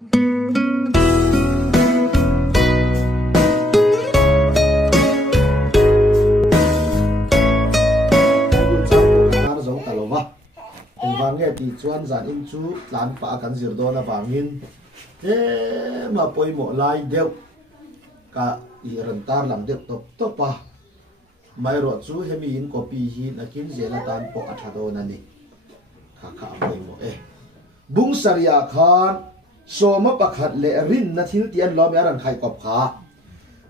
vàng nghe thì chuan giản in chú lán phá cắn diệt đó là vàng in thế mà bôi mộ lai đều cả rần tar làm được top pa mai rồi chú hemi in copy hi na kin je na tan po athado na ni kha bôi mộ bung saria khan so ma pakhat le rin na thil ti an lo me ran khai kop kha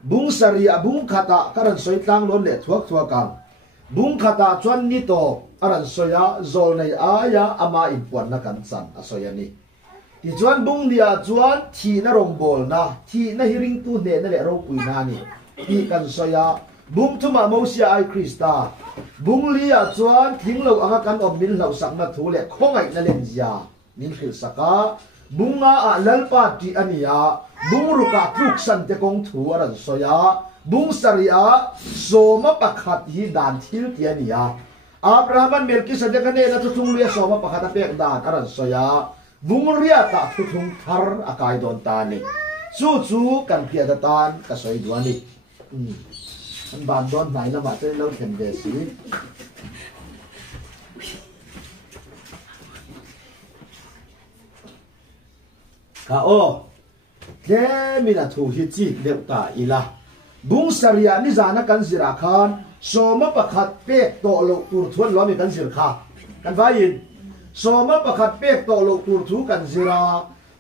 bung saria bung khata karan soi tlang lon le thuak kang bung khata chuan ni to aran soya zol nei aya ama in puan na kan san asoya ni ti chuan bung dia chuan thi na rong bol na thi na hiring tu ne na le ro pui na ni ti kan soya bung thuma mosia ai krista bung lia chuan thinglo anga kan om min lo sak na thu le khongai na len zia min khil saka bunga a lalpa ti ania bung ruka truk san te kong thu aran soya bung saria soma pakhat hi dan thil ti ania Abraham Melkisedek ne na tutung ria soma pakhat pek dan aran soya bung ria ta tutung thar akai don ta ni chu kan phia da tan ka soi duani an ban don nai la ma te lo them de si ka o ke mina thu hi chi de ta ila bung saria ni zana kan zira khan soma pakhat pek to lo tur thun lo mi kan zir kha kan vain soma pakhat pek to lo tur thu kan zira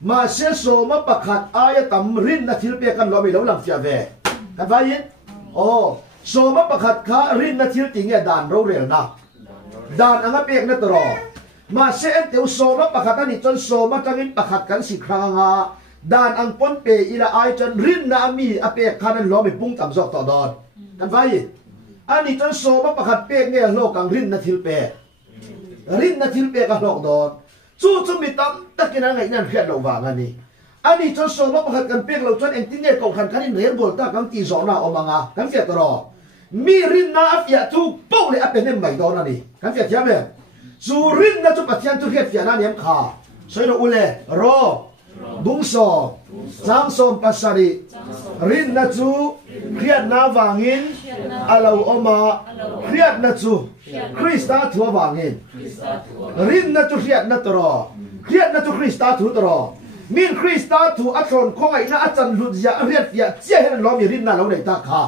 ma se soma pakhat aya tam rin na thil pe kan lo mi lo lam fia ve kan vain o soma pakhat kha rin na thil ti nge dan ro rel na dan anga pek na tro ma se en teu soma pakhat ani chon soma tangin pakhat kan si khranga dan ang pon pe ila ai chon rin na mi a pek khan lo mi pung tam zok to don kan vain ani chon soma pakhat pek nge lo kang rin na thil pe ka lok don chu mi tam takina ngai nan khiat lo wa ngani ani chon soma pakhat kan pek lo chon eng tin nge ko khan kanin rer bol ta kang ti zo na omanga kan fiat ro mi rin na afia tu po le apen mai don ani kan fiat ya me chu rin na chu pathian tu khiat fiat na niam kha soi no ule ro bungso samsom pasari rin na chu khiat na wangin alo oma khiat na chu krista thu wangin rin na chu khiat na tro khiat na chu krista thu tro min krista thu athon khongai na achan lut ya riat ya che hen lo mi rin na lo nei ta kha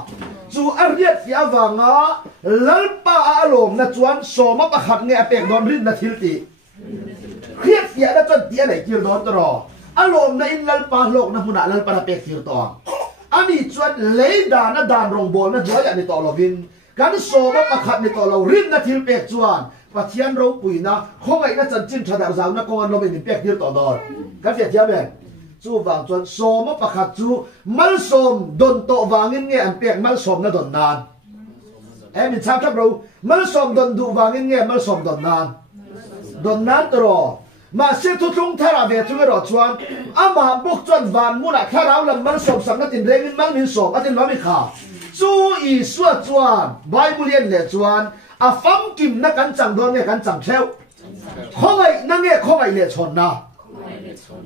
chu ariat ya wanga lalpa alom na chuan soma pakhat nge apek don rin na thilti khiat ya na chon tia nei kir don tro alom na in lalpa lok na huna lalpa na pek kir to ani chuan leida na dan rong bol na joya ni to lovin kan soma pakhat ni to lo rin na thil pek chuan pathian ro puina khongai na chan chin thada zaw na kongan lo mi pek kir to don ka fia tia ben chu wang chuan soma pakhat chu mal som don to wangin nge an pek mal som na don nan em in chap ro mal som don du wangin nge mal som don nan tro ma se tu tung thara ve chu ro chuan ama bok chuan van muna tharau lam mal som sam na tin rengin mal min som atin lo mi kha chu i suat chuan bible le chuan a fam kim na kan chang don nge kan chang theu khongai na nge khongai le chon na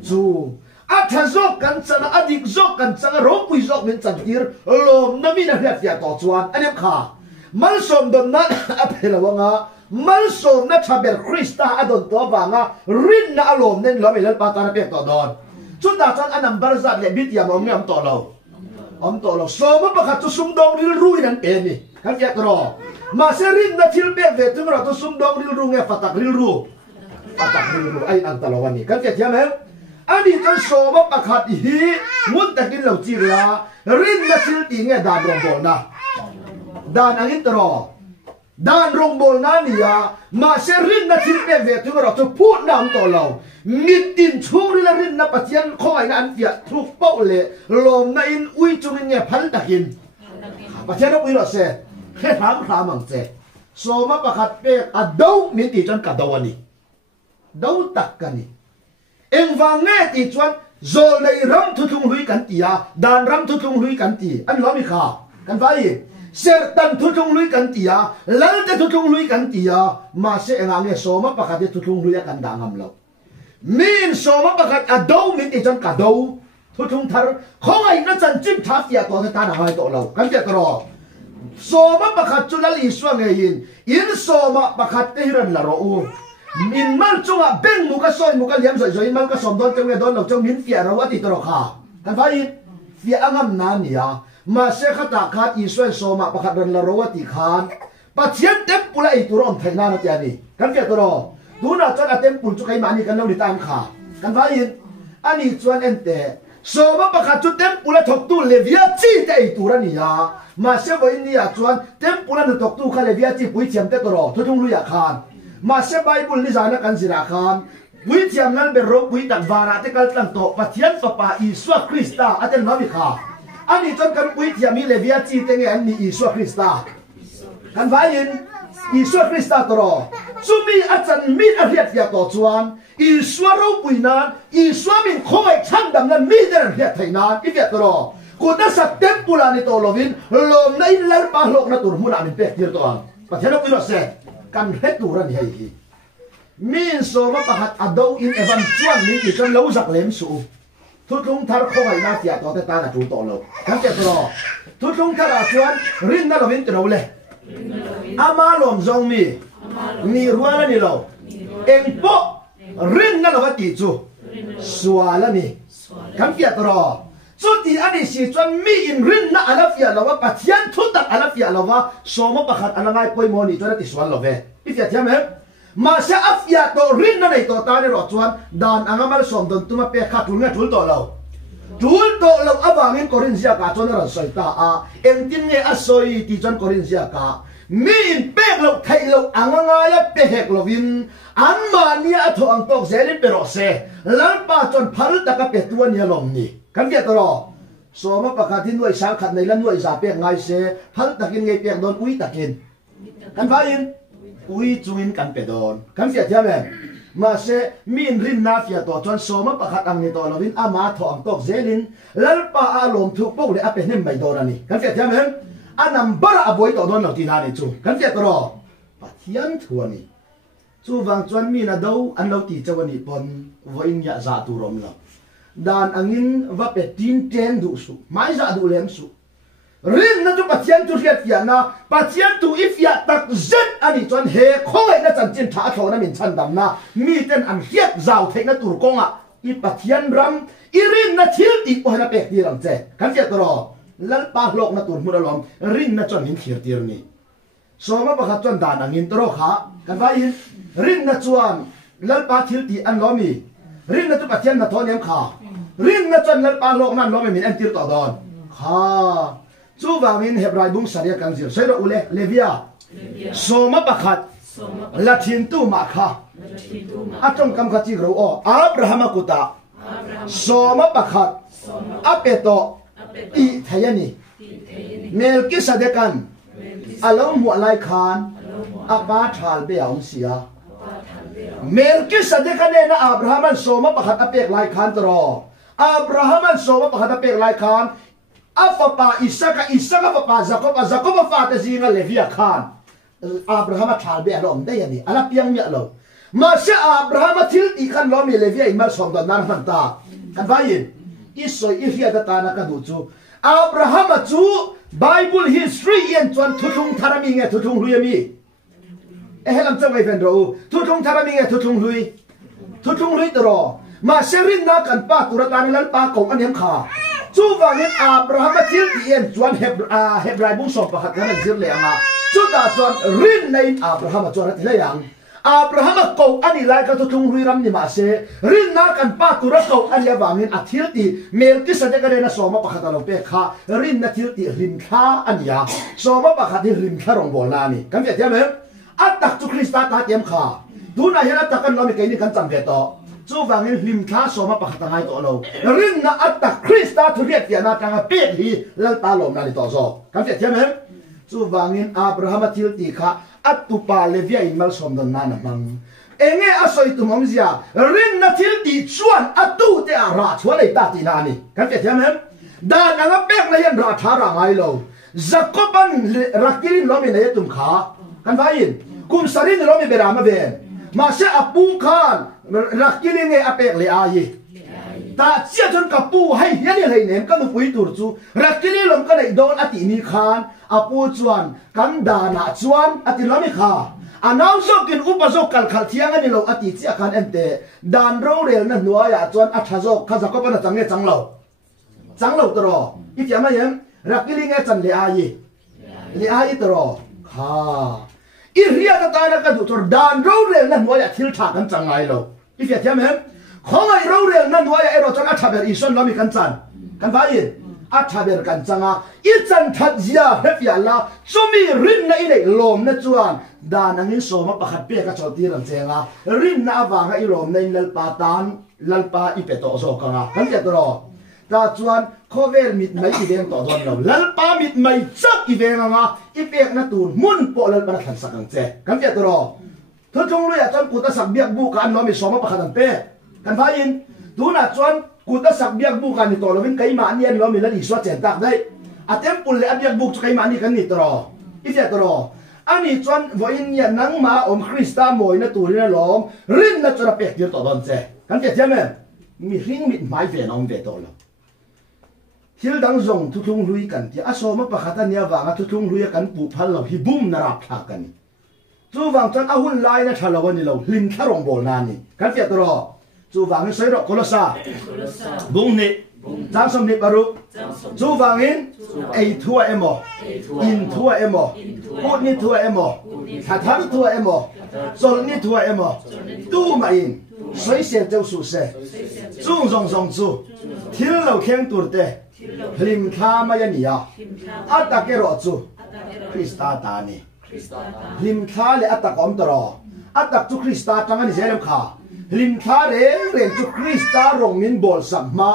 chu a tha zok kan chana adik zok kan changa ro pui zok min chan tir lom na mi na hriat ya to chuan anem kha mal som don na a phelawanga mal som na thabel krista adon to wanga rin na alom nen lo mi lal pa ta na pek to don chu da chan anam barzat le bit ya mo ngam to lo so ma pakhat chu sum dong ril ruin an pe ni kan ya tro ma se rin na thil pek ve tu ro to sum dong ril ru nge fatak ril ru ai an ta lo ni kan ya thiam he ani kan so ma pakhat hi mun takin lo chi ra rin na thil ti nge dan rong bol na dan angin tro dan rong bol na niya ma se rin na thil pek ve tu ro to phut nam to lo min tin chung ri la rin na pathian khoi na an fia thuk pau le lom na in ui chung nge phal takin pathian ui ro se khe tham mang che so ma pakhat pek a dau min ti chon ka dawani dau tak kani eng wang nge ti chuan zol nei ram thu thung hui kan ti ya dan ram thu thung hui kan ti an lo mi kha kan vai ser tan thu thung hui kan ti ya lal te thu thung hui kan ti ya ma se enga nge so ma pakhat thu thung hui kan da ngam lo min so ma pakat ado min ti chan ka do thu thung thar khong ai na chan chim tha fia to ta na hai to lo kan pia tro so ma pakat chu la li swang e in so ma pakat te hiran la ro u min mal chunga beng mu ka soi mu ka liam soi soi mal ka som don teng le don lo chong min fia ro ati tro kha kan vai fia angam na nia ma se khata khat i swai so ma pakat ran la ro ati khan pathian tem pula i turon thaina na tia ni kan pia tro tu na chan atem pul chu kai mani kan lo ni tam kha kan vai ani chuan ente so ma pakhat chu tem pula thok tu levia chi te i turani ya ma se voi ni ya chuan tem pula na thok tu kha levia chi pui chiam te toro thu thung lu ya khan ma se bible ni jana kan sira khan pui chiam nan be ro pui tak vara te kal tlang to pathian papa iswa krista aten ma mi kha ani chan kan pui chiam mi levia chi te nge an ni iswa krista kan vai iswa krista toro sumi achan mi a riat ya to chuan iswa ro puinan iswa min khoi chang dam na mi der riat thainan i viat ro ko da sa tempula ni to lovin lom nei lar pa lok na tur mun an pek tir to an pathian ok ro se kan het turan hei hi min so ma pahat ado in evan chuan min i kan lo zak lem su thu thung thar khoi na tia to ta na tu to lo kan te ro thu thung thar a chuan rin na lovin te ro le ama lom zong mi ni ruala ni lo eng po rin na lo ti chu suala ni kan pia tro chu ti ani si chuan mi in rin na ala fia lo wa pathian thu tak ala fia lo wa so ma pakhat alangai poi mo ni chu ti sual lo ve i fia thiam he ma sa afia to rin na nei to ta ni ro chuan dan angamal som don tuma pe kha tul nga tul to lo tul to lo awangin korinzia ka chon ran soi ta a eng tin nge asoi ti chon korinzia ka min pek lo thai lo anganga ya pek lo vin an ma nia tho ang tok zelin pero se lar pa chon phal ta ka pe tuan ya lom ni kan ge tro so ma pakhatin noi sang khat nei lan noi za pe ngai se phal takin ngai pek don ui takin kan vain ui chungin kan pe don kan sia thia me ma se min rin na fia to chon so ma pakhat ang ni to lo vin ama tho ang tok zelin lar pa a lom thu pok le a pe nem mai don ani kan sia thia me anam bara aboi to don lo ti na ni chu kan sia tro pathian thuani chu wang chuan mi na do an lo ti chawani pon voin ya za tu rom lo dan angin va pe tin ten du su mai za du lem su rin na chu pathian tu riat ya na pathian tu if ya tak zet ani chuan he khoi na chan chin tha tho na min chan dam na mi ten an hiat zau thei na tur konga i pathian ram i rin na thil ti po na pe ti ram che kan sia tro lal pa lok na tur mura lom rin na chon hin thir tir ni so ma pakhat chon dan angin tro kha kan vai rin na chuan lal pa thil ti an lomi rin na chu pathian na thon em kha rin na chon lal pa lok nan lomi min an tir to don kha chu wangin hebrai bung saria kan zir soiro ule levia so ma pakhat la thin tu ma kha atong kam kha chi ro o abraham kuta so ma pakhat apeto i thayani melki sadekan alom mu alai khan apa thal be aung sia melki sadekan na abrahaman soma pakhat apek lai khan tro abrahaman soma pakhat apek lai khan afapa isaka papa jacob fa te zinga levia khan abraham thal be alom dai ani ala piang mi alo ma se abraham thil i khan lo mi levia i mal som don nan han ta kan vai isoi ifia da ta na ka du chu abraham chu bible history yen chuan thuthung tharami nge thuthung hlui mi ehelam chawai ven ro thuthung tharami nge thuthung hlui tro ma serin na kan pa turatan lan pa ko anem kha chu wangin abraham thil yen chuan hebrai bung som pakhat kan zir le anga chu ta chuan rin nei abraham chuan at layang abraham ko ani lai ka thuthung hlui ram ni ma se rin na kan pa tura ko ani awangin athil ti melki sadeka na soma pakhat alo pe kha rin na thil ti rin kha ania soma pakhat rin kha rong bol na ni kan ve tiam atak chu krista ta tiam kha du na hela takan lo mi kai ni kan cham ve to chu wangin lim kha soma pakhat ngai to lo rin na atak krista thu riat ya na tanga pe hi lal ta lom na ni to zo kan ve tiam chu wangin abraham thil ti kha atu pa levia in mal som don nana mang enge asoi tu mong zia rin na thil ti chuan atu te ara chuan ei ta ti na ni kan te thiam hem da na pek na yan ra tha ra ngai lo jacoban rakirin lo mi ne tum kha kan vai kum sarin lo mi bera ma ben ma se apu khan รักกิเลงเออเปกเลยอายีตาเชี่ยจนกับปูให้เฮียนี่เลยเนี่ยก็นุ่ยตัวจูรักกิเลลมก็เลยโดนอติมีคานอาปูจวนกันดานาจวนอติลามิคาอันนั้นก็กินอุปสรรคขัดเทียงกันนี่เราอติเชี่ยคันเอ็นเตดานโรเรียนนั่นนัวยาจวนอัฐจกข้าศึกก็เป็นจังเนี่ยจังเราตลอดอีกอย่างไม่ยังรักกิเลงเอจันเลยอายีตลอดค่ะอีเรียนตายแล้วก็ดูตัวดานโรเรียนนั่นนัวยาทิลถากันจังไงเราอีกอย่างไม่ของไอ้เราเรียนนั่นว่าไอ้เราจะอัฐเบอร์อีส่วนเรามีกันจันกันไปอัฐเบอร์กันจังอ่ะอีจันทัดยาเฮฟิอาลาจุมีรินในเลยลมนั่นจวนดานังอินโซมาประคัดเปียกชาวตีรังเจงอ่ะรินน่าฟังไอ้ลมในลัลปาตันลัลปาอีเปโตโซกังอ่ะกันจะตรอตาจวนโคเวลมิดไม่อีเวงต่อตอนเราลัลปามิดไม่จักอีเวงอ่ะอีเปียกนั่นตูนมุนโปลัลปาขันสักกังเจกันจะตรอทุกจงเลยอาจารย์กุตสักเบียกบุกันเรามีโซมาประคัดเปียกันพายินดูน่ะจวนกูตัดสักเบียกบุกันนี่ตัวเราเป็นไก่หมาเนี่ยเรามีแล้วอีสวดเจนตักได้อาเต็มปุ่นเลยเบียกบุกไก่หมานี่กันนี่ตัวอีเดียตัวอันนี้จวนวันนี้นังมาคริสต์มวยนะตัวนี้นะล้อมรินนะจวนเป็กเดียวต่อตอนเจกันเจ็บใช่ไหมมีริงมิดไม้เฟนองเดตัวเราฮิลดังซงทุกลุยกันที่อาโซมาประคัตเนี่ยว่างทุกลุยกันปูพันเราฮิบุมนรับทักกันจูวังจวนอาหุ่นไล่นะชาลวันนี้เราลิมแค่รองโบนานี่กันเจ็บตัวจูวังนี่ใส่ดอกโคลสาบุ้งนี่จางสมนิบารุจูวังอินไอทัวเอโมอินทัวเอโมพูดนี่ทัวเอโมถ้าทำทัวเอโมโซลนี่ทัวเอโมตู้มาอินใส่เสียเจ้าสุเสจูงจูที่เราเข่งตัวเตะลิมข้ามายันยาอัตตะเกโรจูคริสตาตานีลิมข้าเลยอัตตะกอมตรออัตตะจูคริสตาจังกันเสียเร็วข้าลิมท้าเรื่องจุคริสตารงมินบอลสัมมา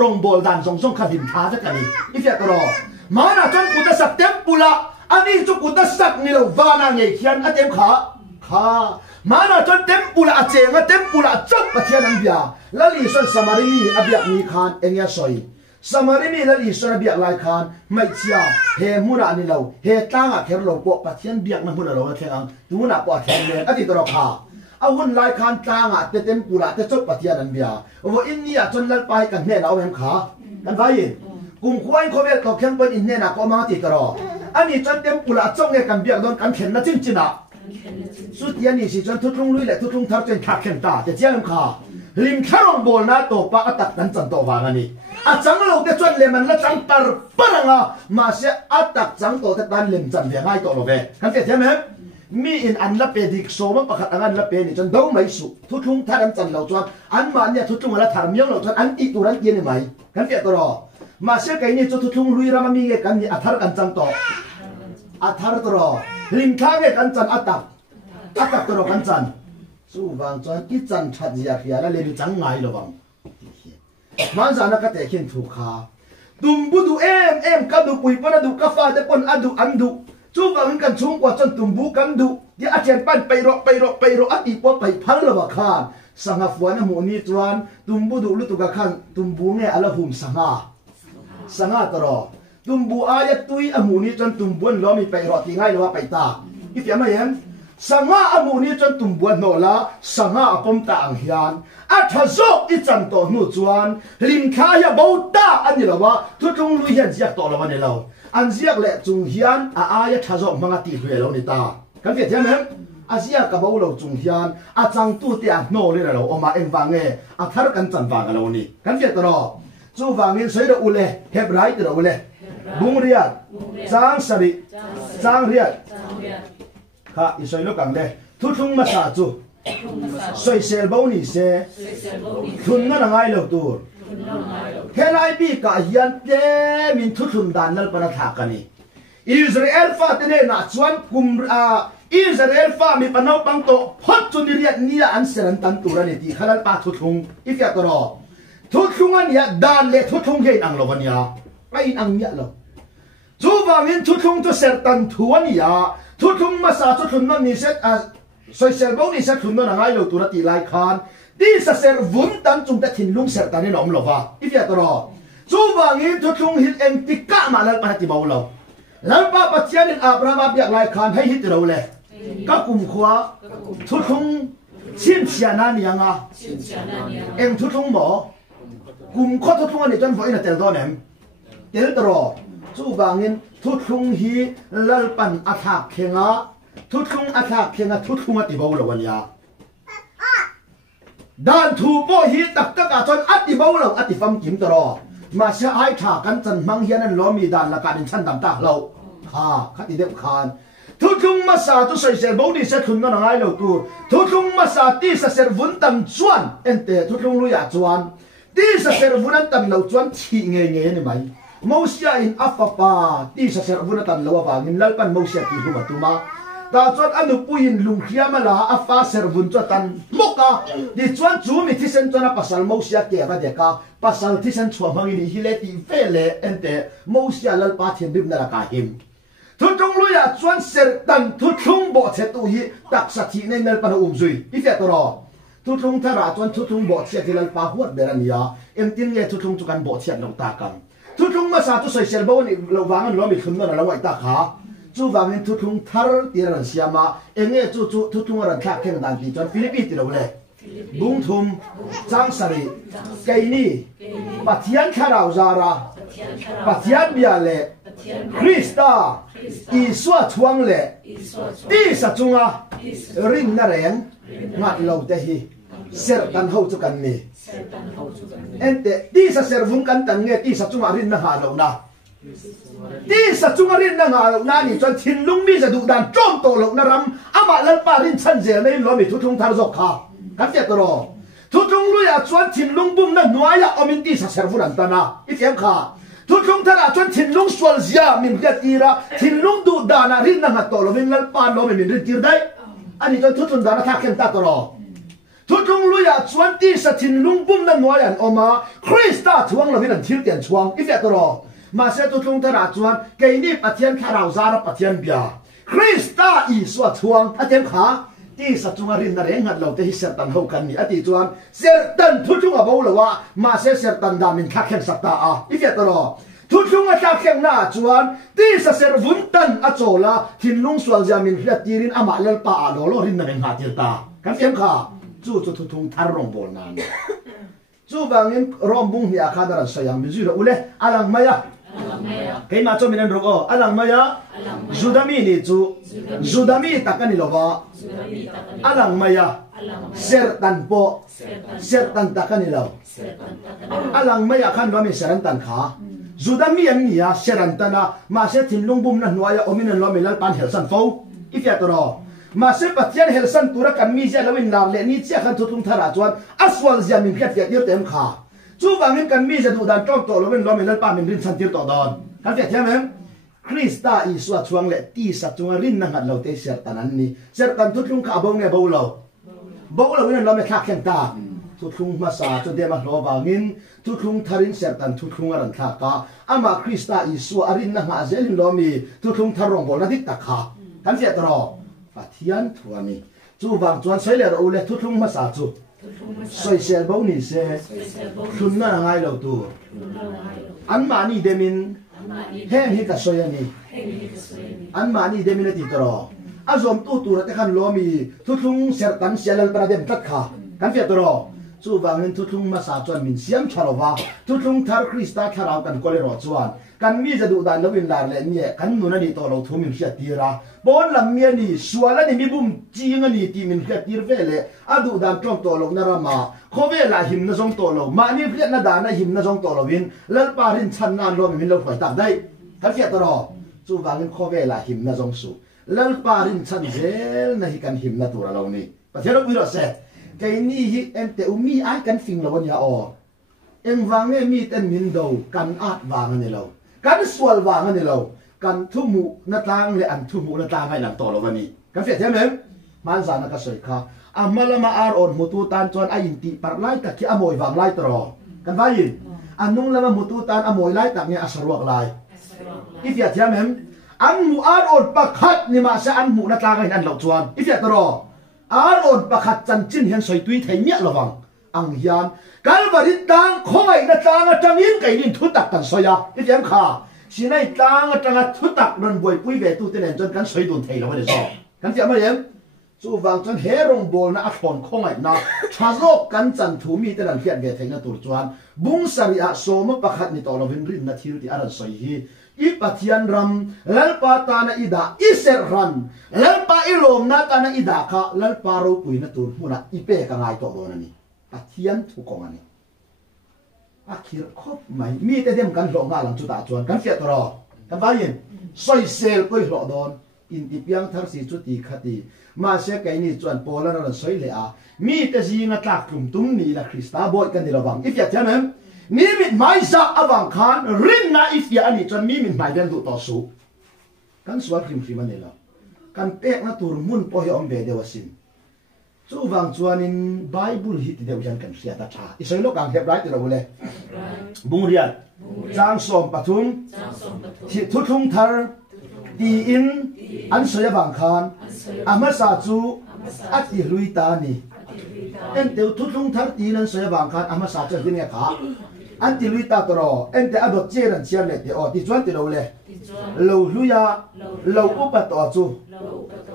รงบอลดันส่งขัดลิมท้าจะกันนี่อีเฟียกรอมาหน้าจนกุตสักเต็มปุระอันนี้จุกุตสักนี่เราวานาเงียเขียนอันเต็มขามาหน้าจนเต็มปุระเจงเต็มปุระจับปะเทียนันเบียแล้วลิส่วนสมาริมีอเบียมีคานเองยาสอยสมาริมีแล้วลิส่วนอเบียลายคานไม่เชียเฮมุระนี่เราเฮตั้งเทเราปะปะเทียนเบียมันพูดเราเทียนดูน่ะปะเทียนเลยอันนี้ตัวเราขาเอาหุ่นลายคานกลางอ่ะเต็มปุระเต็มจบปะเทียนันเบียว่าอินเดียจนลัดไปกันแน่เอาเอ็มขากันไปกลุ่มควายเขาเวทตกแข่งเป็นอินเดียนะก็มาติดตลอดอันนี้จนเต็มปุระจ้องเงกันเบียโดนกันเข็นนะจริงๆนะสุดยันนี่สิจนทุกลุงลุยแหละทุกลุงทับจนขาดเข็นตาแต่เจ้าเอ็มขาลิมแค่รองบอลนะตัวปะตักกันจันตัววางอันนี้จังเราเดี๋ยวจนเลมันละจังตัดปะงะมาเสียตักจังตัวแต่ตันเลมจันเบียง่ายตัวเราเว้กันเจ้าไหมมีอินอันละเปดิกโซมันประคัดอันละเปนี่จนดงไม่สุทุกทุ่งท่าดันจันเราจวนอันมาเนี่ยทุกทุ่งละถามเมียเราจวนอันอีตัวนั้นเย็นไหมกันเปียตลอดมาเชื่อไก่นี่ทุกทุ่งลุยรามามีกันนี่อัฐารกันจันต่ออัฐารตลอดลิมท้าเกกันจันอัตตักตลอดกันจันสู้บางจวนอีจันชัดยาเขียแล้วเลยจังไงหรอบังมันจะนักเตะขึ้นถูกขาตุ่มบุดูเอ็มกันดูปุยปนดูกาแฟเดปนอันดูจูบังกันชุ่มกว่าจนตุ่มบุกันดูที่อาจารย์ปั้นไปรออัดอีปอไปพันละวะข้าสังหฟวนหมูนี่จวนตุ่มบุดูลุตุกะขันตุ่มบุเงอละหุ่มสังหตรอตุ่มบุอายตุยหมูนี่จนตุ่มบุนล้อมีไปรอที่ง่ายละวะไปตาอีเฟียมาเห็นสังหหมูนี่จนตุ่มบุนโนละสังหปมตาอังเฮียนอัฐโซอีจันโตนูจวนลิมขายบ่ตาอันนี้ละวะทุกตรงลุยเห็นเสียต่อละวันนี้เราอันเสียกแหละจุงเฮียนอายทัศน์มังติเรื่องนี้ตากันเฟียเท่านั้นอาเสียกับเราเราจุงเฮียนจังตู้เตียโน่เลยเราออกมาเอ็มฟังเงทารกันจันฟังกันเรานี่กันเฟียตลอดจูฟังเงินใส่เราอุเลเฮบไรต์เราอุเลบุงเรียดจางสริจางเรียดข้าอิสราเอลกังเลยทุกทุ่งมาสาจูสวยเซลบานี่เซทุนนั่นง่ายเราตัวเฮลัยบีกายันเตมินทุทุนดานนั่นปนถากันนี่อิสราเอลฟ้าเตเนนัดชวนกุมอิสราเอลฟ้ามีปนเอาปังโตพัดจนเรียดนี่อันเสรันตันตัวนี่ที่ขนาดปาทุทุงอีกอย่างตัวทุทุงอันนี้ดานเละทุทุงเฮนังโลวันนี้ไม่อังเนี่ยหรอกจูบามินทุทุงตัวเสรตันทัวนี่ทุทุงมาสาทุทุงนั่นนี่เสร็จสวยเซลบานี่เสร็จทุนนั่นง่ายเราตัวที่ไล่คานดีสักเซอร์วุ่นตันจุงแต่ถิ่นลุงเสร็จตอนนี้หนอมหลบว่าอีเฟียตัวจูบางอินทุกทุ่งฮิตเอ็มติกะมาแล้วปะติบ่าวเราแล้วป้าปัจจัยนี้อับราฮัมอยากไล่คานให้ฮิตเราเลยก็กุมขวาทุกทุ่ง xin chia na niang à em thu thung mỏ cùng khó thu thung anh chân vội là tiền đó ném tiền đó chú vàng thu thung hi lal pan athak khenga thu thung athak khenga thu thung ati bao lo wania dan thu po hi tak ka chon ati bao lo ati fam kim đó mà sẽ ai thả cắn chân mang hiền anh lo mi đàn là cả đến chân đầm ta lâu khát đi đẹp khan thu thung mà sa tu soi sel body sẽ thun nó ngai lâu tu thu thung mà sa ti sa ser vun tam chuan ente thu thung lu ya chuan ti sa ser vun an tam lâu chuan chi nghe nghe này mày Mosia in afapa ti sa ser vun tan lo wa ngin lalpan Mosia ti hu tu ma ta chuan anu puin lung khia ma la afa ser vun cho tan moka di chuan chu mi thi sen chona pasal Mosia ke ba de ka pasal thi sen chua mangi ni hile ti vele ente Mosia lal pa thiam bim na ka him thu chung lu ya chuan ser tan thu chung bo che tu hi tak sa thi nei mel pan zui i fe to ro thu chung thara chuan thu chung bo che ti lal pa huat berania em tin nge thu chung chu kan bo che long ta kan thu chung ma sa tu soi sel bo ni lo wang lo mi khun na lo wai ta kha chu wang thu chung thar ti ran siama enge chu thu chung ran thak khen dan ti chuan Philippines ti lo le bung thum chang sari kai ni pathian kharau zara pathian bia le Krista iswa chuang le ti sa chunga rin na reng ngat lo te hi ser tan ho chu kan ni ente ti sa ser vun kan tan nge ti sa chunga rin na ha lo na ti sa chunga rin na ha lo na ni chuan thin lung mi sa du dan trom to lo na ram ama lal pa rin chan zel nei lo mi thu thung thar zok kha kan te to ro thu thung lu ya chuan thin lung bum na nuaya omin ti sa ser vun an ta na i tiam kha thu thung thara chuan thin lung swal zia min hia tira thin lung du dana rin na ha to lo min lal pa lo mi min rin tir dai ani chuan thu thung dana tha khem ta to ro thu thung lu ya chuan ti sa thin lung bum na nuayan oma Krista chuang lo min an thil tian chuang i fe to ro ma se thu thung thara chuan ke ni pathian kharau zara pathian bia Krista i swa chuang atem kha ti sa chunga rin na reng hat lo te hi ser tan ho kan ni ati chuan ser tan thu thunga bo lo wa ma se ser tan da min khak khen sakta a i fe to ro thu thunga khak khen na chuan ti sa ser vun tan a chola thin lung swal jamin hla tirin ama lal pa a lo rin na reng ha tir ta kan fiam kha chu thu thung thar rong bol nan chu bangin rom bung hi akha daran sayang mi zura ule alang maya cái mà cho mình ăn rồi alang maya Judami ni chu Judami takani lova alang maya ser tan po ser tan takani lo alang maya khan lo mi seran tan kha Judami an nia seran tana ma se thin lung bum na nuaya omin an lo mi lal pan hel san fo ifya to ro ma se pathian hel san tura kan mi ja lawin lam le ni chia khan thu thung thara chuan aswal ja min khat ya dir tem kha chu wangin kan mi ja du dan tok to lawin lo mi lal pa min rin san tir to don kan fe thiam em Krista iswa chuang le ti sa chunga rin na ngat lo te ser tanan ni ser tan thu thung kha bo nge bo lo win lo me khak khen ta thu thung ma sa chu de ma lo wangin thu thung tharin ser tan thu thung ran tha ka ama Krista iswa arin na nga zelin lo mi thu thung tharong bol na dik ta kha kan fe to pathian thuami chu wang chuan sei le ro le thu thung ma sa chu soi sel bo ni se thun na ngai lo tu an ma ni demin heng hi ka soya ni an ma ni demin ti tro azom tu ra te khan lo mi thu thung ser tan selal para dem tak kha kan fe to chu wangin thu thung ma sa chuan min siam thalowa thu thung thar Krista tharau kan kole ro chuan kan mi ja du dan lovin lar le ni kan nu na ni to lo thu min hia tira bon lam mi ni suala ni mi bum chi nga ni ti min hia tir vele adu dan tong to lo na rama khove la him na jong to lo ma ni hia na da na him na jong to lo win lal pa rin chan na lo min lo khoi tak dai kan fia to ro chu wangin khove la him na jong su lal pa rin chan zel na hi kan him na tura lo ni pathero wi ro se cái ni hi em te umi ai kan fing lo nya o em wange mi ten min do kan at wang ani lo kan swal wang ani lo kan thu mu na tang le an thu mu na tang ai lang to lo wani kan fe them em man za na ka soi kha amalama ar on mutu tan chuan a in ti par lai ta ki amoi wang lai tro kan vai in anung lama mutu tan amoi lai tak nge asarwak lai if ya them em an mu ar on pakhat ni ma sa an mu na tang ai an lo chuan if ya tro Aaron pakhat chan chin hian soi tui thei mia lawang ang hian kalvarit tang khoi na tang atangin kainin thu tak tan soya i tiam kha sinai tang atanga thu tak ron boi pui ve tu ten chon kan soi dun thei lo le so kan tiam ma yem chu wang chuan he rong bol na a thon khongai na thazok kan chan thu mi te lan fiat ve theina tur chuan bung saria soma pakhat ni to lovin rin na thil ti aran soi hi I pathian ram lalpa ta na ida iser ran lalpa ilom na ta na ida kha lalpa ro pui na tur huna ipe ka ngai to don ani pathian thu kong ani akhir khop mai mi te dem kan lo nga lang chu ta chuan kan fiat to ro kan ba yin soi sel koi lo don in ti piang thar si chu ti khati ma se kai ni chuan pola na soi le a mi te ji nga tlak tum ni la krista boy kan ni lo bang if ya thiam mi mit mai za awang khan rin na if ya ani chuan mi mit mai den du to su kan sual khim khim ani la kan pek na tur mun po hi om be de wasin chu wang chuan in bible hi ti de jan kan sia ta tha isoi lo kang heb right ti lo le bung riat chang som pathum thi thu thung thar ti in an soya bang khan ama sa chu ati lui ta ni en te thu thung thar ti nan soya bang khan ama sa chu din ya kha an ti lui ta to ro en te adot che ran chiam le te o ti chuan ti lo le lo luya lo upa to chu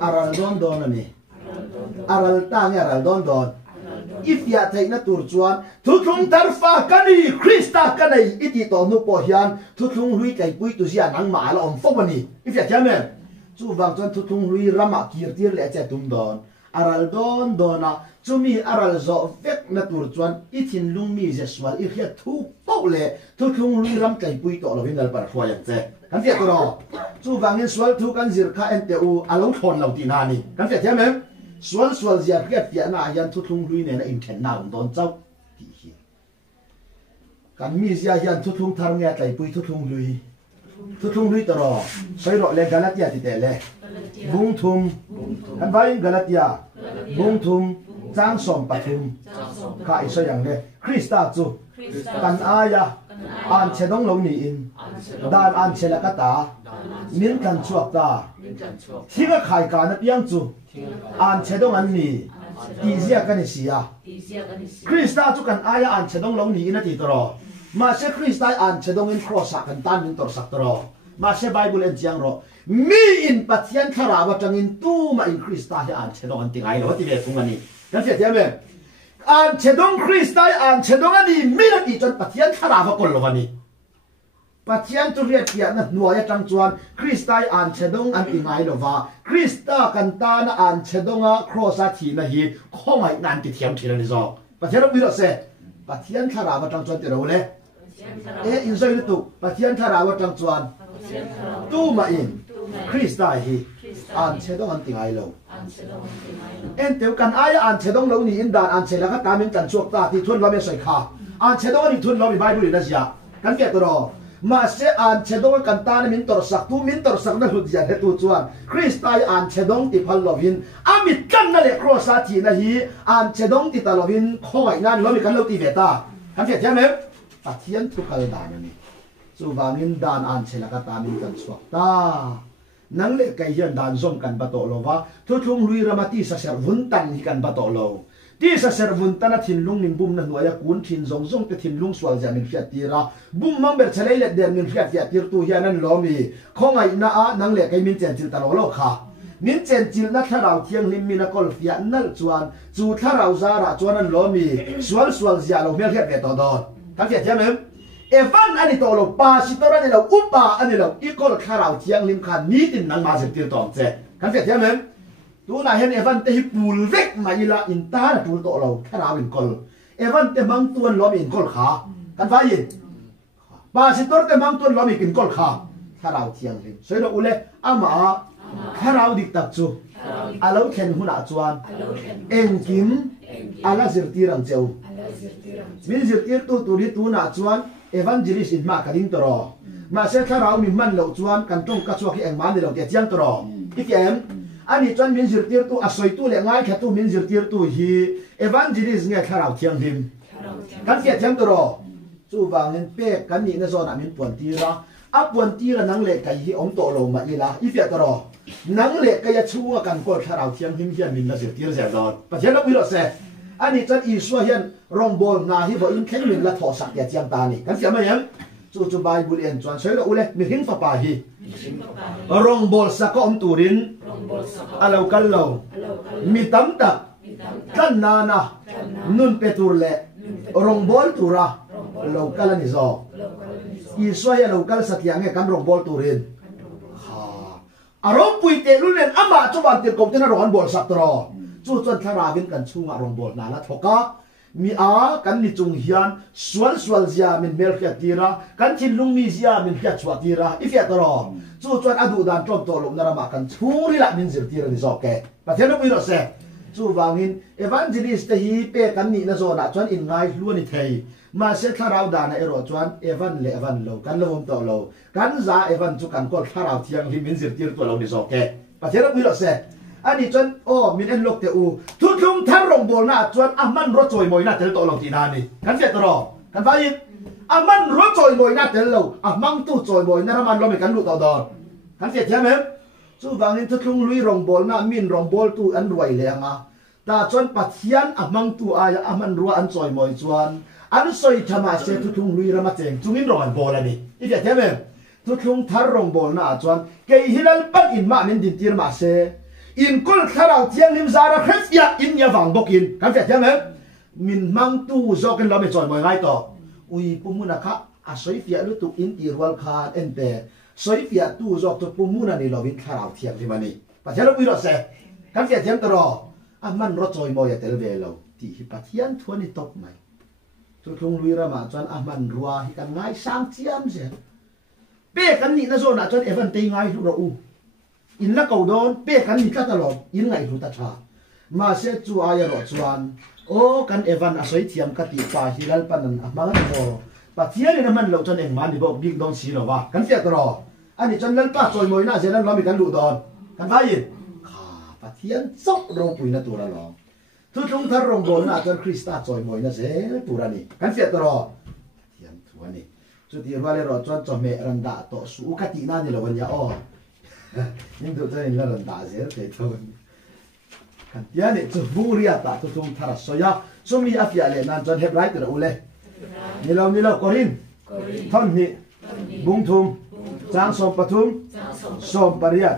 aral don don ani aral ta nge aral don don if ya thai na tur chuan thu thung tar fa kani krista kanai iti to nu po hian thu thung lui kai pui tu sia nang ma la om fo bani if ya thiam chu wang chuan thu thung lui rama kir tir le che tum don aral don dona chumi aral zo vek na tur chuan ithin lung mi je swal i khia thu po le thu thung lui ram kai pui to lo vinal par khwa yang che kan fiat to ro chu wangin swal thu kan zir kha en te u alo thon lo ti na ni kan fiat thiam swal zia fiat fiat na yan thu thung lui ne na in then na don chau ti hi kan mi zia yan thu thung thar nge kai pui thu thung lui to ro sai ro le galatia ti te le bung thum kan vai galatia bung thum chang som pathum ka iso yang le krista chu kan aya an chedong lo ni in dan an chela ka ta min kan chuak ta thiga khai ka na piang chu an chedong an ni ti zia kan sia krista chu kan aya an chedong lo ni in a ti tro ma se krista an chedong in cross kan tan min tor sak tro ma se bible en chiang ro mi in pathian thara wa tangin tu ma in krista he an chedong an tingai lo ti ve phung ani kan fiat thiam an chedong krista an chedong ani mi na ti chon pathian thara wa kol lo ani pathian tu riat pia na nuaya tang chuan krista an chedong an tingai lo wa krista kan ta na an chedonga cross a thi na hi khongai nan ti thiam thira ni zo pathian wi lo se pathian thara wa tang chuan ti ro le in zoi tu pathian thara wa tang chuan tu ma in krista hi an chedong an tingai lo en teu kan aya an chedong lo ni in dan an chela ka ta min kan chuak ta ti thun lo me soi kha an chedong ni thun lo mi bible na sia kan ke to ro ma se an chedong kan ta min tor sak na hlut ya he tu chuan krista an chedong ti phal lovin amit kan na le cross a thi na hi an chedong ti ta lovin khoi nan lo mi kan lo ti ve ta kan ke thiam pathian thu kal dan ni chu wangin dan an chela ka ta min kan chuak ta nang le kai hian dan zom kan ba to lo wa thu thung lui ramati sa ser vun tan hi kan ba to lo ti sa ser vun tan a thin lung ning bum na nuaya kun thin zong zong te thin lung swal ja min fiat tira bum mang ber chalai le der min fiat tir tu hian an lo mi khongai na a nang le kai min chen chil ta lo kha min chen chil na tharau thiang lim mi na kol fiat nal chuan chu tharau zara chuan an lo mi swal zia lo mel hiat ve to don kan fiat thiam evan ani to lo pa si to ani lo upa ani lo ikol kharau thiang lim khan ni tin nang ma se tir tom che kan fiat thiam tu na hen evan te hi pul vek ma ila in ta na tu to lo kharau in kol evan te mang tuan lo in kol kha kan vai yin pa si to te mang tuan lo mi in kol kha kharau thiang lim soi lo ule ama kharau dik tak chu alo khen huna chuan engkim ala zirtirang cheu min zirtir tu ri tu na chuan evangelist in ma kading toro ma se tharau mi man lo chuan kan tong ka chuak hi engman ni lo te chiang toro ikem ani chuan min zirtir tu asoi tu le ngai kha tu min zirtir tu hi evangelist nge tharau thiang him kan fiat chiang toro chu wangin pe kan ni na zona min puan tira a puan tira nang le kai hi ong to lo ma ila i fiat toro nang le kai a chuwa kan ko tharau thiang him hian min la zirtir ze dot pa chen lo wi lo se ani chan iswa hian rongbol na hi bo in khen min la tho sak ya chiang ta ni kan fiam ma yan chu bible en chuan soi lo ule mi hin fa pa hi rongbol sa ko om turin alo kal lo mi tam tak kan nana nun petur le rong bol tura local ni zo Israel local satyang e kan rong bol turin ha arong puite lulen ama chuban tir kom tena ron bol sak tro chu chon tharawin kan chunga rong bol na la thoka mi a kan ni chung hian swal zia min mel khia tira kan thin lung mi zia min khia chwa tira ifya tro chu chon adu dan tom to lum narama kan churi la min zir tira ni zo ke pathian bu ro se chu wangin evangelist te hi pe kan ni na zo na chon in ngai lu ni thei ma se tharau da na ero chuan evan le evan lo kan lom to lo kan za evan chu kan kol tharau thiang hi min zir tir to lo ni zo ke pathian bu ro se ani chon o min en lok te u thu thum thar rong bol na chuan aman ro choi moi na tel to lo ti na ni kan se to ro kan vai aman ro choi moi na tel lo amang tu choi moi na man lo me kan lu to don kan se thiam em chu wangin thu thum lui rong bol na min rong bol tu an ruai le anga ta chon pathian amang tu aya aman ro an choi moi chuan an soi thama se thu thum lui ra ma cheng chungin rong an bol ani i se thiam em thu thum thar rong bol na chuan ke hilal pan in ma min din tir ma se in kol tharau thiang lim zara khria in ya wang bokin kan fe thiam em min mang tu zo kan lo me choi moi ngai to ui pumuna kha a soi fia lu tu in ti rual kha ente soi fia tu zo to pumuna ni lo win tharau thiang li mani pa thiam ui ro se kan fe thiam to ro a man ro choi moi tel ve lo ti hi pathian thuani top mai tu thung lui ra ma chuan a man ruwa hi kan ngai sang chiam se pe kan ni na zo na chuan evan te ngai lu ro u in la cầu đón pe kan ni ta lo in ngai ru ta tha ma se chu aya ro chuan o kan evan a soi thiam ka ti pa hilal panan amang mo pathian ni man lo chon eng man ni bo big don si lo wa kan tia to ro ani chon lal pa choi moi na je nan lo mi kan lu don kan vai kha pathian chok ro pui na tu ra lo thu thung thar rong bol na chon krista choi moi na se tu ra ni kan tia to ro pathian thu ani chu ti wa le ro chon cho me ran da to su ka ti na ni lo wan ya o nhưng tụi tôi là lần đá dễ thế thôi cái tiếng này chú bung ria ta chú tung thara soya số mi áp lại nan John hep right rồi ule ni lo Corin thon ni bung thum trang som pathum som pariat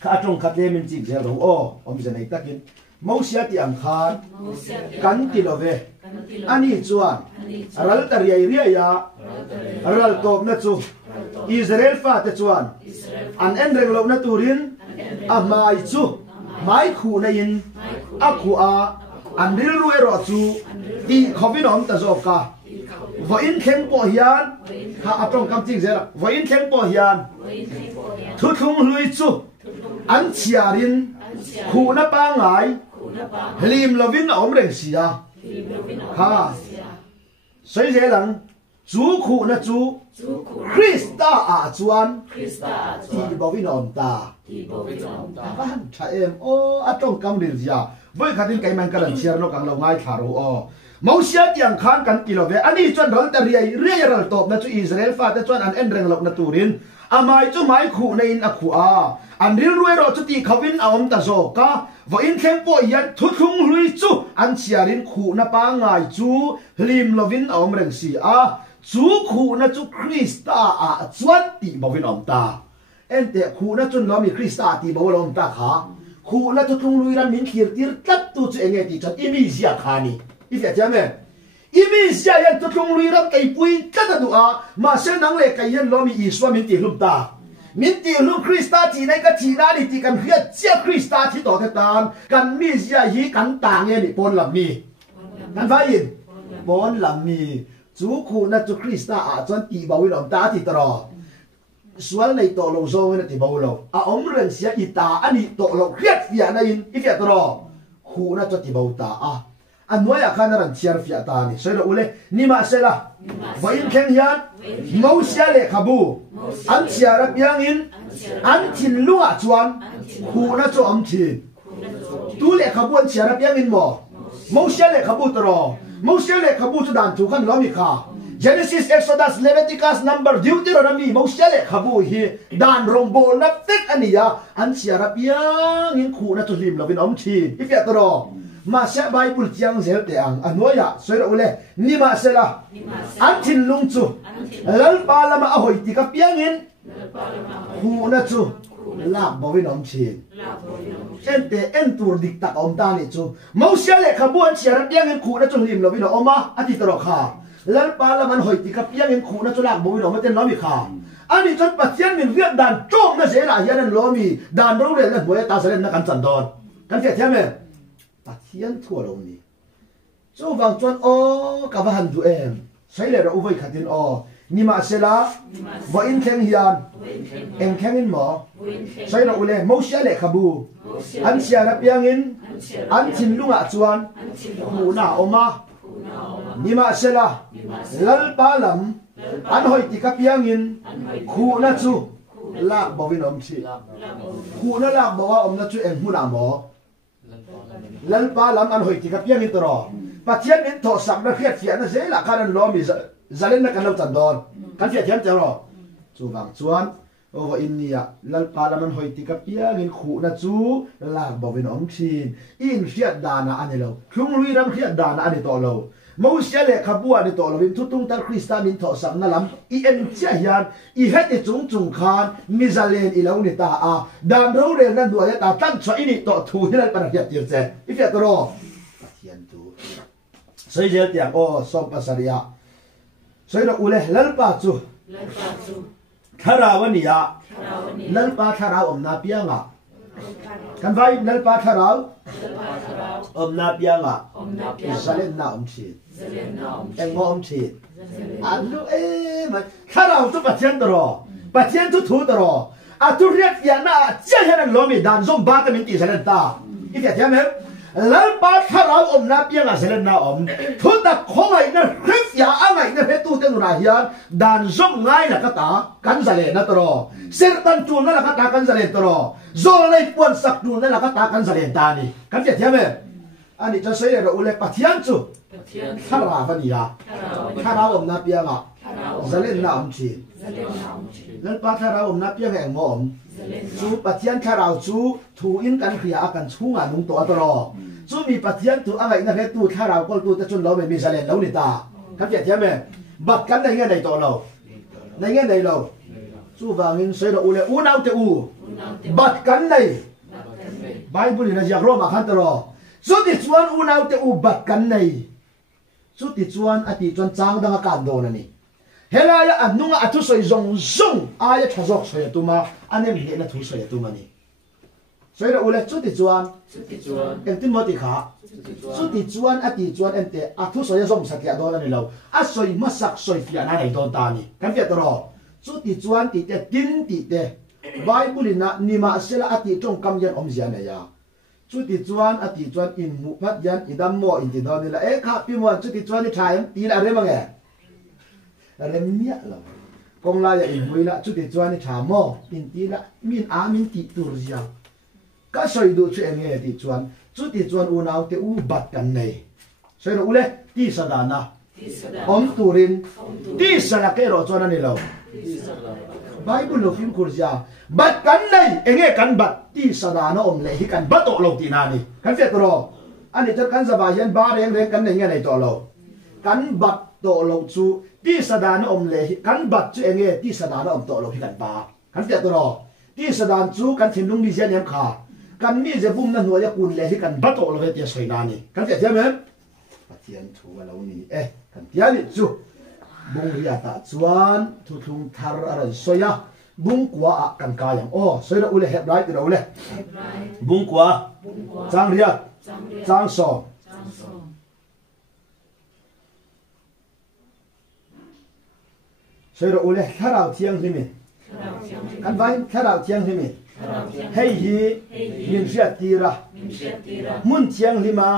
khá trong khát lê mình chỉ dễ rồi ô ông giờ này takin mau xia ti am khan kan ti lo ve ani chuan ral tariai ria ya ral top na chu Israel fa te chuan an en reng lo na turin a mai chu mai khu na in a khu a an ril ru ero chu ti khovin om ta zo ka vo in khem po hian ha atong kam ting zera vo in khem po hian thu thung lui chu an chiarin khu na pa ngai lim lovin om reng sia ha soi je lang chú khu na chú Krista à chuan thì bảo vin on ta ban cha em ô à trong cam ril zia với khát tin cái man cái lần chia nó càng lâu ngay thả rồi ô mau xia tiang khan kan kilo ve ani chuan rol ta ria ral top na chu Israel fa ta chuan an en reng lok na turin amai chu mai khu na in a khu a an ril ruai ro chu ti khavin a om ta zo ka vo in thleng po yan thu thung hlui chu an chiarin khu na pa ngai chu lim lovin a om reng si a chú khu na chú Krista à chuan ti bảo vin om ta en te khu na chun lo mi Krista ti bảo lo om ta kha khu na chu thung lui ram min khir tir tat tu chu enge ti chat imi zia khani ifya jame imi zia yan chu thung lui ram kai pui tat du a ma se nang le kai yan lo mi iswa min ti lum ta min ti lum Krista ti nai ka ti na ni ti kan khia chia Krista ti to ta tan kan mi zia hi kan ta nge ni pon lam mi kan vai in pon lam mi chú khu na chú Krista à chuan ti bảo lòng ta thì tro sual này to lo zo na ti bảo lo a om ren sia ita ani to lo khiat fia na in i fia tro khu na cho ti bảo ta a an noi a khan ran chiar fia ta ni so lo ule ni ma sela voin khen hian mau sia le khabu an chiar a piang in an thin lunga chuan khu na cho am thin tu le khabu an chiar a piang in mo mau sia le khabu tro Moses le khabu chu dan thu khan lo mi kha Genesis Exodus Leviticus Number Deuteronomy Moses le khabu hi dan rong bol na tek ania an siara piang in khu na chu lim lovin om thi ifya tro ma se Bible chiang zel te ang anoya soira ule ni ma sela an thin lung chu lal pa lama a hoi ti ka piang in khu na chu lạc bảo với nóm chín en te en tur dik tak om ta ni chu mau sia le khabuan sia rat yang en khu na chu lim lo vi no oma ati tro kha lal pa la man hoi ti kap yang en khu na chu lạc bảo với nóm ten nomi kha ani chon pathian min riat dan chom na se la hian an lomi dan ro le la boy ta salen na kan chan don kan fe thiam me pathian thua lo ni chu wang chuan o ka ba han du em sai le ro voi khatin o ni ma se la bo in theng hian eng kheng in mo sai ro ule mo sia le khabu an sia na piang in an chin lunga chuan khu na oma ni ma se la lal pa lam an hoi ti ka piang in khu na chu lak bo vin om chi khu na lak bo wa om na chu eng hu na mo lal pa lam an hoi ti ka piang in tro pathian in tho sak na khiat fian na se la kan lo mi zalen na kan lo chan don kan fiat thiam ro chu wang chuan over in nia lal pa lam an hoi ti ka piang in khu na chu lak bo vin om chin in fiat dana ani lo khung lui ram fiat dana ani to lo mo sia le khabua ni to lo vin thu tung tar Christian in tho sak na lam i en chia hian i het i chung chung khan mi zalen i lo ni ta a dan ro re nan du ya ta tan chwa ini to thu hi lan pan fiat tir che i fiat ro pathian tu sai je tiang o som pasaria sai ro ule lal pa chu tharawaniya lal pa tharaw om na pianga kan vai lal pa tharaw om na pianga zalen na om chi eng om chi anu ma tharaw tu pathian ro pathian tu thu ro a tu riat ya na chia hian lo mi dan zom ba ta min ti zalen ta i fiat thiam em lal pa tharaw om na pianga zalen na om thu ta khongai na hrif ya angai na he tu te nu na hian dan zom ngai na ka ta kan zale na tro ser tan chu na ka ta kan zale tro zol nei puan sak tu na ka ta kan zale ta ni kan fiat thiam em ani cha sei ro ule pathian chu tharawaniya tharaw om na pianga zalen na om chi lal pa tharaw om na pianga eng om chu pathian tharaw chu thu in kan khria kan chunga nung to tro chu mi pathian tu angai na he tu tharaw kol tu ta chun lo me mi zalen lo ni ta kan fiat thiam em bat kan nei nge nei to lo nei nge nei lo chu wangin sei ro ule u nau te u bat kan nei bible na jak ro ma khan tro chu ti chuan u nau te u bat kan nei chu ti chuan ati chuan chang danga kan do na ni helaya anunga atu soi zong zong aya thazok soi tuma anem he na thu soi tuma ni soi ro ule chu ti chuan em tin mo ti kha chu ti chuan ati chuan em te atu soi zong sakya do na ni lo a soi masak soi fia na nei don ta ni kan fiat ro chu ti chuan ti te tin ti te bible na ni ma sela ati tong kam yan om zia na ya chu ti chuan ati chuan in mu phat yan idam mo in ti do ni la e kha pi mo chu ti chuan ni thai ti la re ma nge rem mia lo kong la ya in hui la chu ti chuan ni tha mo in ti la min a min ti tur zia ka soi du chu enge ti chuan chu ti chuan u nau te u bat kan nei soi ro ule ti sadana om turin ti sala ke ro chuan ani lo bible lo film kurja bat kan nei enge kan bat ti sadana om le hi kan bat to lo ti na ni kan fe ro ani cha kan za ba hian ba reng reng kan nei nge nei to lo kan bat to lo chu ti sadana om le hi kan bat chu enge ti sadana om to lo hi kan ba kan fe ro ti sadan chu kan thin lung mi jan yam kha kan mi je bum na no ya kun le hi kan bat to lo he ti soi na ni kan fe jam em pathian thu wa lo ni kan tia ni chu bung ria ta chuan thu thung thar aran soya bung kwa a kan ka yang o soira ule het right ro ule bung kwa chang ria chang so soira ule tharau thiang himi kan vai tharau thiang himi hei hi min ria tira mun thiang lima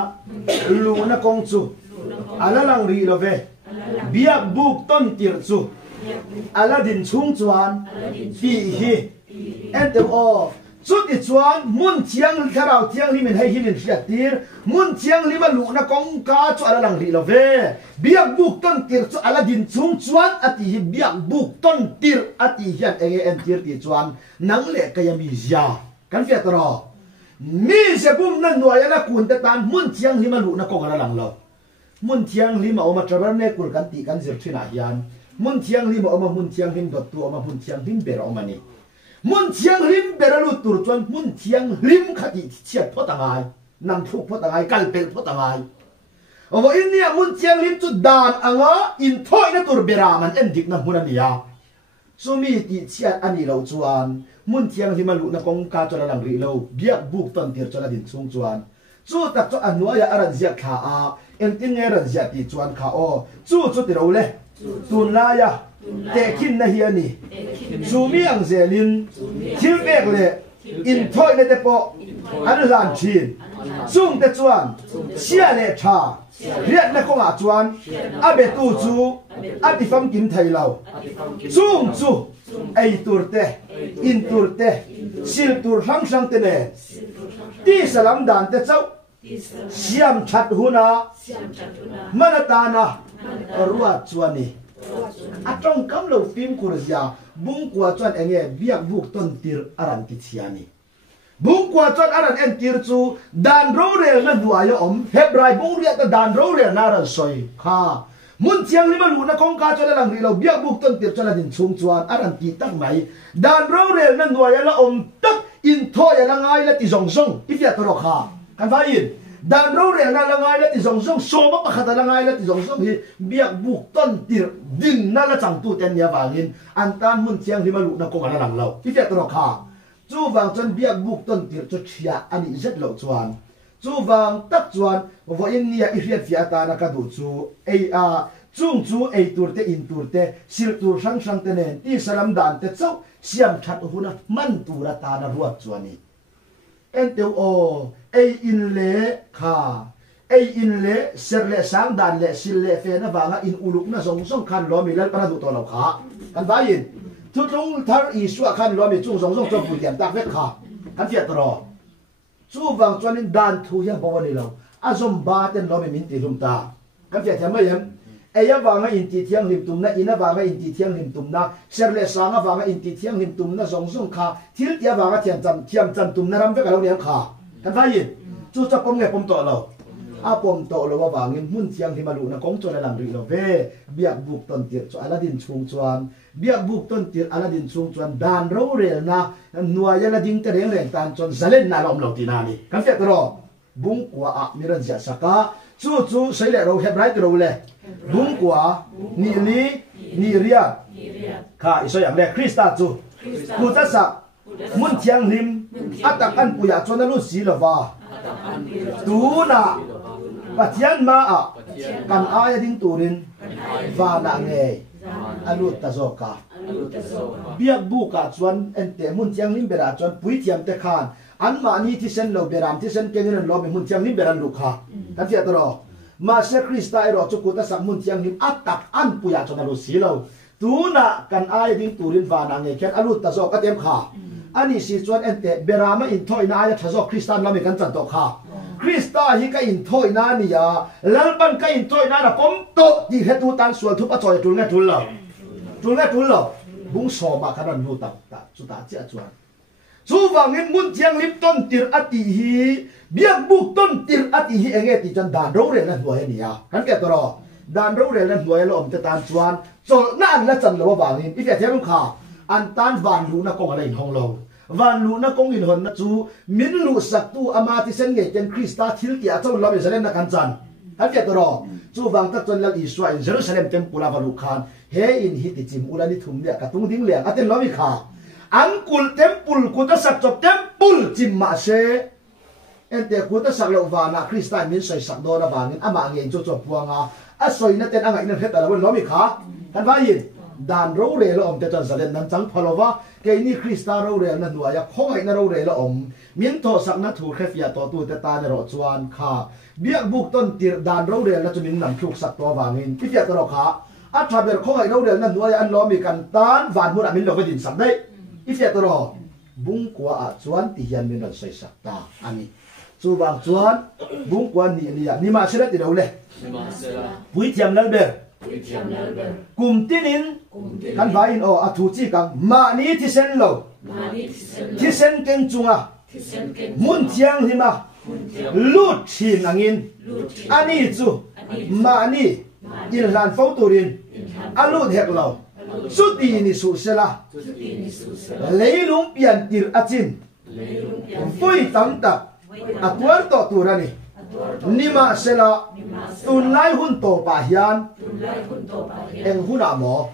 lu na kong chu ala lang ri lo ve biak buk ton tir chu ala din chung chuan ti hi en te o chu ti chuan mun chiang tharau chiang li min hei hi min ria tir mun chiang lima lu na kong ka chu ala lang ri lo ve biak buk ton tir chu ala din chung chuan ati hi biak buk ton tir ati hian enge en tir ti chuan nang le kayami zia kan fiat ro mi se bum na noya na kun te tan mun chiang lima lu na kong ala lang lo mun thiang lima oma trabar ne kul kan ti kan zir thina hian mun thiang lima oma mun thiang him dot tu oma mun thiang him ber oma ni mun chiang lim beralu tur chuan mun chiang lim khati chiat photangai nam thu photangai kalpel photangai obo innia mun chiang lim chu dan anga in thoi na tur beraman endik na hunania sumi ti chiat ani lo chuan mun chiang lim lu na kong ka chona lang ri lo biak buk ton tir chona din chung chuan chu tak cho anuaya aran zia kha a engtin nge ran zia ti chuan kha o chu ti ro le tun la ya te kin na hi ani sumi ang zelin thil bek le in thoi na te po an lan chin chung te chuan sia le tha riat na kong a chuan abe tu chu ati fam kim thai lo chung chu ai tur te in tur te sil tur sang te ne ti salam dan te chau siam chat huna manatana ruat chuani atong kam lo film kurzia bung kwa chuan enge biak buk ton tir aran ti chiani bung kwa chuan aran en tir chu dan ro rel na duaya om hebrai bung ria ta dan ro rel na ran soi kha mun chiang lima lu na kong ka chuan lang ri lo biak buk ton tir chuan din chung chuan aran ti tak mai dan ro rel na duaya la om tak in thoya la ngai la ti zong zong ifya to kha kan vai dan ro re na la ngai la ti zong zong so ba khata la ngai la ti zong zong hi biak buk ton tir din na la chang tu ten ya wangin an tan mun chiang hi ma lu na ko na lang lo ifya to kha chu wang chon biak buk ton tir chu thia ani zet lo chuan chu wang tak chuan vo in nia i riat fia ta na ka du chu ei a chung chu ei tur te in tur te sil tur sang te nen ti salam dan te chau siam that huna man tura ta na ruat chuani en teu o ei in le kha ei in le ser le sang dan le sil le fe na wanga in uluk na zong zong khan lo mi lal para du to lo kha kan vai in tu tung thar i suwa khan lo mi chung zong zong cho pu tiam tak ve kha kan fiat ro chu wang chuan in dan thu ya bo ni lo azom ba ten lo mi min ti lum ta kan fiat thiam mai eya wanga in ti thiang lim tum na ina wanga in ti thiang lim tum na serle sanga wanga in ti thiang lim tum na zong zong kha thil tia wanga thiam chan tum na ram ve ka lo niam kha kan vai chu cha pom nge pom to lo a pom to lo wa wangin mun thiang hi malu na kong chona lang ri lo ve biak buk ton tir chu aladin chung chuan biak buk ton tir aladin chung chuan dan ro rel na nuaya la ding te reng reng tan chon zalen na lom lo ti na ni kan fe ro bung kwa a miran ja saka chu sei le ro hebrai ro le bung kwa ni li ni ria kha iso yang le krista chu ku ta sa mun thiang lim atak an puya chona lu si lo wa tu na pathian ma a kan aya ding turin wa na nge alut ta zoka biak bu ka chuan ente mun thiang lim bera chuan pui thiam te khan an ma ni thi sen lo beram thi sen kengen lo mi mun thiang lim beran lu kha kan tia tro ma se krista ero chu ku ta sak mun thiang lim atak an puya chona lu si lo tu na kan aya ding turin wa na nge khen alut ta zoka tem kha ani si chuan ente berama in thoi na aya thazo kristan lami kan chan to kha krista hi ka in thoi na ni ya lalpan ka in thoi na pom to di hetu tan sual thu pa choi tul tul lo bung so ma karan nu tak ta chu ta chi chuan chu wangin mun chiang lim ton tir ati hi biak buk ton tir ati hi enge ti chan dan ro re na hnuai ni ya kan ke to ro dan ro re na hnuai lo om te tan chuan chol na an la chan lo wangin i fe thiam kha an tan van lu na kong ala in hong lo van lu na kong in hon na chu min lu sak tu ama ti sen nge ken krista thil ki a chon lo mi salen na kan chan han ke to ro chu wang ta chon lal iswa in jerusalem temple avalu khan he in hi ti chim ulani thum le ka tung ding le aten lo mi kha angkul temple ku ta sak chop temple chim ma se ente ku ta sak lo wa na krista min sai sak do na bangin ama nge cho cho puanga a soi na ten anga in heta lo mi kha kan vai dan ro re lo om te chan salen nan chang phalowa ke ni krista ro re na nuaya khongai na ro re lo om min tho sak na thu khefia to tu te ta ne ro chuan kha biak buk ton tir dan ro re na chumin nam thuk sak to wangin ti pia to ro kha a thaber khongai ro re na nuaya an lo mi kan tan van mu na min lo ka din sak dai i pia to ro bung kwa a chuan ti hian min ran sai sak ta ani chu bang chuan bung kwa ni ni ma sira ti ro le pui thiam lal ber kum tinin kan vai in o a thu chi kang ma ni thi sen lo thi sen ken chunga mun chiang hima lut thin angin ani chu ma ni in lan fo turin alut hek lo chút đi ni su se la lấy lúng biển tir achin vui tam tak atuar to turani nima se la tun lai hun to pa hian eng huna mo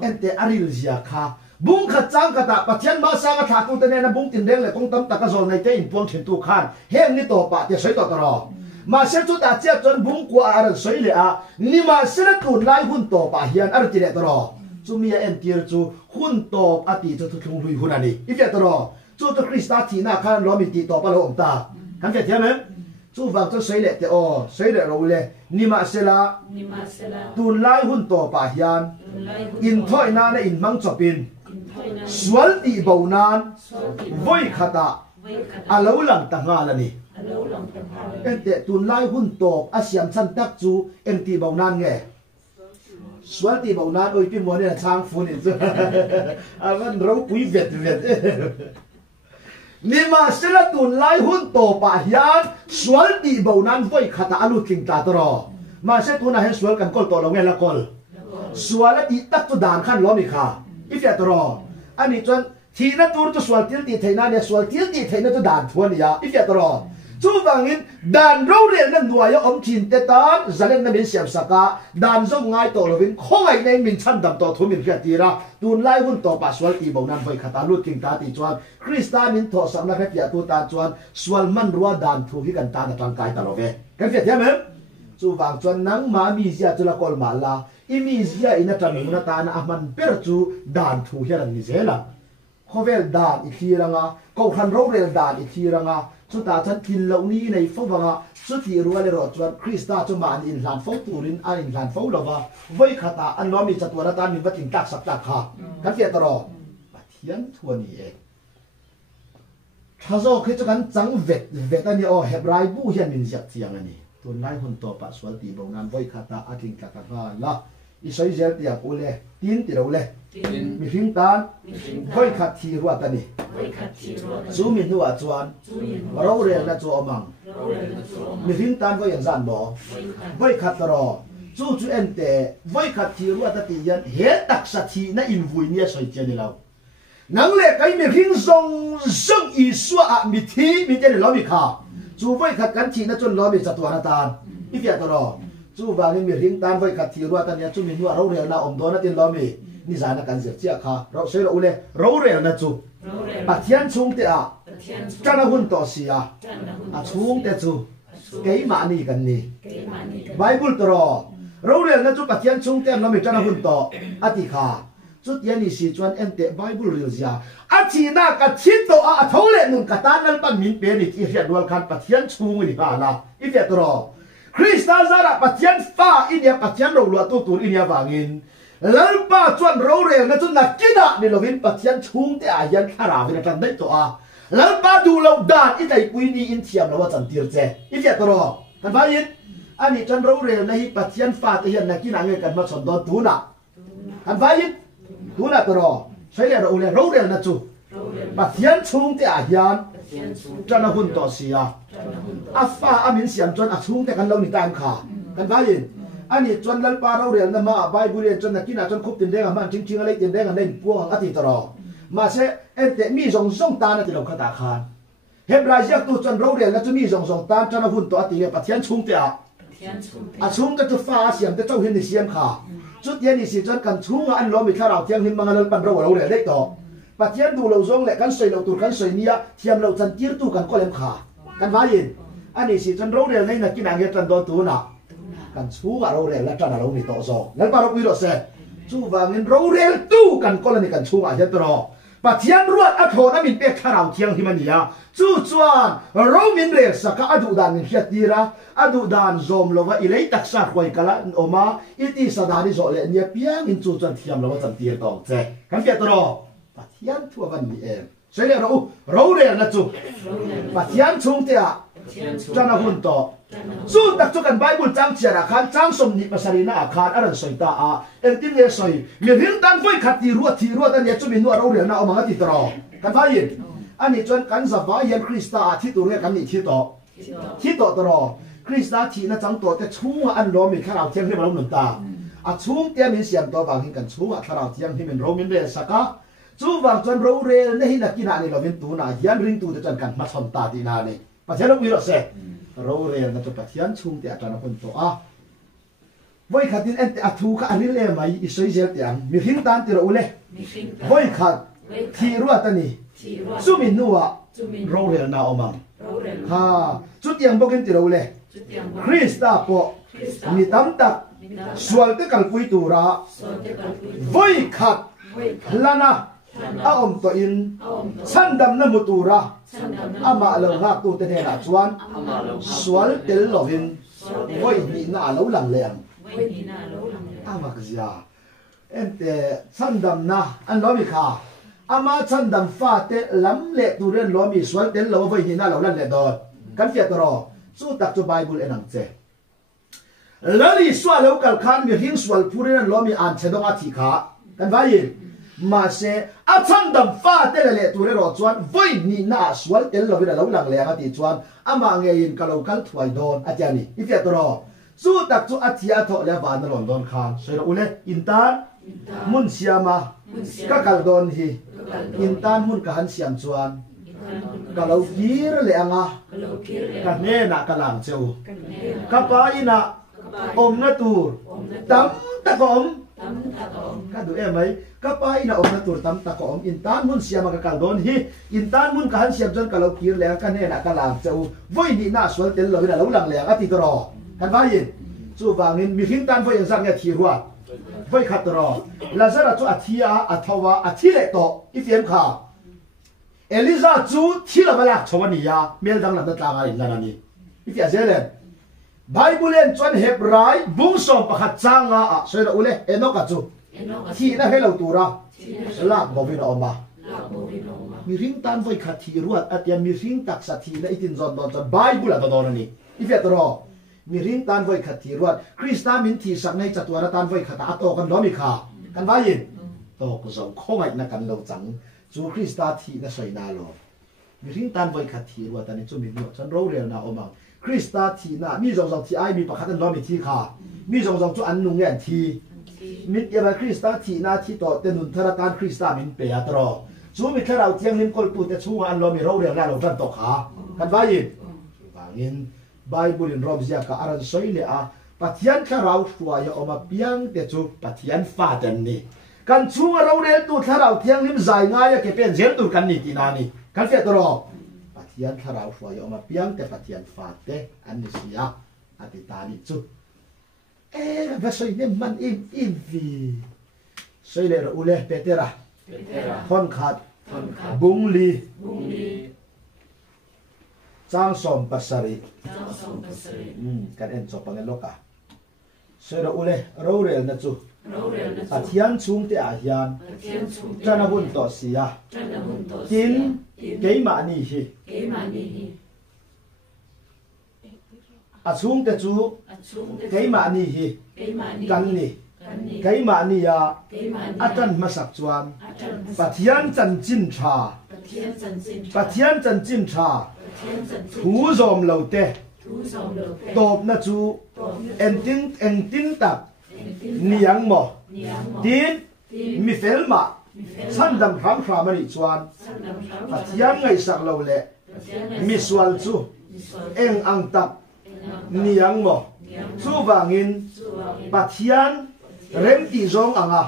ente aril zia kha bung khat chang kata pathian ma sang tha tu te na bung tin reng le kong tam taka zol nei te in puang thin tu khan heng ni to pa te soi to taro ma se chu ta chia chon bung kwa ar soi le a ni ma se na tun lai hun to pa hian ar ti le taro chu mi en tir chu hun to ati chu thung hui hun ani i fe taro chu to krista thi na khan lo mi ti to pa lo ta kan fe thiam em chu wang chu soi le te o soi le ro le ni ma se la tun lai hun to pa hian in thoi na na in mang chopin sual ti baunan voi khata alo lang tanga lani ente tun lai hun top asiam chan tak chu enti baunan nge sual ti baunan oi pi mo ne chang fu ni chu avan ro pui vet ni ma sela tun lai hun to pa hian sual ti baunan voi khata alu king ta tro ma se tuna hen sual kan kol to lo nge la kol sual ti tak tu dan khan lo mi kha ifya tro ani chuan thina tur tu swal til ti theina ne swal til ti theina tu dan thuan ya ifya tro chu wangin dan ro re na nuaya om thin te tan zalen na min siam saka dan zo ngai to lovin khongai nei min chan dam to thumin khia tira tun lai hun to pa swal ti bonan voi khata lut king ta ti chuan krista min tho sam na khia tu ta chuan swal man ruwa dan thu hi kan ta na tang kai ta love kan fia thiam em chu wang chuan nang ma mi zia chula kol ma la imi zia ina tan na ta na aman per chu dan thu hian ni zela khovel dan i thiranga ko khan ro rel dan i thiranga chu ta chan kin lo ni nei fo wanga chu ti ruwa le ro chuan krista chu man in hlan fo turin an in hlan fo lova voi khata an nomi chatwara ta min batin tak sak tak kha kan fia taro pathian thuani e thazo khe chakan chang vet ani o hebrai bu hian min jak chiang ani tun lai hun to pa swal ti bonan voi khata ating tak ka la i soi zel tia ule tin ti ro le mi hing tan voi khat thi ruwa tani chu mi nuwa chuan ro re na chu omang mi hing tan voi yang zan mo voi khat ro chu chu ente voi khat thi ruwa ta ti yan he tak sa thi na in vui nia soi chen ni lo nang le kai mi hing song song i suwa a mi thi mi chen lo mi kha chu voi khat kan thi na chun lo mi chatwa na tan i fia to ro chu wangin mi hing tan voi khat thi ruwa ta nia chu mi nuwa ro re na om do na tin lo mi ni zana kan zir chia kha ro sei ro ule ro re na chu pathian chung te a chana hun to sia a chung te chu kei ma ni kan ni bible to ro re na chu pathian chung te no mi chana hun to ati kha chu tian ni si chuan ente bible ri zia a chi na ka chin to a thole nun ka tan nal pan min pe ni ti hria dual khan pathian chung ni ha la i fe to krista zara pathian fa inia pathian ro lu tu tur inia wangin lalpa chuan ro re na chu na kida ni lovin pathian chung te a yan khara vi na tan dai to a lalpa du lo dan i dai pui ni in thiam lo chan tir che i fe to kan ba yin ani chan ro re na hi pathian fa te hian na kina nge kan ma chon don tu na kan ba yin tu na to sai le ro re na chu pathian chung te a yan chana hun to sia a fa amin siam chuan a chung te kan lo ni tan kha kan ba yin ani chuan lalpa ro re na ma bible chuan na kina chuan khup tin denga man ching ching alai tin denga nei puang ati to ma se ente mi zong zong ta na ti lo khata khan hebrai jak tu chuan ro re na chu mi zong zong ta chana hun to ati le pathian chung te a chung te tu fa siam te chau hin ni siam kha chu tian ni si chuan kan chung an lo mi tharau tiang hin mangal pan ro ro re dei to pathian du lo zong le kan soi lo tur kan soi nia thiam lo chan tir tu kan ko lem kha kan va yin ani si chuan ro re nei na kina nge tan do tu na kan chu ga ro re la tan lo ni to zo nal pa ro pi ro se chu wangin ro re tu kan ko la ni kan chu a he tro pathian ruat a tho na min pe tharau thiang hi mania chu chuan ro min re saka adu dan ni hia tira adu dan zom lova ilei taksa khoi kala oma iti sadani zo le nia piang in chu chuan thiam lo chan tir tong che kan pe tro pathian thu van ni em sei le ro re na chu pathian chung te a chana hun to chu tak chu kan bible chang chara khan chang som ni pasarina khan aran soita a entin le soi mi hil tan voi khati ruwa ta ne chu min nu ro re na omanga ti tro kan ba yin ani chuan kan za va yan krista a thi tu re kan ni thi to tro krista thi na chang to te chunga an lo mi kharau thiang he malom nun ta a chung te min siam to bang hin kan chung a tharau tiang hi min romin re saka chu wang chuan ro re ne hi na kina ni lovin tu na hian ring tu te chan kan ma thom ta ti na ni pathian wi ro se ro re na to pathian chung te atana kon to a voi khatin en te athu kha anil le mai i soi zel tiang mi hing tan ti ro ule voi khat thi ruwa tani chu min nuwa ro re na omang ha chu tiang bokin ti ro ule Krista po mi tam tak sual te kal pui tu ra voi khat lana a om to in sandam na mutura ama lo nga tu te ne na chuan sual tel lovin voi ni na lo lang leng ama kzia ente sandam na an lo mi kha ama sandam fa te lam le tu ren lo mi sual tel lo voi ni na lo lan le do kan fia to ro chu tak chu bible enang che lali sual lo kal khan mi hing sual puren lo mi an chedong a thi kha kan vai mà sẽ áp chân đầm pha tên là lệ tuổi rồi chuan với ni na sual tên là vì là lâu lặng lẽ mà thì chuan ama nghe in kalau kal thuai don achani ifya tro chu tak chu athia tho le van London khan sei ule intan mun siama ka kal don hi intan mun ka han siam chuan kalau kir le anga ka ne na kalang cheu ka pa ina om na tur tam ta kom ka du em ai ka pa ina om na tur tam ta kom intan mun siama ka kal don hi intan mun ka han siam chuan kalau kir le ka ne na kalang cheu voi ni na sual tel lo ina lo lang le ati tro kan vai chu wangin mi hing tan voi sang ya thi ruwa voi khat tro lazara chu athia athawa athi le to ifem kha Eliza chu thila bala chawaniya mel dang lam ta nga in lanani ifya zelen Bible en chuan Hebrai bung som pakhat changa a soira ule enoka chu thi na helo tura la bovina oma mi ring tan voi khat thi ruat atia mi ring tak sa thi na itin zon don chan Bible a don ani ifya tro mi ring tan voi khat thi ruat Krista min thi sak nei chatwara tan voi khat a to kan lo mi kha kan vai to ko zong khongai na kan lo chang chu Krista thi na soi na lo mi ring tan voi khat thi ruat ani chu mi no chan ro rel na oma Krista thi na mi zong zong thi ai mi pakhat an lo mi thi kha mi zong zong chu an nung yan thi mit ya Krista thi na thi to te nun thara tan Krista min pe atro chu mi tharau tiang lim kol pu te chu an lo mi ro rel na lo tan to kha kan vai bangin Bible in rob zia ka aran soi le a pathian tharau thua ya oma piang te chu pathian fa dan ni kan chu ro rel tu tharau tiang lim zai nga ya ke pen zel tu kan ni ti na ni kan fe tro pathian tharau thua ya oma piang te pathian fa te an ni sia ati ta ni chu va soi ne man in vi soi le ro ule petera thon khat bung li Chang som pasari kan en cho pangen loka sero ule ro rel na chu athian chung te a hian chana hun to sia tin keima ni hi a chung te chu keima ni hi kan ni keima ni ya atan masak chuan pathian chan chin tha pathian chan chin tha thu zom lo te top na chu en tin tak niang mo tin mi fel ma san dam kham kham ani chuan pathian ngai sak lo le mi swal chu eng ang tak niang mo chu wangin pathian rem ti zong anga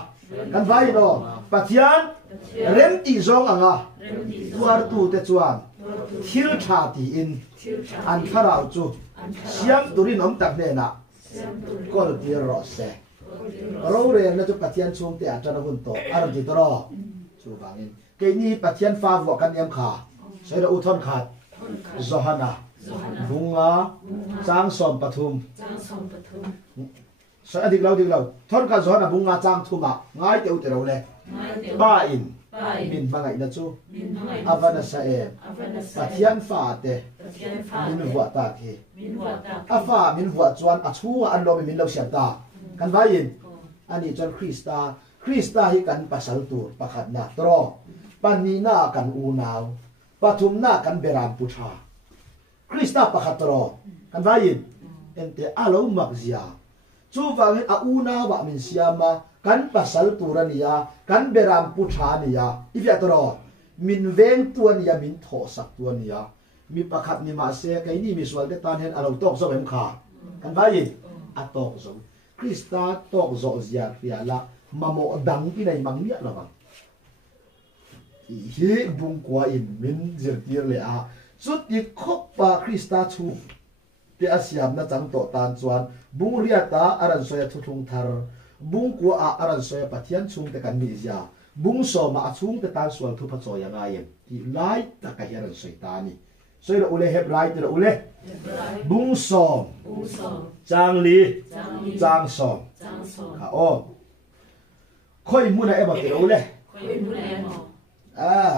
kan vai no pathian rem ti zong anga tuar tu te chuan thil tha ti in an tharau chu siam turin om tak ne na kol ti ro se ro re na chu pathian chung te atana hun to ar ti tro chu bangin ke ni pathian fa vo kan em kha sei ra uthon khat Johana bunga chang som pathum sa adik lau thon ka Johana bunga chang thuma ngai te u te ro le ba in min mangai na chu avana sa e pathian fa te min wa ta ki afa min wa chuan a chu an lo min lo siam ta kan vai in ani chan Krista hi kan pasal tur pakhat na tro panina kan u naw pathum na kan beram putha Krista pakhat tro kan vai in ente alo mak zia chu wang a una wa min siama kan pasal turania kan beram puthania ivya toro min veng tuania min tho sak tuania mi pakhat ni ma se kai ni mi swal te tan hen alo tok zo em kha kan vai a tok zo Krista tok zo zia pia la mamo dang ki nei mang nia la bang hi bung kwa in min zirtir le a sut ti khop pa Krista chu te asiam na chang to tan chuan bung ria ta aran soya thu thung thar bung kwa a aran soya pathian chung te kan mi zia bung so ma chung te tan swal thu pha choya nga yem ti lai ta ka hian soitani soi ra ule heb right ra ule bung so chang li chang so ka o khoi mu na e ba ti ule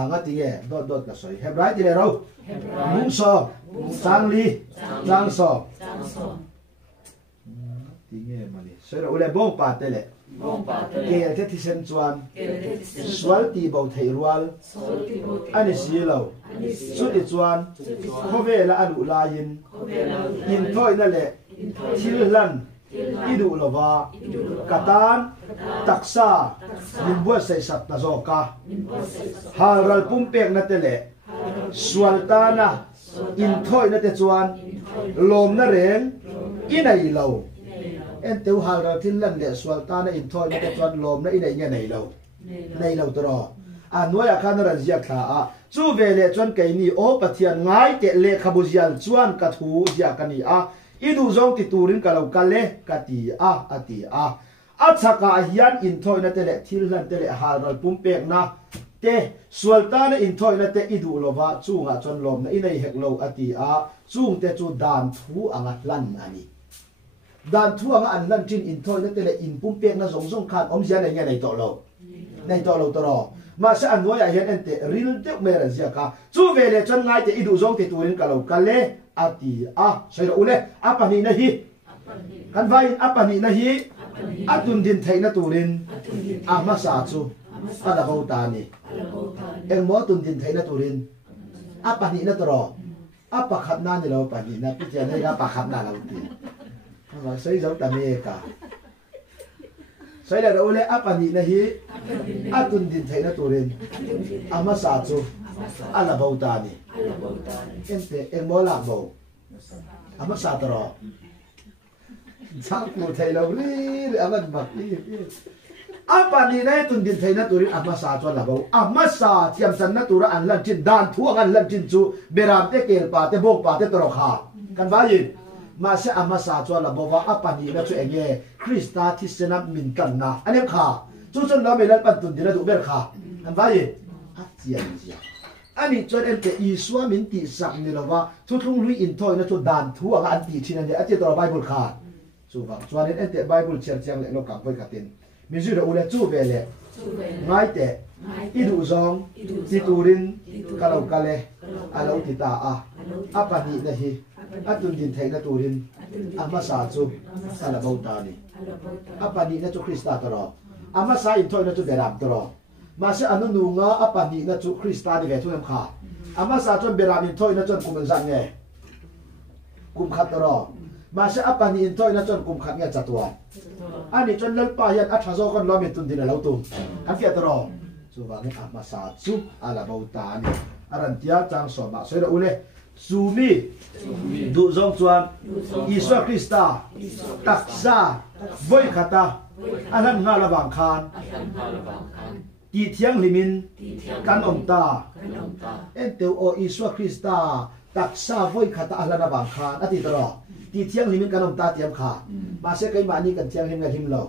ngati ge dot ka soi heb right le ro bung so chang li chang so ti nge mani soi ra ule bong pa te le ke te thi sen chuan swal ti bo thei rual ani si lo su ti chuan khove la anu la yin in thoi na le thil lan idu lova katan taksa nimbo sai sat na zo ka haral pumpek na tele swal ta na in thoi na te chuan lom na reng inai lo en teu haral thil lan le swal ta na in thoi na te chuan lom na inai nge nei lo tro a noya khan ran zia kha a chu vele chuan kai ni o pathian ngai te le khabuzial chuan ka thu zia kani a idu zong ti turin kalau kale kati a ati a achaka hian in thoi na te le thil lan te le haral pumpek na te swalta na in thoi na te idu lova chunga chon lom na inai hek lo ati a chung te chu dan thu anga lan ani dan thu anga an lan tin in thoi na te le in pumpek na zong zong khan om zia nei nge nei to lo toro ma sa an noya hian ente ril te me ra zia ka chu vele chon ngai te idu zong te turin kalau kale ati a soira ule apani na hi kan vai apani na hi atun din theina turin ama sa chu ada bau ta ni eng mo tun din theina turin apani na toro apa khat na ni lo pani na pi tia nei ga pa khat na lo ti ma sei zau ta me ka soira ule apani na hi atun din theina turin ama sa chu ala bau ta ni ente eng mo la bau ama sa toro chak mu thai lo ri aman bak ni apa ni nai tun din thai na turin ama sa cho la bau ama sa thiam san na tura an lan chin dan thu an lan chin chu beram te kel pa te bok pa te toro kha kan ba yin ma se ama sa cho la bau wa apa ni na chu enge Krista thi sena min kan na anem kha chu chon la me lan pan tun din na du ber kha kan ba yin a chian zia ani chon ente iswa min ti sak ni lo wa thu thung lui in thoi na chu dan thu anga an ti thin an de ati toro bible kha chu wa chuan ente bible cher chang le lo ka poi ka tin mi zu da ule chu ve le ngai te idu zong ti turin kalau kale alo ti ta a apani na hi atun din thai na turin ama sa chu ala bau ta ni apani na chu Krista toro ama sa in thoi na chu beram toro ma se anu nu nga apani na chu Krista ni ve thu em kha ama sa chon beram in thoi na chon kum zan nge kum khat toro ma se apani in thoi na chon kum khat nge chatwa ani chon lal pa hian a thazo kon lo mi tun din lo tu kan fia toro chu wa nge ama sa chu ala bau ta ni aran tia chang so ma soira ule sumi du zong chuan Iswa Krista taksa voi khata anan nga la bang khan ti thiang limin kan om ta en teu o Iswa Krista taksa voi khata alana bang khan ati toro ti thiang limin kan om ta tiam kha ma se kai ma ni kan thiang him nga him lo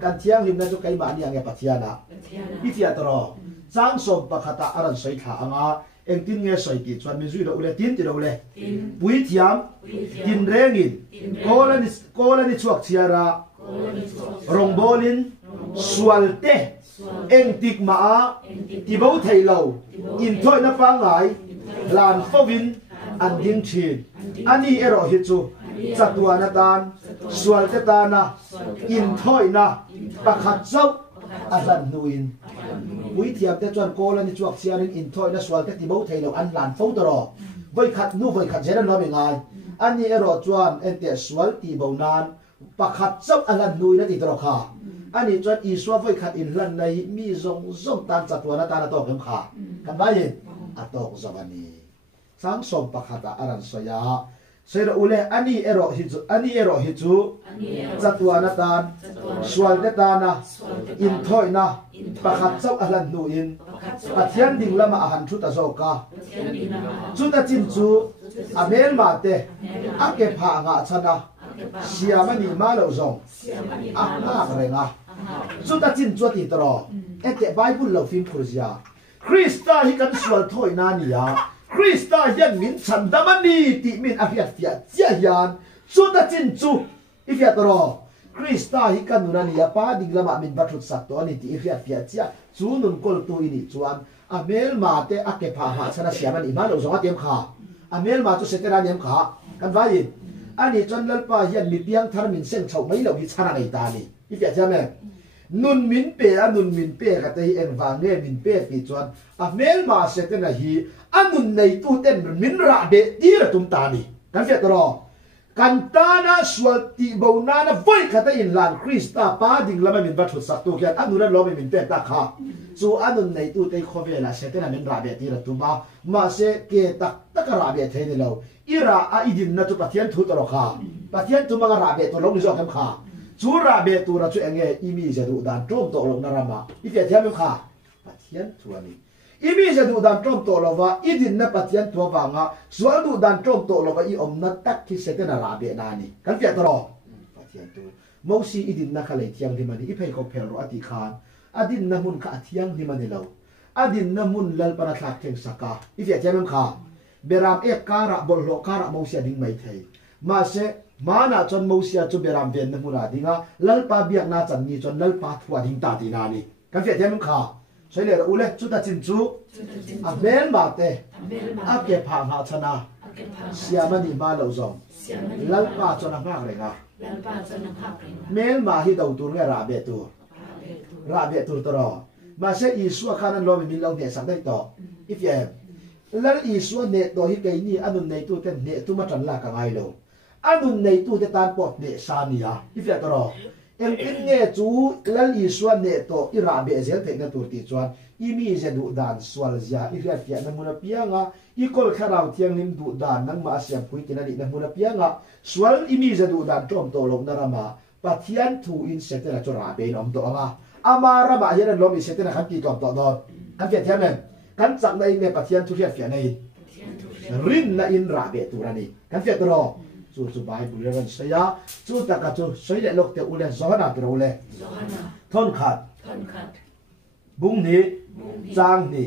kan thiang lim na chu kai ma ni ange pathiana i fia toro chang som pakhata aran soi kha anga eng tin nge soi ti chuan mi zui ro ule tin ti ro ule pui thiam tin rengin kolani chuak chiara rongbolin sualte eng tik ma a ti bo thei lo in thoi na pa ngai lan fovin an ding thin ani ero hi chu chatwa na tan sualte ta na in thoi na pakhat chau azan nuin pui thiam te chuan kolani chuak chiarin in thoi na sualte ti bo thei lo an lan fo toro voi khat nu voi khat jera lo me ngai ani ero chuan ente sual ti bo nan pakhat chau alan nui na ti tro kha ani chuan iswa voi khat in hlan nei mi zong zong tan chatwana tan to kem kha kan vai atok zawani sang som pakhata aran soya sera ule ani ero hi chu chatwana tan swal te tana in thoina pakhat chau alan nu in pathian ding lama ahan thu ta zoka chu ta chin chu amel ma te ake pha nga chana siamani ma lo zong akna renga chu ta chin chu ti tro ete bible lo film khurja krista hi kan swal thoi na ni ya krista hian min chan damani ti min afiat fia chia hian chu ta chin chu ifia tro krista hi kan nuna ni ya pa ding lama min bathut sak to ni ti afiat fia chia chu nun kol tu ini chuan amel ma te ake pha ha chana siamani ma lo zong atem kha amel ma chu setera nem kha kan vai ani chon lalpa hian mi piang thar min seng chau mai lo hi chana nei ta ni ifia chame nun min pe ka te en wa nge min pe pi chuan a mel ma se te na hi anun nei tu ten min ra be ti ra tum ta ni kan fe tro kan ta na swal ti bo na na voi ka te in lan krista pa ding lama min ba thu sak tu kyan anun lo me min pe ta kha chu anun nei tu te kho ve la se te na min ra be ti ra tum ma se ke tak ra be the ni lo ira a idin na tu pathian thu tro kha pathian tu ma ra be to lo ni zo kam kha chu ra be tu ra chu enge imi je du dan trom to lo na rama ifia thiam kha pathian thu ani imi je du dan trom to lo wa idin na pathian thu wa nga swal du dan trom to lo wa i om na tak ki se te na ra be na ni kan fia to pathian tu mo si idin na khale thiang di mani i phei ko phel ro ati khan adin na mun kha thiang di mani lo adin na mun lal para thak theng saka ifia thiam kha beram ek kara bol lo kara mo sia ding mai thei ma se mana chon mo sia chu beram ven na mura dinga lalpa biak na chan ni chon lalpa thua ding ta ti na ni kan fe thiam kha sei le ule chu ta chin chu a bel ma te a ke pha ha chana siamani ma lo zong lalpa chon a ngak renga mel ma hi dau tur nge ra be tu tro ma se isu khanan lo mi lo ne sak dai to if ye lal isu ne to hi kai ni anun nei tu ten ne tu ma chan la ka ngai lo anun nei tu te tan pot ne sania ifia tro em in nge chu lal isu ne to ira be zel te na tur ti chuan imi je du dan swal zia ifia fia na muna pianga i kol kharau thiang nim du dan nang ma siam pui tin ani na muna pianga swal imi je du dan tom to lom na rama pathian thu in setera chora be nom to anga amara ba hian lo mi setera khan ti tom to don kan fia thiam men kan chak nei me pathian thu fia nei rin na in ra be tu rani kan fia tro chu bai bu le ran saya chu ta ka chu sei le lok te ule zohana pe ule thon khat bung ni chang ni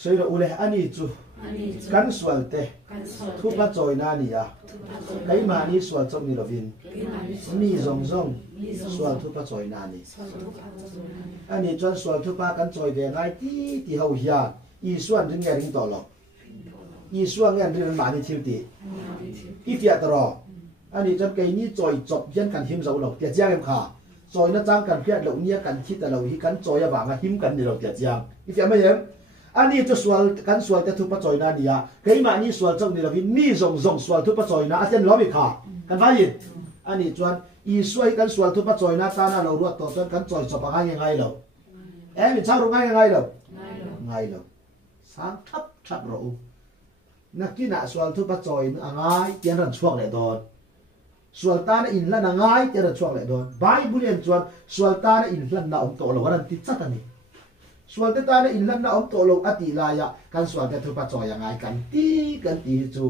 sei le ule ani chu kan swal te thu pa choi na ni ya kai ma ni swal chom ni lovin mi zong zong swal thu pa choi na ni ani chon swal thu pa kan choi de ngai ti ho hia i swan ring nge ring to lo i suang ngan rin ma ni thil ti i fia tro ani cham kai ni choi chop hian kan him zo lo tia chiang em kha choi na chang kan khiat lo nia kan khit ta lo hi kan choi ya ba nga him kan ni lo tia chiang i fia ma yem ani chu swal kan swal te thu pa choi na nia kai ma ni swal chong ni lo ni zong zong swal thu pa choi na a chen lo mi kha kan vai ani chuan i suai kan swal thu pa choi na ta na lo ru to chuan kan choi chop nga ngai lo em chang ru ngai lo sang thap ro nakina swal thu pa choi angai tian ran chuak le don swal ta na in lan angai tian ran chuak le don bible en chuan swal ta na in lan na om to lo ran ti chat ani swal te ta na in lan na om to lo ati la ya kan swal te thu pa choi angai kan ti chu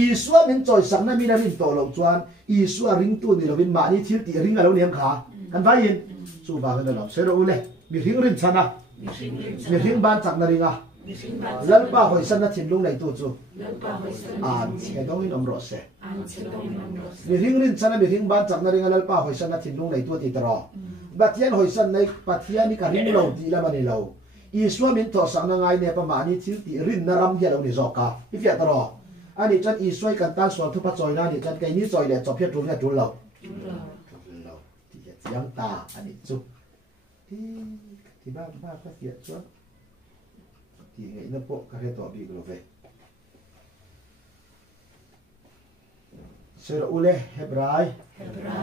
i swal min choi sang na mi na min to lo chuan i swal ring tu ni lo bin ma ni thil ti ring a lo niam kha kan vai in chu ba kan lo se ro ule mi ring rin chana mi ring ban chak na ringa lalpa hoi san na thin lung nei tu chu an che dong in om ro se mi ring rin chana mi ring ban chak na ringa lalpa hoi san na thin lung nei tu ti tro bathian hoi san nei pathian ni ka ring lo ti la mani lo i swam min to sang na ngai ne pa ma ni thil ti rin na ram hia lo ni zoka i fia tro ani chan i swai kan tan swal thu pa choi na ni chan kai ni choi le chop phe tu lo ti yang ta ani chu ti ba ka fia chu thì ngày nó bộ các cái tòa bị rồi về sơ ule Hebrai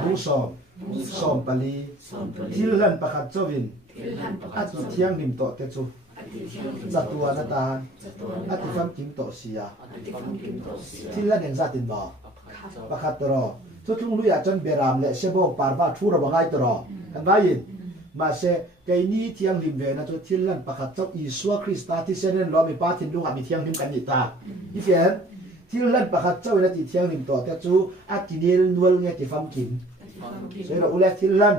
bung som pali thil lan pakhat chawin ati thiang lim to te chu zatua na tan ati fam kim to sia thil lan en zatin ba pakhat ro chu thung luya chan beram le sebo parba thu ro bangai to ro kan bayin ma se cái ni thiang lim ve na chu thil lan pakhat chau Isua Krista ti senen lo mi pa thin lu ha mi thiang lim kan ni ta i fian thil lan pakhat chau na ti thiang lim to te chu ati nil nual nge ti fam kim sơ ule thil lan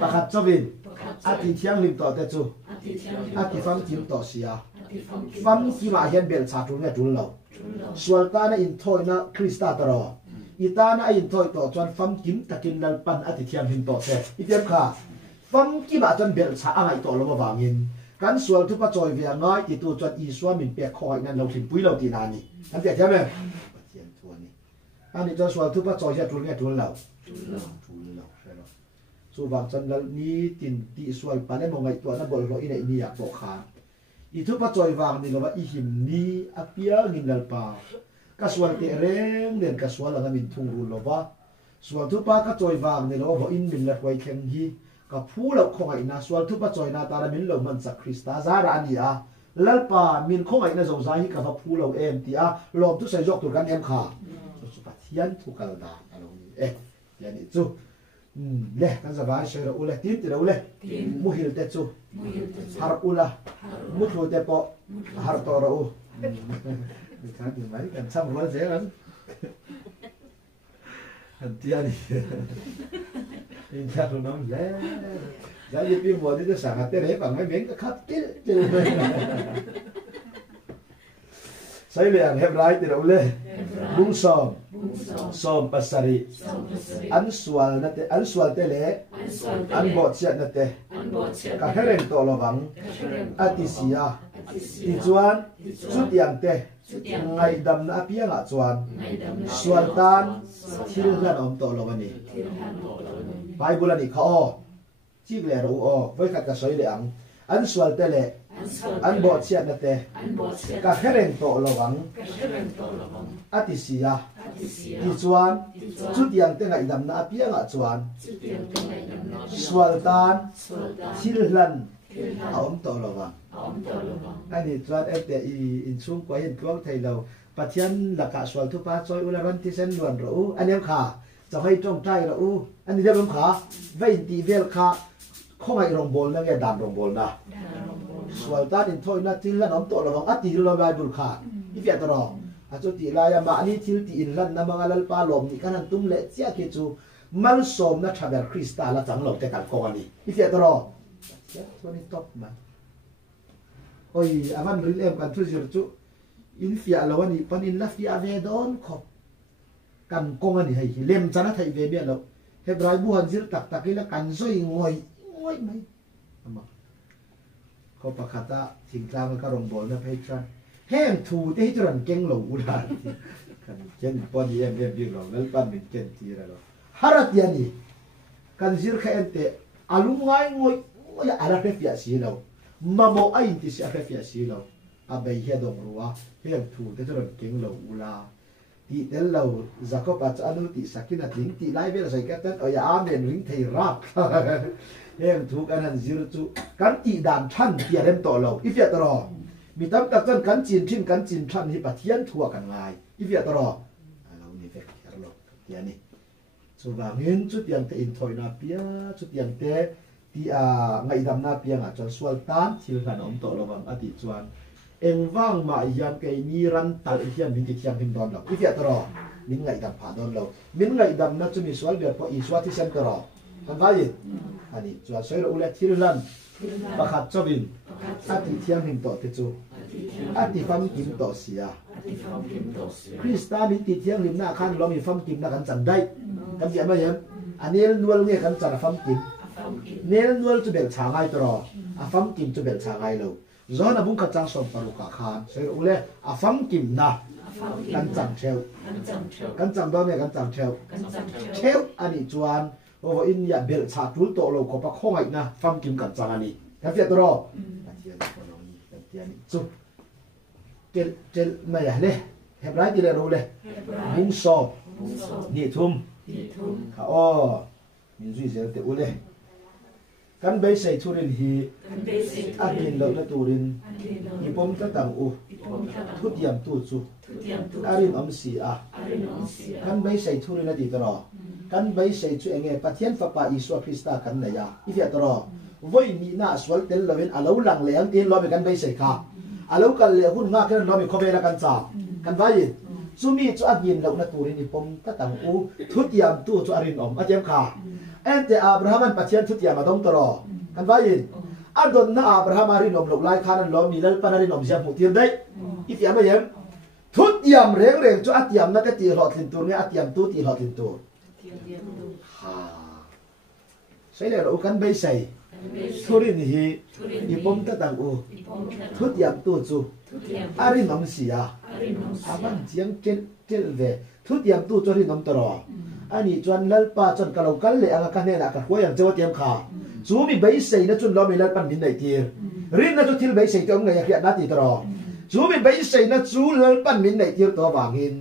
pakhat chawin ati thiang lim to te chu ati fam kim to sia fam ki ma hian bel cha tu nge tul lo sual ta na in thoi na Krista ta ro ita na in thoi to chuan fam kim takin lal pan ati thiang lim to te i tem kha fam ki ba chuan bel cha angai to lo ma wangin kan sual tu pa choi ve ngai ti tu chuan Isua min pe khoi nan lo thin pui lo ti na ni kan te thiam me pathian thu ni ani chuan sual tu pa choi ya tul nge tul lo so wang chan lal ni tin ti sual pa ne mo ngai to na bol ro ina ni ya po kha i thu pa choi wang ni lo ba i him ni apia ngin lal pa ka sual te reng den ka sual anga min thung ru lo ba sual thu pa ka choi wang ni lo bo in min la kwai khem hi ka phu lo khongai na sual thu pa choi na ta ra min lo man sa Krista za ra ni a lal pa min khongai na zo za hi ka phu lo em ti a lom tu sai jok tu kan em kha so pa thian thu kal da alo ni yani chu le kan za ba shera ule tin ti ule mu hil te chu har ula mu thu te po har to ro mi kan ti mai kan sam ro je kan an ti ani in cha ro nom le za ye pi mo ni sa ha te re bằng mấy miếng khát til til sai le an Hebrai ti ule bung som pasari an sual te le an bot sia na te ka hereng to lowang atisia ti chuan chu tiang te ngai dam na apia nga chuan sual tan thil lan om to lowani Bible ani kha o chi le ro o voi ka soi le ang an sual te le an bot sia na te ka hereng to lowang atisia ti chuan chu tiang te ngai dam na apia nga chuan sual tan thil lan om to lowang ani chuan ete i in sum ko hin tuang thei lo pathian laka sual thu pa choi ula ran ti sen luan ro ani kha cho hay trong trai ro ani de bam kha vai ti vel kha khomai rong bol na nge dan rong bol na sual tan in thoi na thil lan om to lowang ati lo Bible kha i fiat ro a chu ti la ya ma ni thil ti in lan na mangalal pa lom ni kan tum le chia ke chu mal som na thaber Krista la chang lo te kal ko ani i fiat ro ya so ni top ma oi avan ril em kan thu jir chu in fia lo ani panin la fia ve don khop kan kong ani hai lem chana thai ve be lo Hebrai bu han jir tak tak ila kan zoi ngoi mai ama ko pakhata thingtlang ka rong bol na phei tran hem thu te hi tran keng lo ula kan ken poni em bi lo ngal pan min ken ti ra lo harat yani kan jir kha ente alungai ngoi ya ara pe fia si lo mamo ai ti si ara fia si lo abai he dong ruwa hem thu te tran keng lo ula ti tel lo Jacob at anu ti sakina ting ti lai ve sai ka tan ya amen ring thei rap em thu kan han zir chu kan ti dan than ti rem to lo i fia to ro mi tam tak chan kan chin thin kan chin than hi pathian thua kan ngai i fia to ro alo ni ve ka lo ya ni chu wa ngin chu tiang te in thoi na pia chu tiang te ti a ngai dam na pia nga chon sual tan thil kan om to lo bang ati chuan eng wang ma yan ke ni ran tal hian min ti thiang him don lo i fia to ro min ngai dam pha don lo min ngai dam na chu mi sual be po i swat ti sen to ro kan vai ani chuan soi ro ule thil lan pakhat chobin ati thiang him to te chu ati fam kim to sia Krista min ti thiang lim na khan lo mi fam kim na kan chan dai kan ya ma yan anel nual nge kan chan fam kim nel nual chu bel changai to ro a fam kim chu bel changai lo zona bung ka chang som paru ka khan soi ule a fam kim na kan chang theu kan chang do ne kan chang theu ani chuan o in ya bel cha tul to lo ko pa khongai na fam kim kan chang ani ka fiat ro chu tel ma ya le Hebrai ti le ro le bung so ni thum kha o min zui zel te ule kan bei sei thurin hi akin lo na turin ipom ta tang u thut yam tu chu arin om si a kan bei sei thurin ati taro kan bei sei chu enge pathian fa pa isu krista kan na ya ifia taro voi ni na swal tel lovin alo lang le ang tin lo be kan bei sei kha alo kal le hun nga kan lo be khobe la kan cha kan vai chumi chu akin lo na turin ipom ta tang u thut yam tu chu arin om atem kha ente Abrahaman pathian thut yam adong taro kan vai adon na Abraham arin om lo lai khan lo mi lal panarin om jam mutir dai ifia ba yem thut yam reng reng chu atiam na te ti lot lin tur nge atiam tu ti lot lin tur sai le ro kan bei sai thurin hi ipom ta tang u thut yam tu chu ari nom sia aban chiang tel ve thut yam tu chu ri nom taro ani chuan lalpa chon kalau kal le anga ka ne na ka ko yang chewa tiam kha chu mi bei sai na chun lo mi lal pan din dai tir rin na chu thil bei sai tong ngai ya na ti taro chu mi bei sai na chu lal pan min dai tir to wangin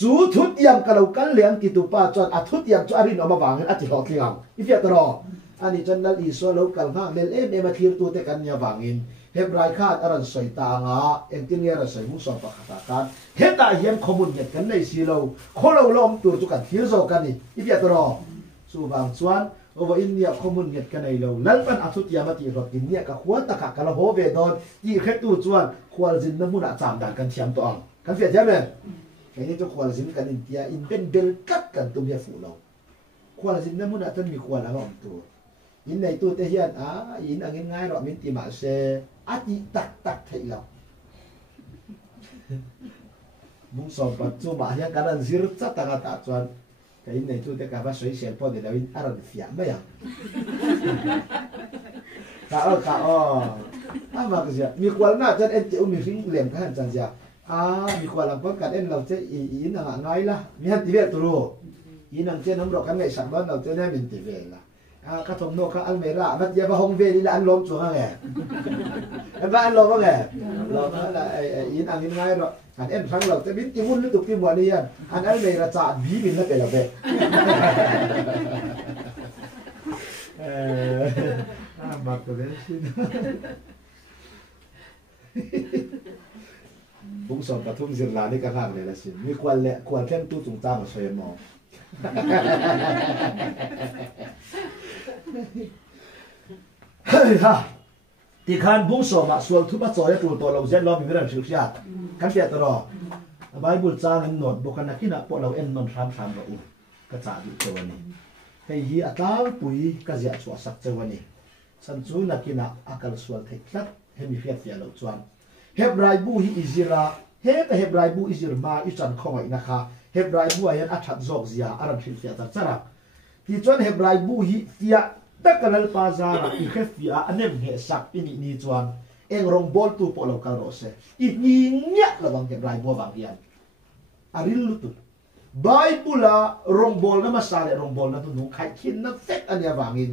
chú thút yam kalau kan liang ti tu pa chon a thút yam chu arin oma wangin ati ho tlingang ifia taro ani chan lal iso lo kal ma mel em ma thir tu te kan nya wangin hebrai khat aran soi ta nga engineer a soi mu so pa khata kan heta hiam khomun net kan nei si lo kholo lom tur chu kan thir zo kan ni ifia taro chu wang chuan over india khomun net kan nei lo lal pan a thút yam ati rot in nia ka khwa ta ka kala ho ve don ti khet tu chuan khwal jin na mu na cham dan kan thiam to ang kan fia jam le cái này cho khoa dính cái tia in bên bel cắt cái tụm nhà phụ lâu khoa dính nó muốn đã thân bị khoa là không tụ in này tôi thể hiện in anh ngay rồi mình tìm mà xe đi tắc thấy lâu muốn sòng bát cho bà hiện cái này zir chắc tăng tạ chuan cái in này tôi thể cả ba sấy xe po để là in ăn phiền mấy à cả mà cái gì mi khoa na chân em chịu mi phình liền cái hàng chân gìมีความลำบากกันเอ็นเราจะอีนังไงล่ะมีฮันติเวตุโรอีนังเจ้าน้ำรกกันไงสักบ้านเราจะได้เป็นติเวล่ะกระทงโนกอัลเมร่ามันจะมาฮงเวนี่ละอันลมชัวร์ไงบ้านอันลมว่าไงลมนั่นแหละอีนังยังไงหรออันเอ็นครั้งเราจะบินติวุ่นหรือตุกติมัวนี่ยันอันอัลเมร่าจะบีบินแล้วเป็นอะไรมาตัวเล่นชินผมสอนปฐมศิลานี่ก็ห่างเลยละสิมีควรแหละควรแค่ตู้จุงจ้ามาช่วยมองเฮ้ยฮะที่คันบุ้งสอนมาส่วนทุบมาจอยตัวเราเจ็ดล้อมีเรื่องชื่อชาติกันเสียตลอดใบบุญจ้าเงินหนวดบุคคลนักที่น่ะพวกเราเอ็นนนทำเราอุ้กระจาดอยู่ตัวนี้ให้ยีอัตราปุ๋ยกระเจียชัวสักเจ้าวันนี้สันจูนักที่น่ะอากาศส่วนเทคลัดให้มีเฟียดเฟียเราจวนเฮบไรบูฮิอิซิราเฮแต่เฮบไรบูอิซิรมาอิจันคงไอ้นะคะเฮบไรบูอายันอัฐจอกเสียอารัมฟิลเฟียตัดจระที่จวนเฮบไรบูฮิเฟียตะกันลปาซาระอีเคฟียอันเนมเหสักอินี่จวนเองรงบอลตูปอลกาโรเซอีนี่เนี่ยระวังเฮบไรบูวังยันอาริลลุตุไบเบิลละรงบอลนั่นมาซาเลรงบอลนั่นตุนุใครคิดนั่นเฟกอันเนี้ยวังอิน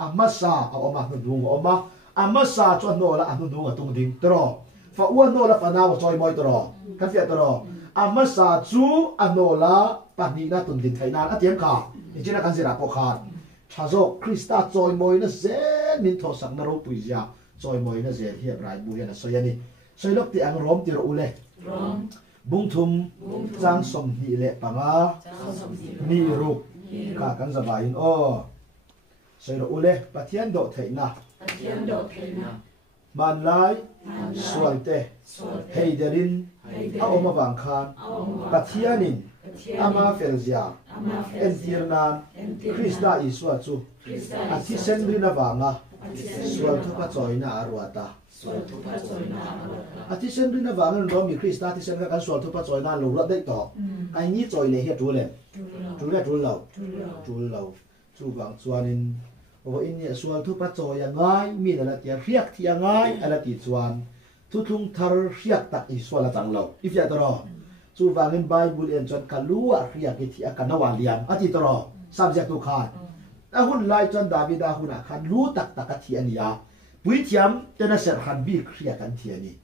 อามาซาเอาออกมาตุนุออกมาอามาซาจวนโนละอันตุนุตุงดิ่งตรอฟ้าอ้วนโนละปนาวจอยมอยตรอกันเสียตรออามาซาจูอันโนละปานีน่าตุนดินไทยนานอันเทียมขานี่จีน่ากันเสียปกขาดชาโซคริสตาจอยมอยน่ะเซนมินทอสักนรกปุยยาจอยมอยน่ะเซนเฮียบรายบุยน่ะสวยนี่สวยลกที่อังร้อมที่เราอุเล่บุ้งทุมจางสมหีเละปังอามีรุกกากันสบายอ๋อสวยเราอุเล่ปะเทียนโดดไทยนะมันไล่ส่วนเตะเฮเดรินเอาออกมาบังคับปัทยานินอามาเฟลเซียเอ็นทีร์นานคริสตาอิสวาจูอาทิเซนรินาวังอ่ะส่วนทุกปัจจัยน่าอารวตาอาทิเซนรินาวังนั้นเรามีคริสตาที่เซนกันส่วนทุกปัจจัยน่าหลุดได้ต่อไอ้นี้จอยเลยเฮียจูเลยจูเราจูวังส่วนนินโอ้อินเนี่ยส่วนทุกปัจจัยยังไงมีอะไรที่เรียกที่ยังไงอะไรที่ส่วนทุกทาร์เรียกตักอิสวาละจังเราอีฟยาตรอจูฟังในไบเบิลเอ็นจนกัลลัวเรียกที่อาการนวาเลียนอาทิตรอsubject ตุขาดแต่หุ่นไล่จนดาวิดาหุ่นขันรู้ตักที่อันนี้ปุยเทียมจะน่าเสียขันบีเรียกกันที่อันนี้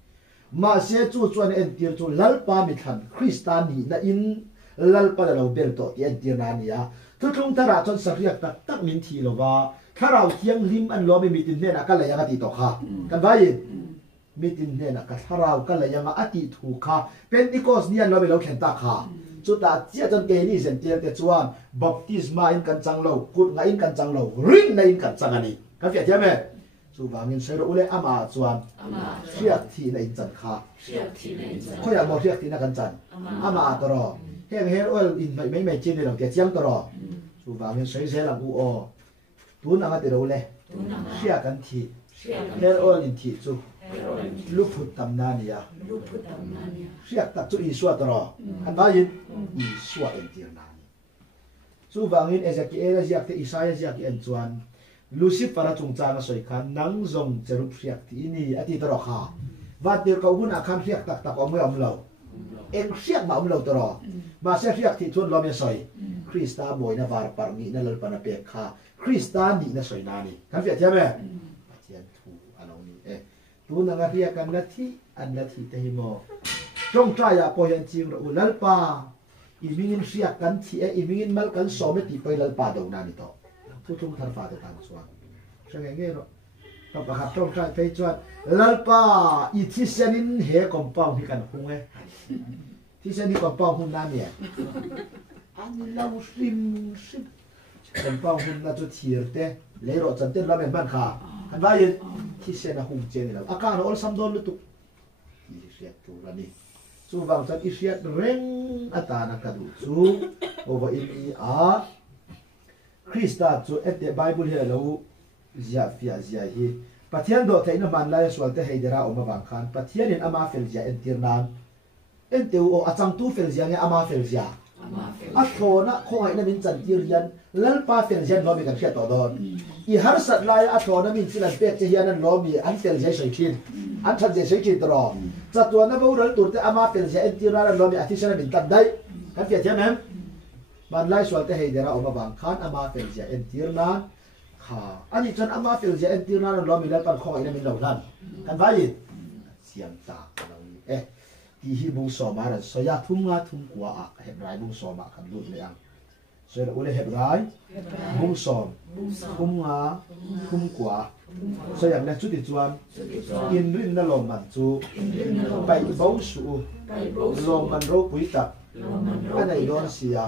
มาเสียจูจวนเอ็นเตียจูลัลปามิทันคริสตานีน่ะอิน lal pa lo bel to ti an tir na nia thu thung thara chon sariak tak tak min thi lova tharau thiang lim an lo mi mitin ne na ka la ya ti to kha kan vai mitin ne na ka tharau ka la ya ati thu kha pentecost ni an lo be lo khen ta kha chu ta chia chon ke ni sen tir te chuan baptisma in kan chang lo kut nga in kan chang lo ring na in kan chang ani ka fia thiam me chu wangin sero ule ama chuan riak thi na in chan kha khoi ya mo riak thi na kan chan ama toro heng hair oil in mai chin ni lo ke chiang toro chu wangin sei se lang u o tun anga te ro le riak kan thi hair oil in thi chu luput tam na nia riak tak chu i suat toro an ba yin i suat en tir na chu wangin Ezekiel ziak te Isaiah ziak en chuan Lucifer chung chang soi khan nang zong cherup riak ti ni ati taro kha wa tir ka hun akhan riak tak tak om lo eng riak ma om lo taro ma se riak ti thun lo me soi Krista moi na var par ni na lal pana pe kha Krista ni na soi na ni kan fia tia me tian thu anong ni tu na nga riak kan la thi an la thi te hi mo trong tra ya po hian ching ro lal pa i mingin riak kan thi i mingin mal kan so me ti pai lal pa do na ni to thu thung thar fa de tan chuan sang nge ro to pa khat trong trai pe chuan lalpa i thi senin he compound hi kan hung e thi sen hi compound hun na mi an lau sim compound hun na chu thir te le ro chan te la men ban kha kan vai thi sen a hung chen la aka no ol sam don lu tu i riat tu la ni chu wang chan i riat reng ata na ka du chu over in i a Krista chu at the Bible here lo zia fia zia hi pathian do theina man la swal te heidera oma wang khan pathian in ama fel zia entirnan enteu o achang tu fel zia nge ama fel zia a thona khoi na min chan tir yan lalpa fel zia no mi kan khia to don I har sat lai a thona min chilan pek che hian an lo mi an fel zia sei thin an that zia sei thin tro chatwa na bo ral tur te ama fel zia entirnan lo mi athi sana min tan dai kan fia thiam em man lai swal te heidera oma wang khan ama fel zia entirnan kha ani chan ama fel zia entirnan lo mi lal pan khoi na min lo nan kan vai siam ta lo ni ti hi bung so ma ran so ya thum nga thum kwa a hebrai bung so ma kan lut le ang so la ule hebrai bung so thum nga thum kwa so yang na chu ti chuan in rin na lo man chu pai bo su lo man ro pui ta anai don sia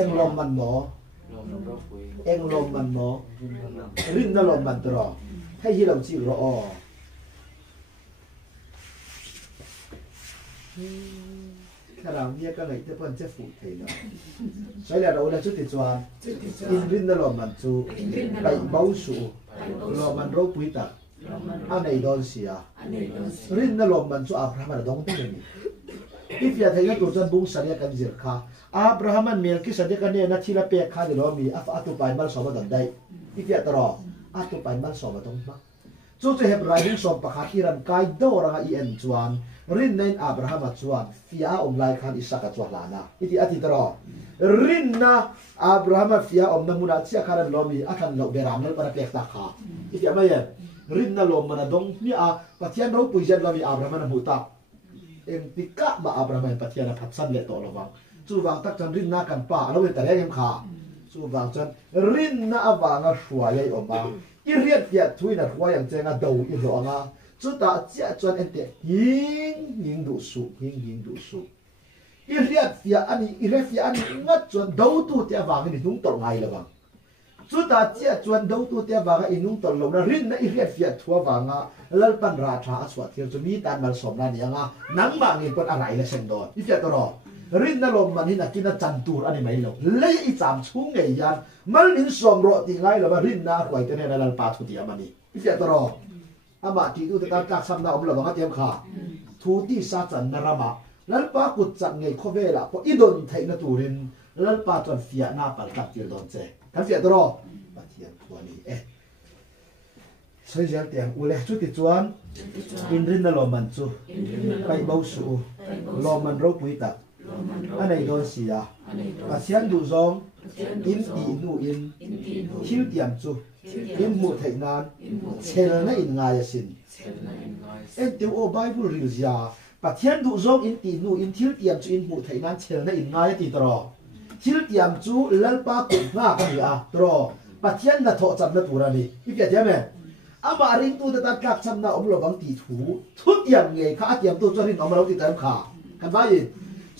eng lo man mo rin na lo man tro hay hi lo chi ro o karang nia ka ngai te pon che fu thei lo sai la ro la chu ti chuan in rin na lo man chu pai bo su lo man ro pui ta anai don sia rin na lo man chu Abraham la dong te ni if ya thei na tu chan bung saria kan zir kha Abraham an Melchizedek kan ne na thila pe kha de lo mi atu pai mal so ma dan dai if ya tro atu pai mal so ma dong ma chu che hebrai bung so pakha kiran kai do ranga I en chuan rin nain Abraham a chuan fia lai khan Isaac a chuan lana iti ati tro rin na Abraham a fia na muna chia khan lo mi a khan lo beram nal para pek ta kha iti ama ye rin na lo mana dong ni a pathian ro puijan lo mi Abraham na muta em pika ma Abraham pathian a phatsan le to lo wang chu wang tak chan rin na kan pa lo ta le em kha chu wang chan rin na awanga hruai ai oma I riat ya thuina hruai ang chenga do I lo anga chu ta chia chuan ente hing du su I riat fia ani ngat chuan do tu te awang ni nung tor ngai lawang chu ta chia chuan do tu te awanga I nung tor lo na rin na I riat fia thua wanga lal pan ra tha aswat thir chu mi tan mal som na ni anga nang ma ngi pon arai la sen don I fia toro rin na lom man hina kina chantur ani mai lo le I cham chung ngai yan mal nin som ro ti ngai lo rin na roi te ne lal pa thu ti amani I fia toro ama ti tu te tak sam na om lo nga tiam kha thu ti sa chan na rama lal pa kut chak ngai khovela po idon thai na turin lal pa chon fia na pal tak tir don che kan fia toro pa thiam thuani soi jar tiang ule chu ti chuan in rin na lo man chu pai bo su lo man ro pui ta anei don sia pasian du zong in ti nu in hiu tiam chu in mu thei nan chel na in nga ya sin en te o Bible ril zia ปัจเจียนดูโจอินตีนูอินทิลเตียมจูอินหูไทยนั้นเชลน่ะอินง่ายตีตรอทิลเตียมจูลัลปากุง่ากันอยู่ตรอปัจเจียนน่ะโถจำน่ะตัวนี่อีเปียเจ้าแม่อามาริงตัวตัดกักจำน่ะอมโลบังตีถูทุดอย่างไงข้าเตียมตัวจริงอมโลติดเต็มขากันไป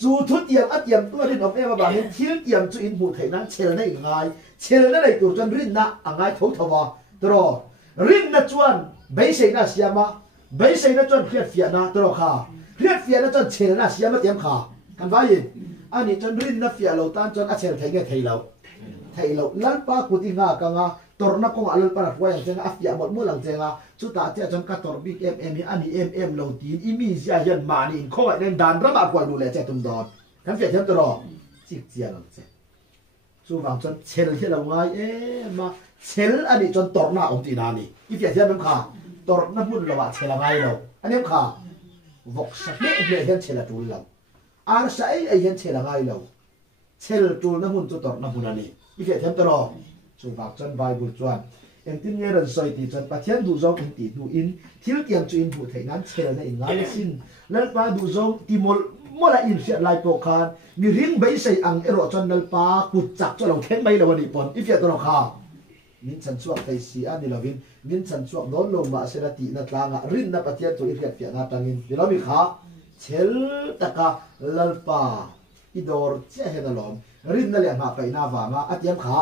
จูทุดเตียมอัดเตียมตัวรินอมเอมาบางเห็นทิลเตียมจูอินหูไทยนั้นเชลน่ะอินง่ายเชลน่ะเลยตัวจนรินน่ะง่ายทุกทว่าตรอรินน่ะจวนไม่ใช่น่ะเสียมาไม่ใช่น่ะจวนเครียดเสียนะตรอค่ะเรียกเฟียนะจนเชลน่ะเสียมาเตรียมขากันว่ายินอันนี้จนรินน่ะเฟียเราตานจนอาเชลไทยเงี้ยไทยเราลัลปากุติงากังาตอร์นักกงอัลปารักว่าอย่างเจงอาเฟียหมดมู่หลังเจงาชุดตาเจ้าจนกัดตอร์บิ๊กอันนี้เราตีนอีมีเสียยันมานี่ข้อไอ้ดันระบาดกว่าดูแลเจ้าตุ่มดอนกันเฟียเทียมตลอดจิกเจียเราเจ้าสู้ฟังจนเชลที่เราไงมาเชลอันนี้จนตอร์น่ะองตีนานี่อีเฟียเทียมมันขาตอร์นักมุ่นเราว่าเชลไงเราอันนี้ขาวกสักเล็กเห็นเชลตูลเราอาร์ไซไอเห็นเชลง่ายเราเชลตูลนั่งหุ่นตัวต่อนั่งหุ่นนี่อีเฟตเห็นตลอดสุภาพจนไบเบิลจวนเอ็งที่เนี่ยเราใส่ตีจนปัจเจียนดูจงอินตีดูอินที่เราเตรียมจูอินผู้ไทยนั้นเชลในง่ายสิ้นแล้วป้าดูจงที่มลอินเสียลายโปคานมีริงใบใส่อังเอรอจนนัลป้ากุดจักจนเราเข็นใบเราวันนี้ปอนอีเฟตตลอดค่ะมินฉันช่วงไทยสีอันนี้เราวินมินฉันช่วงโดนลงมาเสนาตินัดลางะรินนับปัจเจียนตัวอีเฟตเฟียนาตังอินเดี๋ยวเรามีขาเชลตะกาลัลปาอิดอร์เจ้าเฮนลอมรินนั่นแหละมาไปนาวางาอัดยามขา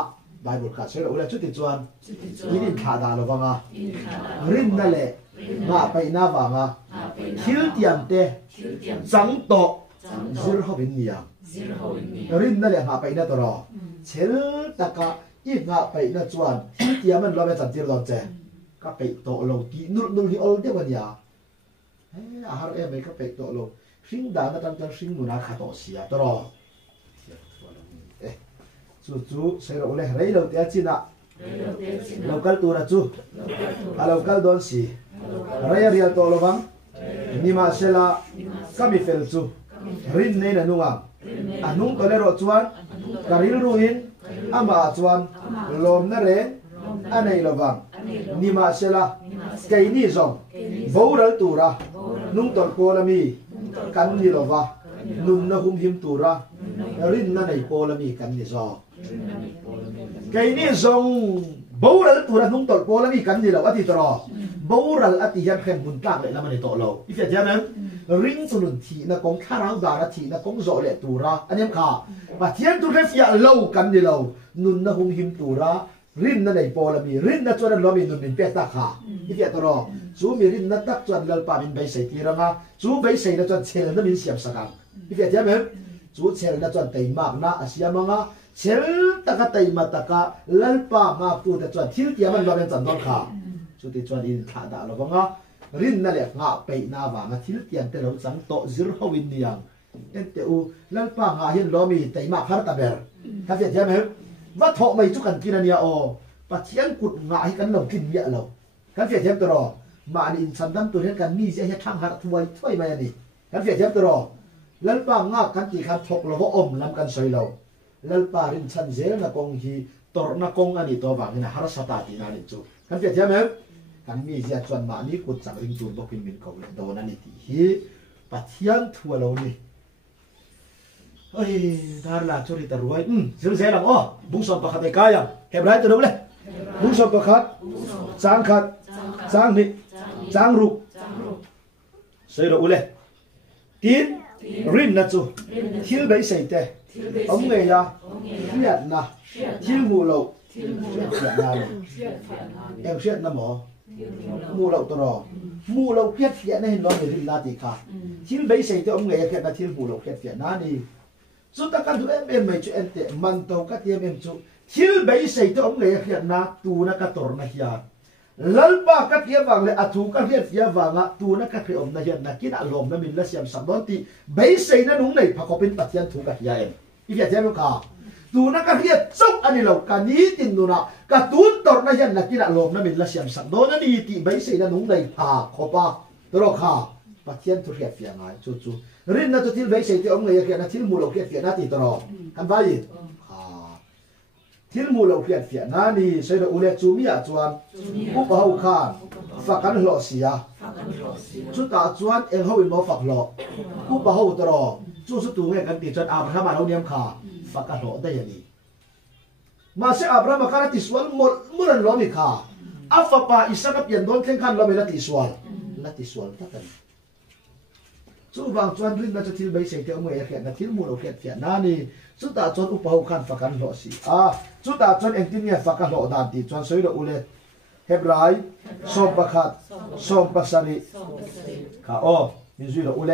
ไบเบิลขาเชื่ออุเลชุดติจวนยินขาดาลวางารินนั่นแหละมาไปนาวางาคิลเตียมเตจังโตซิร์ฮบินเนียรินนั่นแหละมาไปนาตรอเชลตะกาอีกมาไปนาจวนคิลเตียมันเราไปจันทิรลอเจก็ไปโตโลกีนุลฮิโอลเดวันยาอาหารไม่ก็ไปโตโลสิ่งด่านนั้นตั้งสิ่งนู้นขาดต่อเสียตลอดจู่เสร็จแล้วเฮ้ยเราเตี้ยจีน่ะเราคัลตัวนะจู่เราคัลโดนสีเรียลตัวเราฟังนี่มาเสร็จละก็มีเฟลจู่รินนี่นะนุ่งอ่ะนุ่งตัวเล็กรถจวนการิลรูอินอามาจวนลมนั่นเองอันนี้เราฟังนี่มาเสร็จละสกายนี่จงบูรัลตัวระนุ่งตัวโคลามีกันนี่เราฟังนุ่มนะหุ่มหิมตัวระรินนั่นไอ้โคลามีกันนี่จงไก่นี่ทรงบูรัลตัวนุ่งตอดโปแล้วมีกันดีแล้วอธิตรอบูรัลอธิยันเข้มบุญกลางเลยแล้วมันในโตเราอีเฟียเจ้านั้นริงสุนุนทีนะกงข้าราวดาร์ทีนะกงโจเลตัวระอันนี้ค่ะว่าเทียนตัวเรฟยาเล่ากันดีแล้วนุ่นนะหุ่มหิมตัวระรินนั่นในโปแล้วมีรินนั่นจวนนั้นเรามีนุ่นเป็นเปียตาค่ะอีเฟียตรอจูมีรินนั่นตักจวนเราป่ามินใบใส่ทีระงาจูใบใส่นั่นจวนเชลนั่นมีเสียบสักอีเฟียเจ้านั้นจูเชลนั่นจวนเตยมากนะอาเซียมังอ่ะเชลตะกะไตมาตะกะลัลปามาปูแต่จวนทิลเตียมันเราเป็นจันทร์ค่ะสุดที่จวนอินขาดาเราบังอ่ะรินนั่นแหละงาไปนาวางทิลเตียนแต่เราสังโตซิร์ฮวินเนียงเอ็นเตอูลัลปางาเห็นเรามีไตมาคาร์ตาเบอร์ถ้าเสียใช่ไหมว่าทอไม่จุกันกินเนี่ยโอปัจเจียนกุดงาให้กันเรากินเยอะเราถ้าเสียใช่ตลอดมาอันอินสันดันตัวนี้กันมีเสียให้ทางหาถ้วยมาอันนี้ถ้าเสียใช่ตลอดลัลปางากันตีกันทกเราก็อมลำกันสวยเราลัลปารินชันเจนะกงฮีตอร์นักกงอันนี้ตัวบางนะฮาร์สตาตินานิจูกันเฟียใช่ไหมกันมีเสียจวนมานี้กุดจังริงจูนบอกกินมินเขาเลยโดนนั่นนี่ทีปัจเจียนทัวเรานี่เฮ้ยดาร์ลาชริตรวยสิ่งเสียหลังอ๋อบุ้งสอบประคัตไอ้กายังเก็บไรตัวนู้นเลยบุ้งสอบประคัตจางขัดจางนี่จางรุกเสียเราเลยทีนรินนะจูทิลใบใส่เตะông nghề ya phiệt na thiếu mù lậu phiệt na em phiệt na mỏ mù lậu tao rồi mù lậu phiệt này nó người riêng na thì cả thiếu bấy xây tới ông nghề phiệt na thiếu mù lậu phiệt na đi chúng ta cần tụi em mấy chuyện em tệ man tàu các em chú thiếu bấy xây tới ông nghề phiệt na tu na cái torna hiya lalpa các em vàng lại atu các em phía vàng á tu na các em na hiya na kia lom na mình là xem sắm đón thì bấy xây na nung này phải có bên bát thiên tu các hiya emอีเฟียเจ้าค่ะตูนักการเรียนจบอันนี้เราการนี้ตินนูนะการตูนตอร์นั่นยันนักกีฬาลมนั่นเป็นละเสียมสังโดนั่นดีที่ใบเสนานุ่งในผ้าขบตัวเราค่ะปัจเจียนทุเรียนเฟียงไงจู่ๆรินนั่นตัวที่ใบเสนาองค์เลยเกียรติที่มูลเราเกียรติเฟียนาตีตัวเราอันไปค่ะที่มูลเราเกียรติเฟียนานี่เสนาอุเลจูมีอาจวนอุปหาขานฝากกันหล่อเสีย ชุดตาจวนเองเขาเป็นหมอฝักหล่อผู้ป่าเขาตรอจู้สุดตัวเงี้ยกันติดจนอับราฮัมเราเนียมขาฝักกันหล่อได้ยังไงมาเสียอับราฮัมการติสวลหมดเมื่อนั้นล้อมีขาอัฟปาอิสระเปลี่ยนโดนแข่งขันเราไม่ละติสวลทักกันจู่บางจวนรินน่าจะทิ้งใบเสกเที่ยวมือเขียนน่าทิ้งมูลเขียนเขียนนั่นนี่ชุดตาจวนอุปหัวขันฝักกันหล่อสิชุดตาจวนเองที่เนี่ยฝักกันหล่อดานติจวนสวยดอุเลเฮบรายสมประคัดสมประสาริข้าโอ้มีสวยดอุเล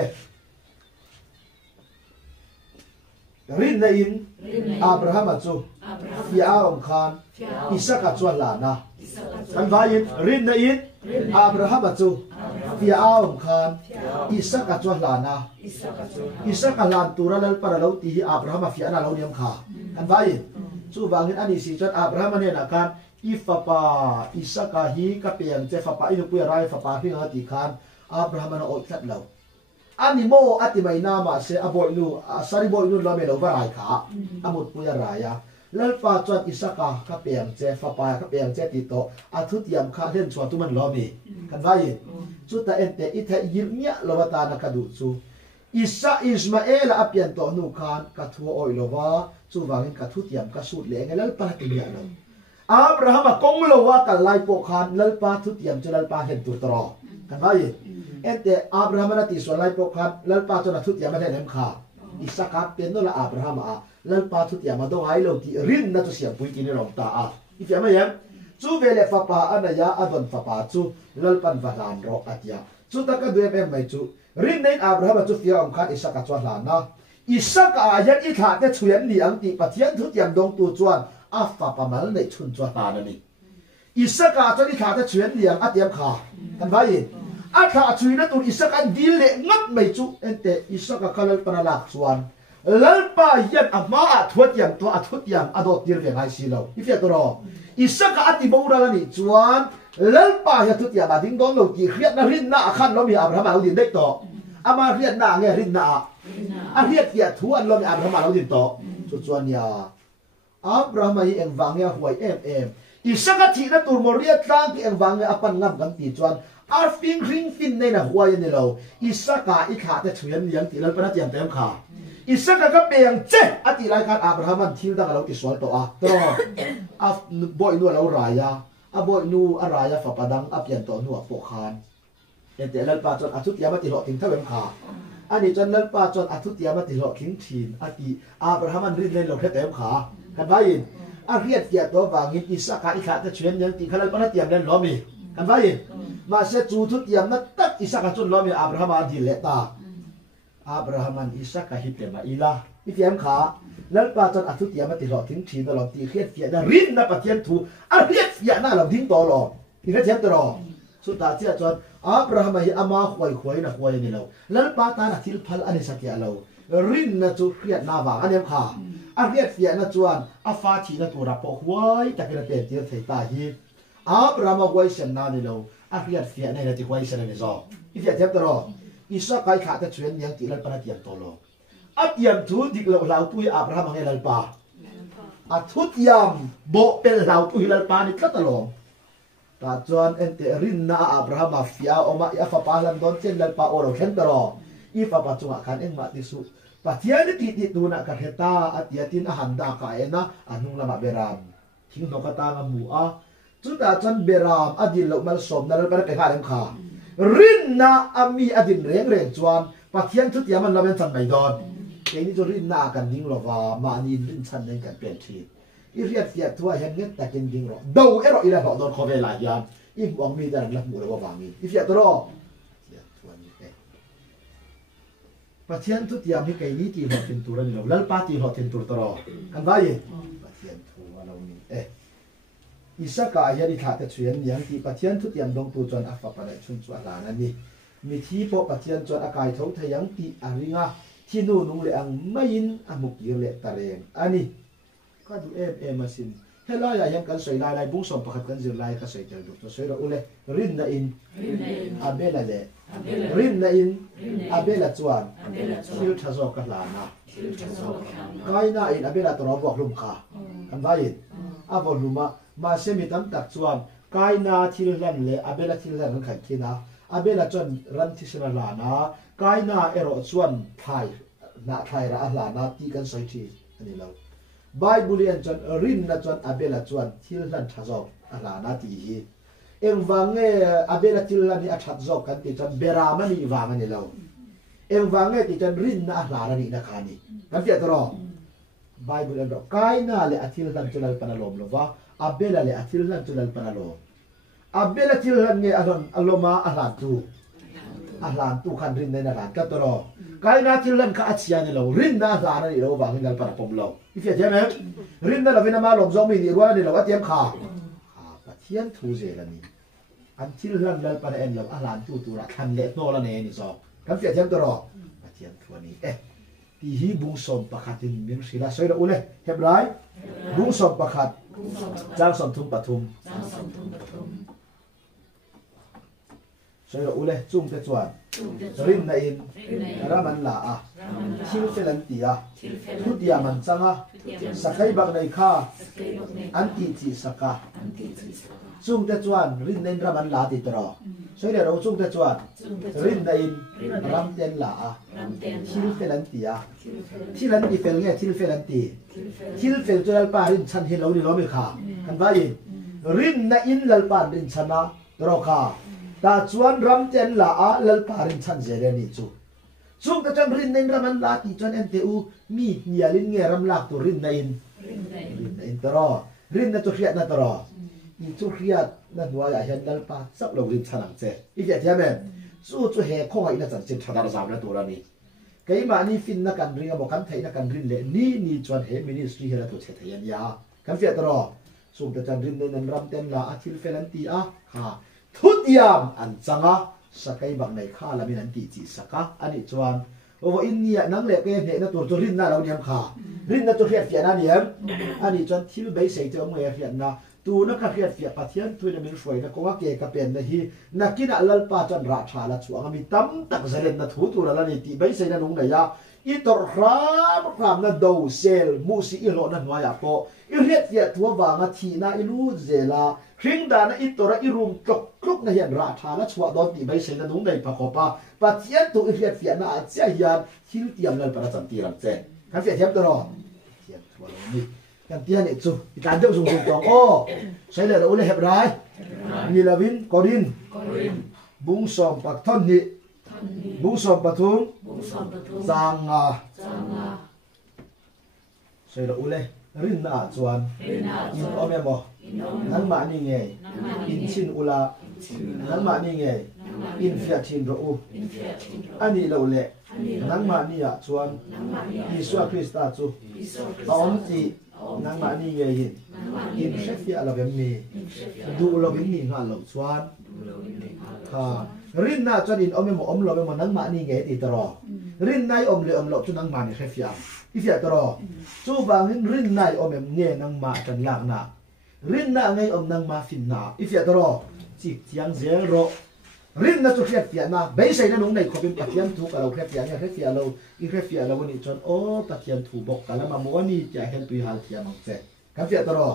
รินในอินอับราฮัมจูฟิอาอมคานอิสระจวนลานะกันว่าอินรินในอินอับราฮัมจูฟิอาอมคานอิสระจวนลานะอิสระลานตุระเลปะเราตีอับราฮัมฟิอานาเราเนียมขากันว่าอินจูบางอินอันนี้สิจนอับราฮัมเนี่ยนะกันอิฟปาอิสระฮีกับเปียงเจฟปาอินุปุยไรฟปาที่หัดอีกคันอับราฮัมน่ะอดขัดเราอันนี้โมอัติไม่นามาเสอบ่อยนูสาริบ่อยนูเราไม่รู้ว่าไรขาอมุดปุยรายะแล้วป้าจวนอิสกาขับเปียงเจฟปาขับเปียงเจติโตอาทุติยมข้าเล่นชวนตุมันล้อมีกันไว้สุดแต่เอ็นเตอิทยิมเนียลวตานกระดูจูอิสราอิสมาเอลอาเปียนโตนูคานกัทัวออยลวะจูวางินกัทุติยมกัสูดเลี้ยงแล้วป้าติเนียเราอับราฮัมกงลวะกันไล่ปกคานแล้วป้าทุติยมจะแล้วป้าเห็นตัวตรอกันไว้เอ็นเตอับราฮัมนัติสวไลปกคันแล้วป้าจนทุติยามาได้เนื้อขาอิสกัดเป็นนั่นละอับราฮัมแล้วป้าทุติยามาต้องให้เราที่รินนั่นจะเสียบุยกินในหลงตาอีกอย่างไม่ยังจูเวลฟ้าป่าอันยาอดอนฟ้าป่าจูแล้วปันฟ้าลานรออัตยาจูตะกันด้วยเป็นไม่จูรินในอับราฮัมจูฟิอาอมคันอิสกัดจวนลานะอิสกัดยันอิฐาแต่ช่วยนี่อังติปัจจัยทุติยามดงตัวจวนอัฟฟ้าป่ามันในชุนจวนลานั่นนี่อิสกัดจนอิฐาแต่ช่วยนี่อังอัตยามขากันไปอาถ้าช่วยนั่นตัวอิสกัดดีเละงัดไม่จุเอ็นเตอิสกัดเขาเล่นปนาลักส่วนเล่นป่ายันอามาทวดยามตัวทวดยามอดอดีเรื่องไงสิเราอีเฟียตัวรออิสกัดอติบูรานี่ส่วนเล่นป่ายันทวดยามดิ้งดอนเราจีเรียนนารินนาขันเรามีอับราฮัมเราดินได้ต่ออามาเรียนนาเงรินนาอาเรียนเกียรติทวนเรามีอับราฮัมเราดินต่อส่วนยาอับราฮัมเองวางเงาหวยอิสกัดที่นั่นตัวมรียตั้งที่เองวางเงาปันงับกันตีจวนอาฟิงริงฟินในน่ะหัวยันนี่เราอิสกาอิขาแต่เฉยนยังติเราเป็นนักเตรียมเต็มขาอิสกาก็เปียงเจ๊อติรายการอับราฮัมทิลดังเราติสวลตัวตรออัฟบ่อยนัวเรารายาบ่อยนัวอะไรายาฝาปดังอับยันตัวนัวปกคานแต่เล่นปาจนอาทุติยามาติหลอกทิ้งเท่าเดิมขาอันนี้จนเล่นปาจนอาทุติยามาติหลอกทิ้งทีนอติอับราฮัมรินเล่นเราแค่เต็มขากันไปอาเรียดเกียรตัววางินอิสกาอิขาแต่เฉยนยังติเขาเล่นเป็นนักเตรียมเล่นล้อมีกันไปมาเสจูทุติยามนัดตัดอิสกัดจนล้อมีอับราฮัมดีเลตาอับราฮัมอิสกัดฮิตเตมาอีลาอีเทียมขาแล้วป้าจนอาทุติยามาติหลอดทิ้งทีตลอดตีเครียดเฟียนะรินนะปะเทียนถูอาเรียดเฟียน่าเราทิ้งต่อหลอดที่เครียดตลอดสุดท้ายเจ้าจนอับราฮัมฮิอามาขวยนะขวยนี่เราแล้วป้าตาหนักที่พัลอันนี้สักอย่างเรารินนะจูเครียดน่าว่าอันนี้ขาอาเรียดเฟียนะจวนอาฟาทีนะตัวรับปอกไว้แต่ก็เป็นเตี้ยเสียตาฮีอับราฮัมไว้เสนานี่เราอาเรียดเฟียในนาทีไว้เสนานี่ซออีเฟียเทียบตลอดอิสกายขาแต่ชวนยังติลันปนัดยังตลอดอัดยามทุดิกเราตุยอับราฮัมให้ลัลปาอัดทุดยามโบเป็นเราตุยลัลปานี่ก็ตลอดแต่จวนเอ็นเตรินนาอับราฮัมฟิอาออกมาอีฟ้าปาลันโดนเช่นลัลปาโอเราเห็นตลอดอีฟ้าปาจุงกันเอ็งมาติสุปัจจัยนี่ติดตัวนักการเหตุอัดยาตินอาหารดากายนะอันนุ่งละมาเบรามทิ้งนกตางมัวจุดอาจารย์เบรามอดีตเรามาสมนั่นเป็นการเลี้ยงขารินนาอามีอดีตเร่งจวนปัจจัยทุกอย่างมันเราเป็นสันไม่ดอนเองนี่จะรินนากันดิ้งหรอว่ามานี่รินสันในการเปลี่ยนชีพอีเรียกเสียตัวเห็นเงี้ยแต่กินดิ้งหรอดูเอรออีแล้วโดนคอเวลายานอีหวังมีแต่ละหมู่เราว่าบางมีอีเสียตัวรอปัจจัยทุกอย่างที่เกี่ยนี่ที่เราเป็นตัวเราแล้วป้าที่เราเป็นตัวตลอดกันได้ยังปัจจัยตัวเรานี่อิสกายดิขาแต่เฉียนอย่างที่ปัจจัยทุกอย่างดงตัวจนอัฟปะได้ชุนสวาลานั่นนี่มีที่พอปัจจัยจนอากาศท้องทะยังที่อาริงาที่นู่นนุ่งเลอังไม่ยินอมุกิเลตะเรงอันนี้ก็ดูมาสินเฮล่าอย่างกันใส่ลายบุ้งสมประคับกันจิลายก็ใส่ใจดูตัวใส่เราอุเลรินนาอินอาเบลเลรินนาอินอาเบลจวนชิลทะโซกัลานะไกน่าอินอาเบลตัวเราบอกลุมขาอันว่าอินอาบอกลุมมาเสมิตัมตักจวนไกน่าทิลลันเลอาเบลทิลลันขันกินะ อาเบลจนรันทิสระลานะกายนาเอโรชวนไทยนาไทยระลานาตีกันใส่ทีอันนี้เราไบเบิลเรียนจนรินนะจนอาเบลจวนทิลลันทัศอกลานาตีฮีเอ็งวังเออาเบลทิลลันนี่อัศจอกกันติจันเบรามันนี่วังอันนี้เราเอ็งวังเอติจันรินนะลานานี่นะคานี่กันเฟียตรอไบเบิลเรียนบอกกายนาเลอทิลลันจุลปนาลมลว่าอาเบลเลอทิลลันจุลปนาลมอาเบลทิลลันเนี่ยอารมณ์อาหารตูขันรินในอาหารกันตรอกายนาทิลลันข้าอัจฉริยะนี่เรารินนะอาหารนี่เราวังเงินปนาปมเราอีเฟียใช่ไหมรินนั่นเราเป็นมาลมซอมมีนี่ว่านี่เราว่าเตรียมขาปะเทียนทูเจลันนี่อันทิลลันเราปนาเอ็นเราอาหารตูระคันเล็ดโนละเนนี่ซอกันเฟียใช่ไหมตรอปะเทียนทัวนี่ที่ฮีบุงสมประคัตินมิรุสิลาสวยละอุเลเห็บไรบุงสมประคัตจ้างสมทุมปทุมสวยละอุเลจุ่มเตจวนรินในอินรามันลาอะทิลเฟลันตีอะทุติยามันจังอะสักไคบักในข้าอันติจิสักะจุ่มเตจวนรินในรามันลาติตรอสวยละเราจุ่มเตจวนรินในอินรำเต็นลาอะทิลเฟลันตีอะทิลันตีเฟลเงี้ยทิลเฟลันตีทิลเฟลจะลปารินชันเห็นเรานี่เราไม่ขากันไปรินในอินลปารินชันนะตรอขาตาชวนรำเจนลาลลปารินชันเจเรนิจูซุ่มกระจังรินในรำมันลาติจวนเอ็นเตอูมีเนียลินเงรำลากตัวรินในอินตรอรินในตัวเขียดนั่นตรออีตัวเขียดนั่นว่าอยากเห็นลลปาสับลงรินชันหลังเจอีกอย่างที่แม่สู้ตัวเหตุข้ออีนั่นจันจิตธนาสามนั่นตัวนี้ไก่มานี่ฟินนักการริงบอกกันไทยนักการรินเลยนี่จวนเหตุมินิสทรีเฮลตัวเชตยันยากันเฟียตรอซุ่มกระจังรินในนั้นรำเจนลาอาทิลเฟลันตีอะค่ะทุตยามอันจังอ่ะสักไอ้บังในข้าละมินันติจิสักอ่ะอันนี้จวนโอ้ว่าอินเนี่ยนังเล็กเนี่ยเนี่ยตัวรินน่ะเราเนี่ยข้ารินน่ะตัวเฟียดเฟียนั่นเนี่ยอันนี้จวนที่ใบเสกเจ้าเมื่อเฟียดนะตัวนักเฟียดเฟียดปัทยันตัวนั้นมีช่วยนะก็ว่าเกี่ยกับเป็นนะฮีนักกินอัลลปาจันราชาละชัวมีตั้มตักเสด็จนะทูตัวละนี่ตีใบเสกนั่นนุ่งได้ยาอีตรความนั่นดูเซลมูสิอิโลนั่นวายาโปอีเรียดเฟียตัววางทีน่าอิลูเซลาคิงดานะอิตัวอีรุมตกคลุกในเห็นราชาและชัวดอนตีใบเสนนุ่งในพระโคปาปัจเจียนตัวอีเรียดเฟียน่าเจียยันฮิลเตียมนั่นประจันตีรังเจกันเฟียเทียมตลอดเทียมตัวนี้กันเตียนอีกจู่การเดินสูงตรงโอ้ใช่เลยเราเลยเห็บไรมีลาวินกอรินบุ้งสอมปักท่อนนี้บุ้งสอมปทุมจางาใช่เราเลยรินนาจวนอินอเมบอนั่นมานี่ไงอินชินอุลานั่นมานี่ไงอินเฟียชินรูอันนี้เราเละนั่นมานี่อ่ะจวนอิสวาคริสตาจูตอนที่นั่นมานี่ไงอินเชฟเฟียเราเป็นมีดูเราเป็นมีงานเราจวนค่ะรินนาจวนอินอเมบอเราเป็นมันนั่นมานี่ไงติดตรอรินนายเลยเราจนนั่งมานี่เชฟเฟียอีเฟียตรอจูบางรินนายเงยนั่งมาจันลากนารินนาไงนั่งมาฟินนาอีเฟียตรอจิกยังเซโรรินนาจุเฟียเฟียนาเบย์ใส่นั่นนุ่งในขบินปัจจัยถูกเราเฟียเนี่ยเฟียเราอีเฟียเราวันนี้จนโอ้ปัจจัยถูกบอกกันแล้วมาโมนี่จะเห็นตุยหันเฟียมังเจกันเฟียตรอ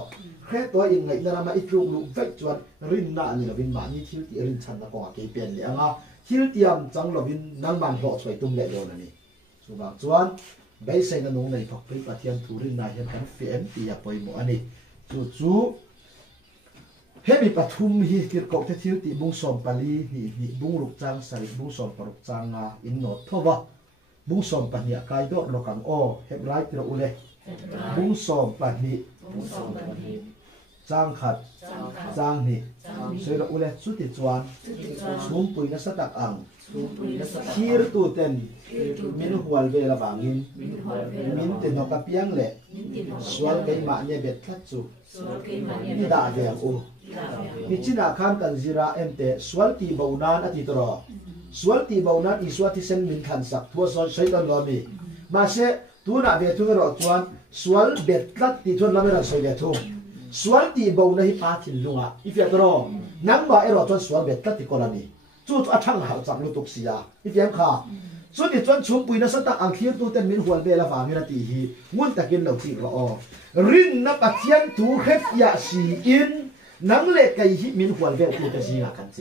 แค่ตัวยังไงนั่นมาอีกลุงลุงเฟกจวนรินนานี่เราวินมานี่ทิวตีรินชันนะกองเกย์เปลี่ยนเลยอ่ะทิวตียมจังเราวินนั่งบ้านหล่อสวยตุ้มเละโดนนี่สุบางจวนใบเซนนุ่งในพักพิปัทยันทูรินนายเห็นกันเฟียนตีอยากไปหมดอันนี้จู่เฮบิปฐุมฮีกิรกอกเททิวติบุงสอมปาลีนี่บุงรุกจังสาริบุงสอมปรุกจังอินโนทวะบุงสอมปานีกายดอกโลกังโอเฮบไรติระอุเลบุงสอมปานีจังขัดจังนี่เสระอุเลสุติจวนชุมปุยนัสตักอังคีรตูเต็นมินหัวเวลบางอินมินตินกเปียงเละสวลเกยมาเนี่ยเบ็ดทัดจูนี่ด่าเดียงอูนี่จินาคันกันจิราเอ็มเตสวลตีบาวนานอติตรอสวลตีบาวนานอีสวติเซนมินขันสักทัวซอยใช้ตันลอมีมาเสตัวน่ะเวทุกรอจวนสวลเบ็ดทัดตีทวนลาเมรันใช้เวทุกสวลตีบาวนาฮิปาทิลลุงอ่ะอีเฟียตรอนังมาเอรอจวนสวลเบ็ดทัดตีกอลานีจู่อัฐังหาจับลุตุกเสียอีเฟียมค่ะส่วนที่จวนชุมปุยนัสตักอังเคียนตัวเต็มมินหัวเบลฟามินาตีฮีงุนตะกินเหล่าที่รอรินนับปัจเจียนถูเฮฟยาสีอินนังเล็กไก่ฮิมินหัวเบลที่จะซีงากันเจ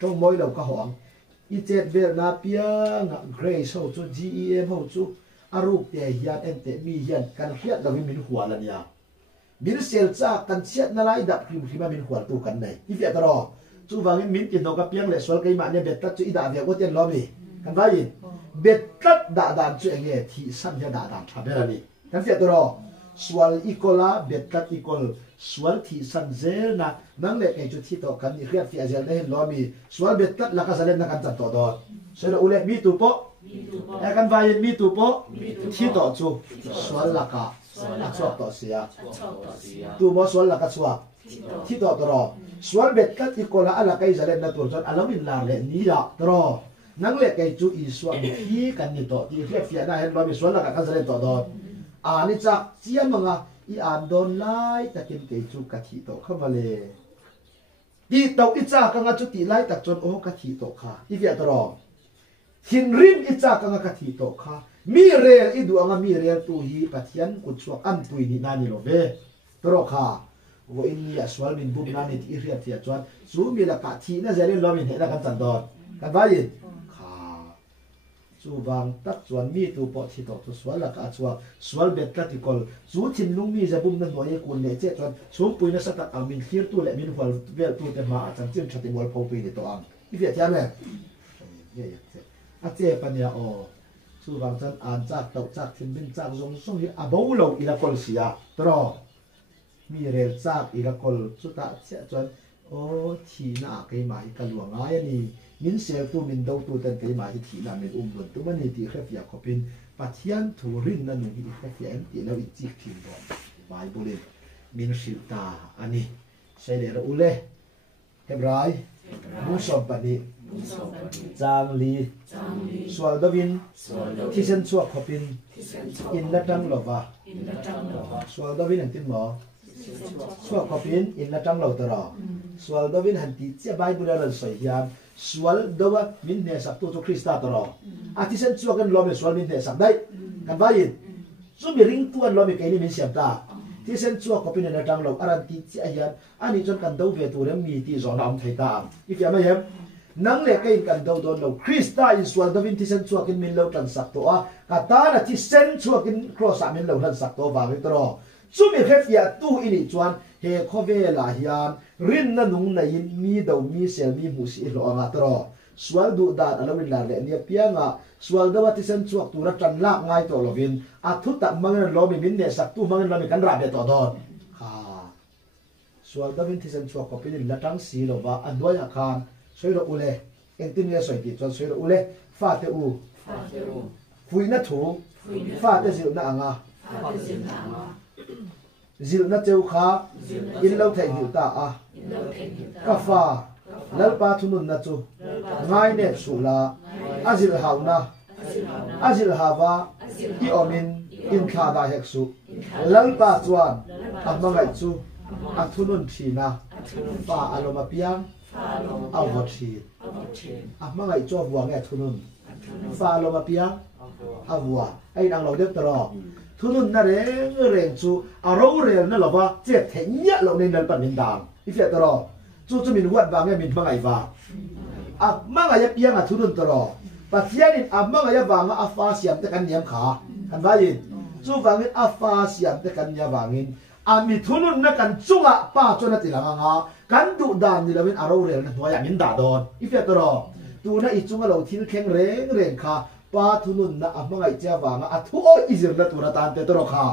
trong mỗi đầu cả hoàng ít chết về na piang grace hậu chú GEM hậu chú aruk te hian en te mi hian kan hiat lo min hua la nia min sel cha kan chiat na lai dap khim khima min hua tu kan nei i via taro chu wang min kin no ka piang le sol kai ma ne bet ta chu i da via ko ten lo mi kan vai bet tat da dan chu enge thi san ya da dan tha bera ni kan via taro swal ikola bet tat ikol swal thi san zel na nang le kai chu thi to kan ni riat fi azel ne lo mi swal bet tat la ka salen na kan chan to do so ra ule mi tu po e kan vai mi tu po thi to chu swal la ka la chuak to sia tu mo swal la ka chuak thi to ro swal bet tat ikola ala kai zalen na tur chon alamin la le ni ya tro nang le kai chu i swal thi kan ni to ti riat fi na hen lo mi swal la ka zalen to do ani chak chiam nga i an don lai takin ke chu ka thi to khawale ti to i cha ka nga chu ti lai tak chon o ka thi to kha i via tro hin rim i cha ka nga ka thi to kha mi rel i du anga mi rel tu hi pathian ku chuak an pui ni na ni lo ve tro kha wo in ni aswal min bum na ni ti riat tia chuan chu mi la ka thi na zari lo min he na kan chan don kan vai chu wang tak chuan mi tu po thi to tu swal la ka chuak swal bet ka ti kol chu thin lung mi za bum na noi kun le che chuan chum pui na sa tak ang min khir tu le min hwal vel tu te ma chang chin thati wal pho pui ni to ang i via tia me ye ye a che pa nia o chu wang chan an chak tok chak thin bin chak zong song hi a bo lo i la kol sia tro mi rel chak i la kol chu ta che chuan o thi na kai mai ka luang ai ni min sel tu min do tu tan kai ma hi thi na min don tu mani ti khafia khopin pathian thu rin na nu hi khafia em ti lo i chi thin do bai bulin min silta ani sai le ra ule hebrai mu som pani chang li swal dovin thi sen chuak khopin in la tang lova swal dovin an tin mo swal khopin in la tang lo tara swal dovin han ti che bai bulal sai hiam swal dawa min ne sak tu Krista taro ati sen chuakan lo me swal min ne sak dai kan vai chu mi ring tu an lo me kai ni min siam ta ti sen chuak ko pin na tang lo aran ti chi ayan ani chon kan do ve tu rem mi ti zo nam thai ta i kya ma hem nang le kai kan do don lo Krista in swal dawin ti sen chuakin min lo tan sak to a ka ta na ti sen chuakin cross a min lo tan sak to wa ve tro chu mi khefia tu ini chuan he khove la hian rin na nung na in mi do mi sel mi mu si lo anga tro swal du da alawin la le ni pianga swal dawa ti sen chuak tu ra tan la ngai to lovin a thu ta mangan lo mi min ne sak tu mangan lo mi kan ra be to don ha swal dawin ti sen chuak ko pin la tang si lo wa andoya khan soi ro ule entin ne soi ti chon soi ro ule fa te u fui na thu fa te zil na anga zil na cheu kha in lo thai hu ta a ka fa lal pa thunun na chu ngai ne sula azil hauna azil hawa i omin in kha da hek su lal pa chuan amangai chu athunun thina fa aloma piang awati amangai chu wa nge thunun fa aloma piang awwa ai nang lo dek tro thunun na reng chu aro rel na lova che thenya lo nei nal pan min dang i fe tro chu chu min wat ba nge min mangai wa a mangai ya piang a thunun tro pathianin a mangai ya wanga a fa siam te kan niam kha kan vai chu wangin a fa siam te kan nya wangin a mi thunun na kan chunga pa chona tilanga nga kan du dan ni lawin aro rel na toya min da don i fe tro tu na i chunga lo thil kheng reng kha pa thunun na amangai cha wanga athu izir na tura tan te tro kha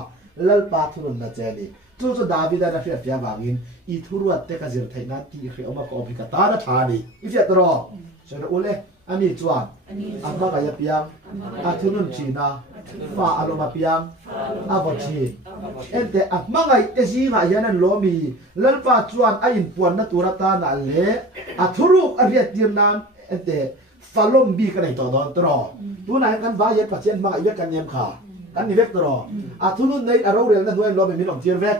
lal pa thunun na cheli chu chu davida na fia fia wangin i thuruat te ka zir thaina ti khe oma ko bi ka ta na thani i fia tro so na ule ani chuan amangai ya piang athunun china fa aloma piang abochi ente amangai te si nga yanan lomi lal pa chuan a in puan na tura ta na le athuruk ariat tirnan ente falom bi ka nei to don tro tu na kan ba ye pathian ma ye kan nem kha kan ni vek tro a thunun nei aro rel na hnuai lo me min om tir vek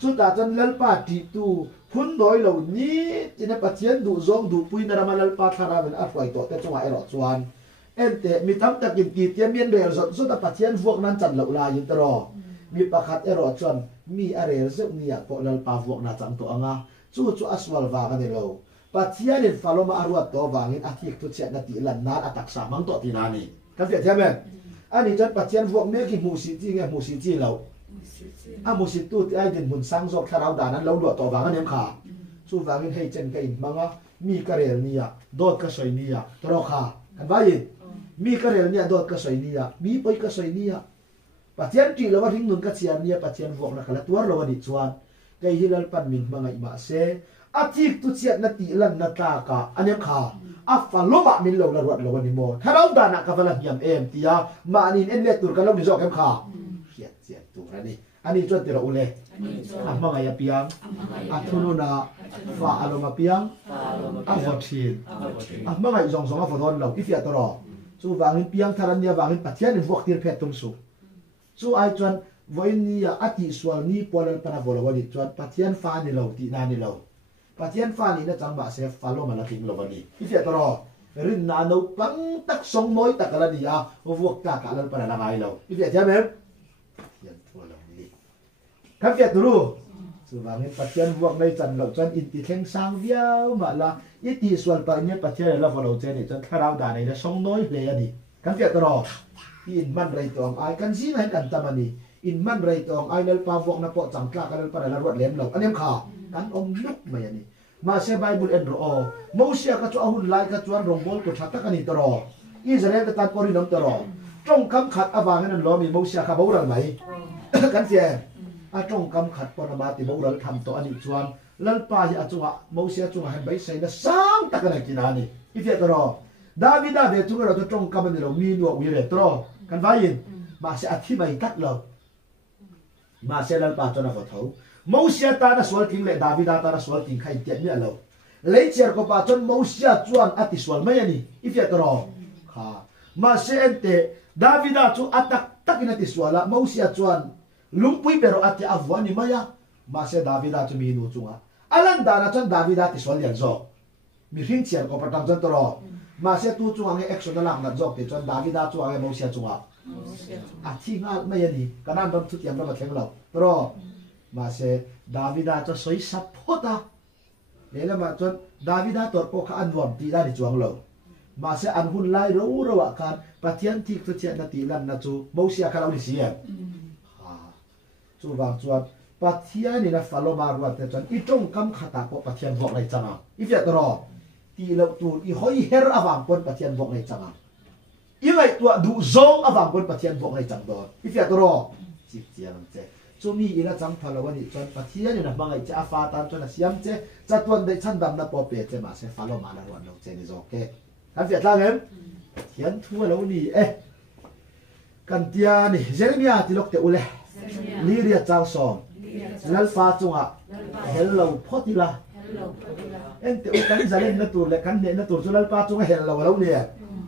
chu ta chan lal pa ti tu phun doi lo ni tina pathian du zong du pui na ramal lal pa thara ben a fwai to te chunga ero chuan ente mi tam takin ti tiam mien rel zot zo ta pathian vuak nan chan lo la yin tro mi pakhat ero chuan mi a rel zeu ni a ko lal pa vuak na chang to anga chu chu aswal wa ka ni lo pathian in faloma arwat to wangin athik tu chet na ti lan na atak sa mang to tinani kan fe thiam men ani chan pathian vuak me ki musi ti nge musi chi lo a musi tu ti ai din mun sang jok tharau danan lo lo to wangan em kha chu wangin hei chen ka in manga mi karel nia dot ka soi nia tro kha kan vai mi karel nia dot ka soi nia mi poi ka soi nia pathian ti lo wa ring nun ka chian nia pathian vuak na khala tuar lo wa ni chuan kai hilal pan min manga ima se athik tu chiat na ti lan na ta ka anem kha a faloma min lo la ruat lo ni mo tharau dana ka vala hiam em tia manin en le tur ka lo ni jok em kha chiat chiat tu rani ani chot tira ule manga ya piang athunu na fa aloma piang a votin manga jong jong a fodon lo ki fia toro chu wangin piang tharan nia wangin pathian in vuak tir phet tum su chu ai chuan voin nia ati swal ni polal pana volawani chuan pathian fa ni lo ti na ni lo pathian fa ni na chang ba se falo ma la king lo wani ki fia toro rin na no pang tak song moi takala ni a vuak ta ka lan pana la ngai lo ki fia thiam em yan thua lo ni kan fia turu chu wangin pathian vuak nei chan lo chuan in ti theng sang viau ma la i ti swal pa ni pathian la volo che ni chuan tharau da nei la song noi hle ani kan fia toro in man rei tong ai kan si hen kan tamani in man rei tong ai lel pa vuak na po chang tla ka lel para la ruat lem lo anem kha kan om luk mai ani ma se bible en ro mo sia ka chu ahun lai ka chuan rong bol to thata kan ni toro Israel ka tan pori nom toro trong kam khat awang an lo mi mo sia ka boral mai kan fia a trong kam khat pon ma ti boral tham to ani chuan lal pa hi a chunga mo sia chunga han bai sai na sang ta kan ki na ni i fia toro Davida ve chunga ro to trong kam ni lo mi no wi le toro kan vai ma se a thi mai kat lo ma se lal pa chona fo thau Moses ta na swal king le Davida ta na swal king khai tiat mi alo leicher ko pa chon Moses chuan ati swal mai ani ifia toro kha ma se ente Davida chu atak takina ti swala Moses chuan lumpui pero ati avwani maya ma se Davida chu mi nu chunga alan dana chon Davida ti swal yan zo mi ring chiar ko patang chon toro ma se tu chunga nge action na lang na jok ti chon Davida chu nge Moses chunga ati nga mai ani kanan dom thu tiam na ma theng lo toro mà se Davida cho soi sap phota le la ma chon Davida tor ko kha anwam ti da ni chuang lo ma se an hun lai ro ro wa kan pathian tik tu che na ti lan na chu mo sia kha lo ni si ha chu wang chuan pathian ni na falo ma ruat te chon i tong kam khata ko pathian vok lai changa i fia tro ti lo tu i hoi her awang pon pathian vok lai changa i ngai tua du zong awang pon pathian vok lai chang do i fia tro chip chiang che chumi ila chang phalawani chon pathian na mangai cha fa tan chon siam che chatwan dei chan dam na po pe che ma se falo ma la ron lo che ni zo ke kan fiat lang em thian thua lo ni kan tia ni Jeremia ti lok te ule liria chang som lal fa chunga hello photila en te u kan zalen na tur le kan ne na tur chu lal pa chunga hello lo ni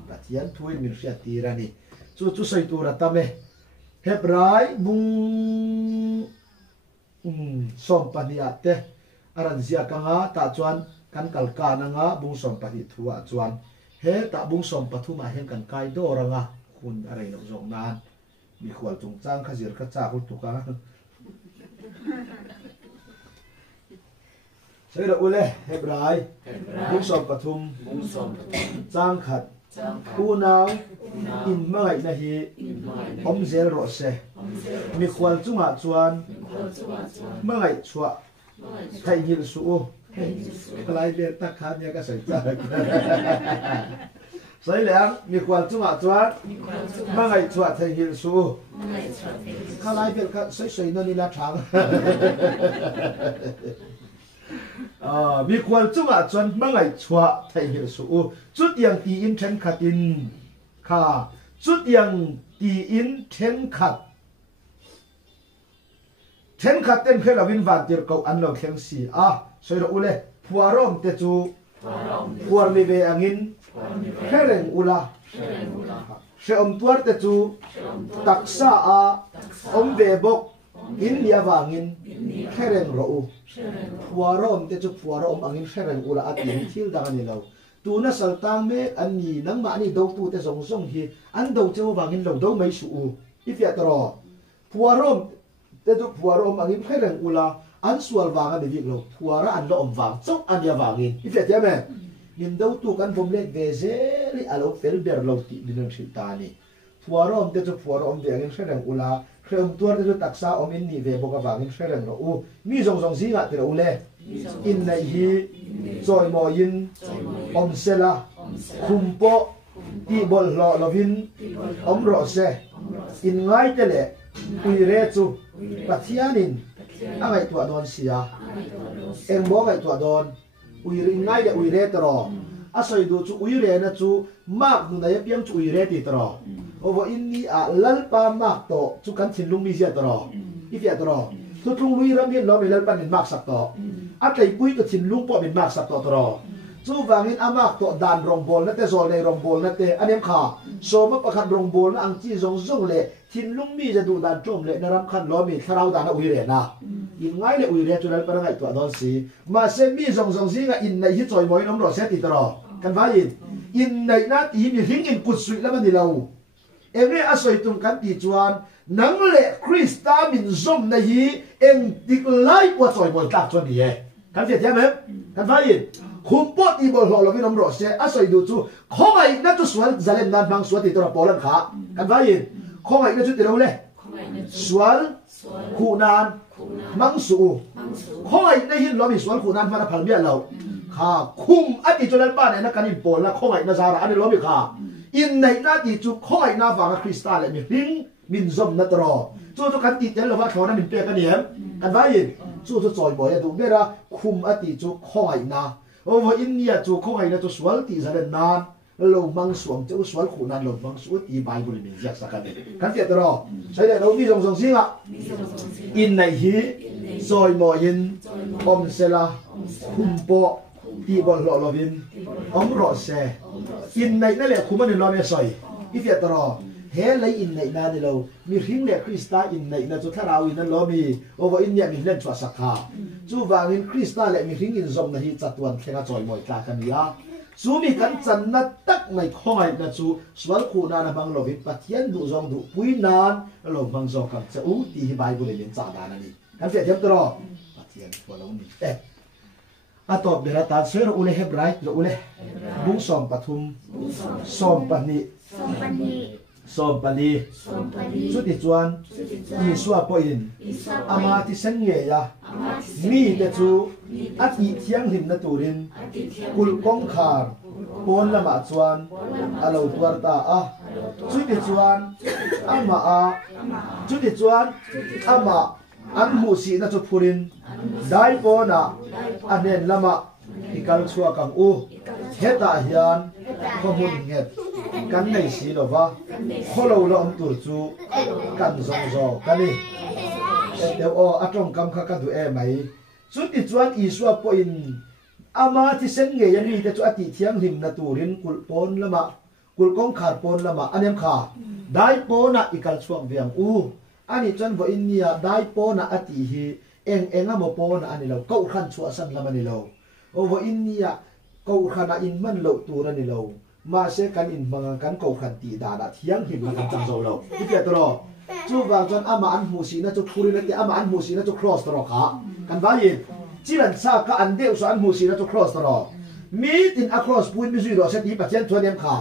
pathian thui min fiat ti ra ni chu soi tu ra ta me Hebrai bung som paniate aran zia kanga ta chuan kan kalka na nga bung som pani thua chuan he ta bung som pathuma hen kan kai do ranga hun arai no jong nan mi khwal chung chang khazir kha cha hu tu ka sai ra ule Hebrai bung som pathum chang khat khu nào in mai na hi om zel ro se mi khwal chunga chuan mai chua thai hil su kalai be ta khan ya ka sai cha sai lang mi khwal chunga chuan mai chua thai hil su kalai be ka sai no ni la thang mi khwal chunga chuan mangai chua thai hil su chút yang ti in then khatin kha chút yang ti in then khat ten khela win van tir ko an lo khleng si a soi ro ule phuarom te chu phuar mi ve angin khereng ula she om tuar te chu taksa a om ve bok in ya wangin khereng ro u phuarom te chu phuarom angin khereng ula atin thil da ni lo tu na saltang me an ni nang ma ni do tu te zong zong hi an do che wangin lo do mai su u ifya tro phuarom te chu phuarom angin khereng ula an sual wanga de dik lo thuara an lo om wang chok an ya wangin I fe te me nin do tu kan bom le ve zeli alo fel ber lo ti dinam shitani thuara om te chu thuara om de angin shereng ula khrem tuar te taksa om in ni ve boka wangin shereng lo u mi jong jong zinga te lo le in nei hi choi mo yin om sela khumpo ti bol lo lovin om ro se in ngai te le ui re chu pathianin angai tua don sia eng bo ngai tua don ui ri ngai de ui re tro asoi du chu ui re na chu mak nu na piam chu ui re ti tro over in ni a lal pa mak to chu kan thin lung mi sia tro I fia tro tu tung lui ram yin lo mi lal pan min mak sak to a kai pui to thin lung po min mak sak to tro chu wangin amak to dan rong bol na te zol nei rong bol na te anem kha so ma pakhat rong bol na ang chi zong zong le thin lung mi ja du dan trom le na ram khan lo mi tharau da na ui re na in ngai le ui re chu lal par ngai to don si ma se mi zong zong zinga in nei hi choi moi nom ro se ti tro kan vai in nei na ti mi hing in kut sui la ma ni lo eme asoi tung kan ti chuan nang le krista min zom na hi eng tik lai po choi moi tak chuan ni e kan fe tiam em kan vai khumpo ti bol ho lo vi nom ro se asoi du chu khongai na chu sual zalem nan bang suati tora polan kha kan vai khongai na chu ti lo le sual khu nan mang su khongai na hin lo mi sual khu nan ma phal bia lo kha khum ati chu lan pa ne na kan in pol na khongai na zara ani lo mi kha in nei na ti chu khongai na wanga krista le mi hing min zom na tro chu kan ti tel lo wa thona min pe kan niam kan vai chu choi boy du bera khum ati chu khongai na over India chu khongai na chu swal ti zaren nan lo mang suam chu swal khu nan lo mang su ti bible min jak sakane kan ti tro sai le lo mi jong jong singa in nei hi soi mo yin om sela khumpo ti bol lo lovin om ro se in nei na le khuman lo me soi I fi tro he lai in nei na ni lo mi hring le krista in nei na chu tharau in lo mi over India mi len chwa sakha chu wangin krista le mi hring in zom na hi chatuan thenga choi moi ta kan ya chu mi kan chan na tak mai khongai na chu swal khu na na bang lovin pathian du zong du pui nan lo bang zo kan cha u ti hi bible le cha da na ni kan fe them tro pathian ko lo ni atop bera ta ser ule hebrai lo ule bung som pathum som pani som pani chu ti chuan ti suwa po in ama ti sen nge ya mi te chu a ti thiang him na turin kul kong khar pon lama chuan alo tuar ta a chu ti chuan ama a chu ti chuan ama an mu si na chu phurin dai pona anen lama ikal chua kang u heta hian khomun nget kan nei si lova kholo lo om tur chu kan zong zo kani te o atong kam kha ka du e mai chu ti chuan iswa po in ama ti sen nge yan ni te chu ati thiang him na turin kul pon lama kul kong khar pon lama anem kha dai pona ikal chuak viang u ani chan vo in nia dai pona ati hi enga mo pona ani lo ko khan chu asan lama ni lo o vo in nia ko khana in man lo tur ani lo ma se kan in manga kan ko khan ti da da thiang him na kan chang zo lo ti ke tro chu wa chan ama an hu si na chu thuri na ti ama an hu si na chu cross tro kha kan va yin chi lan sa ka an deu so an hu si na chu cross tro mi tin across puin mi zui ro se ti pathian thuan kha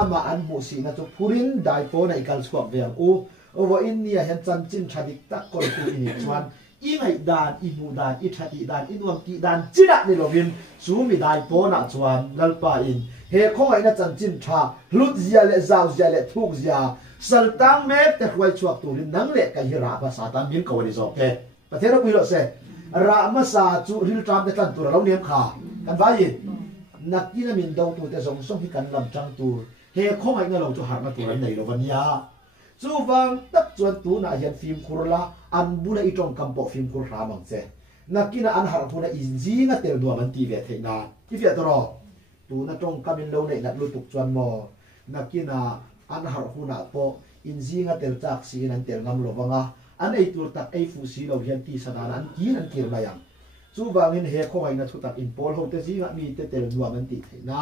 ama an hu si na chu phurin dai po na ikal skwap ve u over India hen chan chin thadik tak ko tu ini chuan i ngai dan i mu dan i thati dan i nuam ti dan china ni lovin su mi dai po na chuan lalpa in he khongai na chan chin tha lut zia le zau zia le thuk zia saltang me te khwai chuak tu rin nang le ka hi ra ba sa tan bin ko ni zo ke pathera pi ro se ra ma sa chu ril tram te tan tu lo nem kha kan vai nakina min dong tu te zong song hi kan lam chang tu he khongai na lo chu har na tu ran nei lo vania chu wang tak chuan tu na hian phim khurla an bula i tong kampo phim khur ra mang che nakina an har phuna injinga tel duam an ti ve theina ti fe toro tu na tong kamin lo nei na lu tuk chuan mo nakina an har phuna po injinga tel chak si nan tel ngam lo wanga an ei tur tak ei fu si lo hian ti sadana an ki an kir na yang chu wangin he khongai na thu tak in pol ho te jinga mi te tel duam an ti theina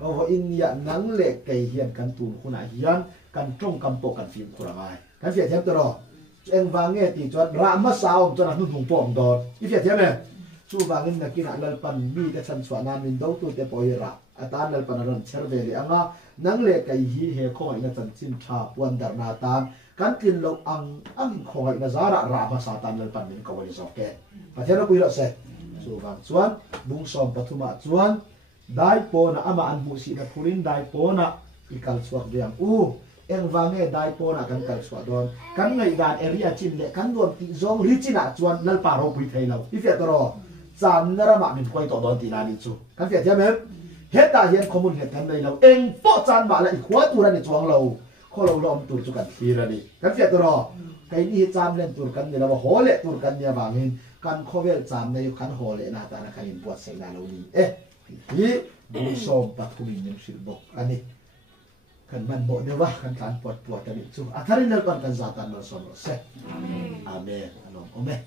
o in ya nang le kai hian kan tu khuna hian kan trong kampo kan phim khura mai kan fe them toro เองวางเงี้ยตีจวนรามาสาวจนนุ่งหุ่งปองดอดอีเฟียเทียมเนี่ยชูวางเงินนักกินอัลปันมีแต่ฉันสวนามินดาวตัวเตปอยระอาตานอัลปันรันเชอร์เวลีอ่ะนังเล็กไอฮีเฮคอยนัจันชินชาปวนดาร์นาตานกันกินลงอังคอยนัซาระรามาสาตานอัลปันมินกวลิสโอเคประเทศเราคุยแล้วเสร็จชูวางจวนบุงสอมปฐุมาจวนได้ปนะอามาอันบุษีนักพูรินได้ปนะอีกัลสวกเดียงเอ็งวางเง่ได้ปนะกันกัลสวดอนกันไงดานเอริอาจินเล่กันโดนติจงริจินะจวนนัลปาโรปุยไทยเราอีเฟียตรอจานนรามามินคอยต่อดอนตีนานิจูกันเฟียเทียมเฮ็ดตาเฮียนคอมมูนเฮ็ดกันในเราเอ็งปอจานบาละอีกหัวตัวนั้นในจวงเราข้อเราล้อมตัวจุกันฟีระนี่กันเฟียตรอไอ้นี่จามเล่นตัวกันเนี่ยเราว่าโหเละตัวกันเนี่ยบางเห็นกันข้อเวลจามในยุคันโหเละนาตานะคันปวดเสนาเรานี่ที่บุษมปักคุมินยังสิบกอันนี้kan man bo de wa kan kan pot pot tadi so akarin dal kan zatan mal sono se amen amen